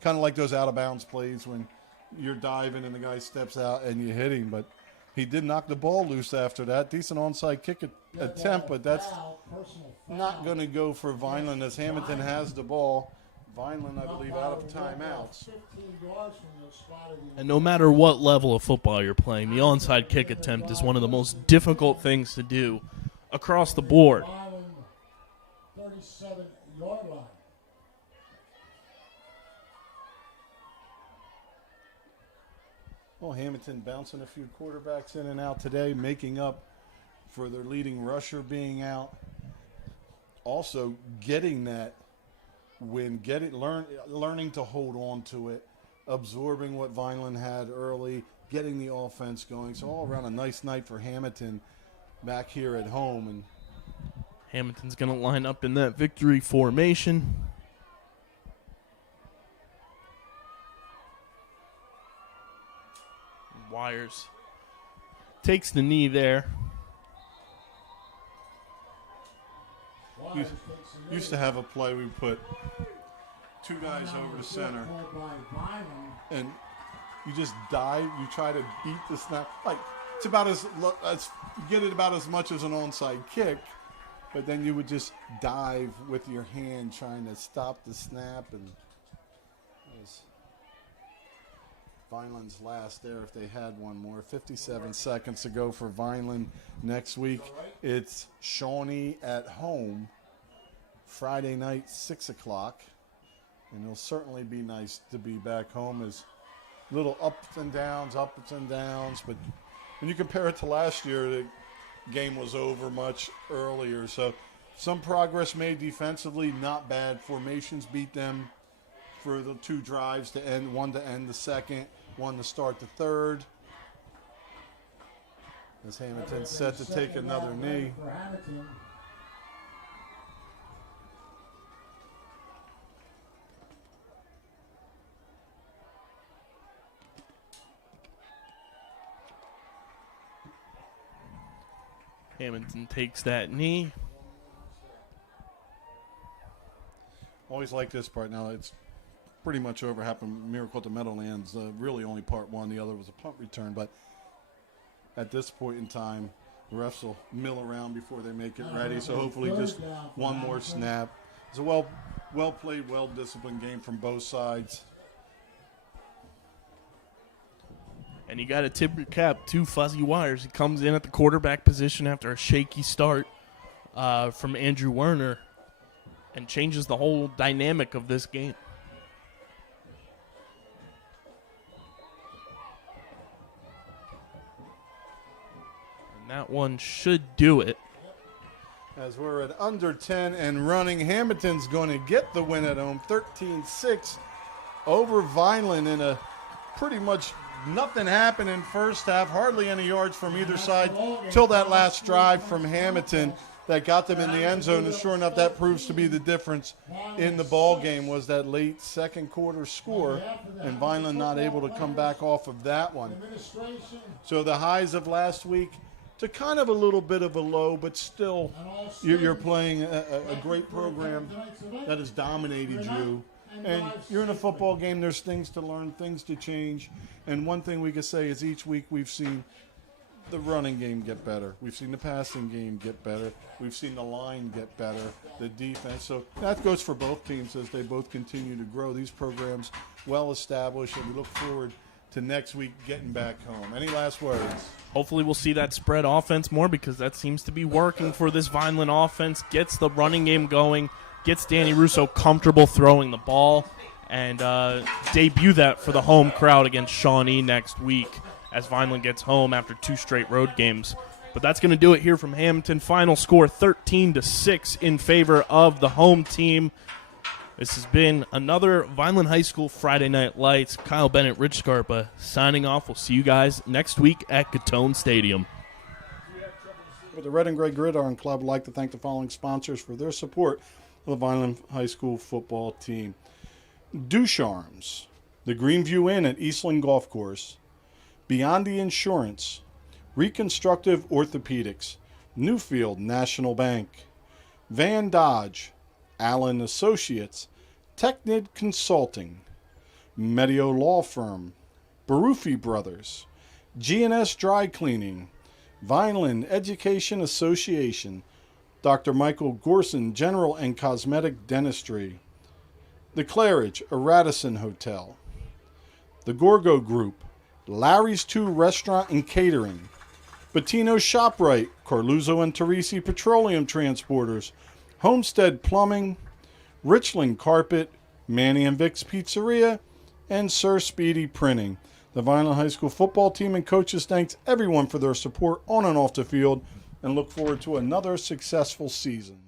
kind of like those out-of-bounds plays when you're diving and the guy steps out and you hit him. But he did knock the ball loose after that. Decent onside kick attempt, but that's not going to go for Vineland as Hammonton has the ball. Vineland, I believe, out of timeouts. And no matter what level of football you're playing, the onside kick attempt is one of the most difficult things to do across the board. 37-yard line. Well, Hammonton bouncing a few quarterbacks in and out today, making up for their leading rusher being out. Also getting that win, learning to hold on to it, absorbing what Vineland had early, getting the offense going. So all around a nice night for Hammonton back here at home. And Hammonton's going to line up in that victory formation. Wires takes the knee there. Used to have a play we put two guys over the center, Called by Vineland. and you just dive. You try to beat the snap. Like, it's about as you get it about as much as an onside kick, but then you would just dive with your hand trying to stop the snap, and it was Vineland's last there if they had one more. 57 seconds to go for Vineland. Next week it's Shawnee at home, Friday night, 6 o'clock, and it'll certainly be nice to be back home. As little ups and downs, but when you compare it to last year, the game was over much earlier. So some progress made defensively, not bad. Formations beat them for the two drives to end, one to end the second, one to start the third. As Hammonton set to take another knee. For Hammonton. Hammonton takes that knee. Always like this part. Now it's pretty much over. Happened Miracle at the Meadowlands. Really only part one. The other was a punt return. But at this point in time, the refs will mill around before they make it ready. So hopefully just one more snap. It's a well played, well disciplined game from both sides. And you got to tip your cap to Fuzzy Wires. He comes in at the quarterback position after a shaky start from Andrew Werner and changes the whole dynamic of this game. And that one should do it. As we're at under 10 and running, Hammonton's going to get the win at home, 13-6 over Vineland in a pretty much nothing happened in first half, hardly any yards from either side till that last drive from Hammonton that got them in the end zone. And sure enough, that proves to be the difference in the ball game, was that late second quarter score, and Vineland not able to come back off of that one. So the highs of last week to kind of a little bit of a low, but still you're playing a great program that has dominated you. And you're in a football game, there's things to learn, things to change. And one thing we can say is each week we've seen the running game get better. We've seen the passing game get better. We've seen the line get better, the defense. So that goes for both teams as they both continue to grow. These programs well established, and we look forward to next week getting back home. Any last words? Hopefully we'll see that spread offense more, because that seems to be working for this Vineland offense. Gets the running game going, gets Danny Russo comfortable throwing the ball, and debut that for the home crowd against Shawnee next week as Vineland gets home after 2 straight road games. But that's going to do it here from Hammonton. Final score 13-6 in favor of the home team. This has been another Vineland High School Friday Night Lights. Kyle Bennett, Rich Scarpa signing off. We'll see you guys next week at Gatone Stadium. With the Red and Gray Gridiron Club, I'd like to thank the following sponsors for their support of the Vineland High School football team. Ducharmes, the Greenview Inn at Eastland Golf Course, Beyond the Insurance, Reconstructive Orthopedics, Newfield National Bank, Van Dodge, Allen Associates, Technid Consulting, Medio Law Firm, Barufi Brothers, G&S Dry Cleaning, Vineland Education Association, Dr. Michael Gorson General and Cosmetic Dentistry, The Claridge, a Radisson Hotel, The Gorgo Group, Larry's 2 Restaurant and Catering, Bettino ShopRite, Carluzzo and Teresi Petroleum Transporters, Homestead Plumbing, Richland Carpet, Manny and Vic's Pizzeria, and Sir Speedy Printing. The Vineland High School football team and coaches thanks everyone for their support on and off the field, and look forward to another successful season.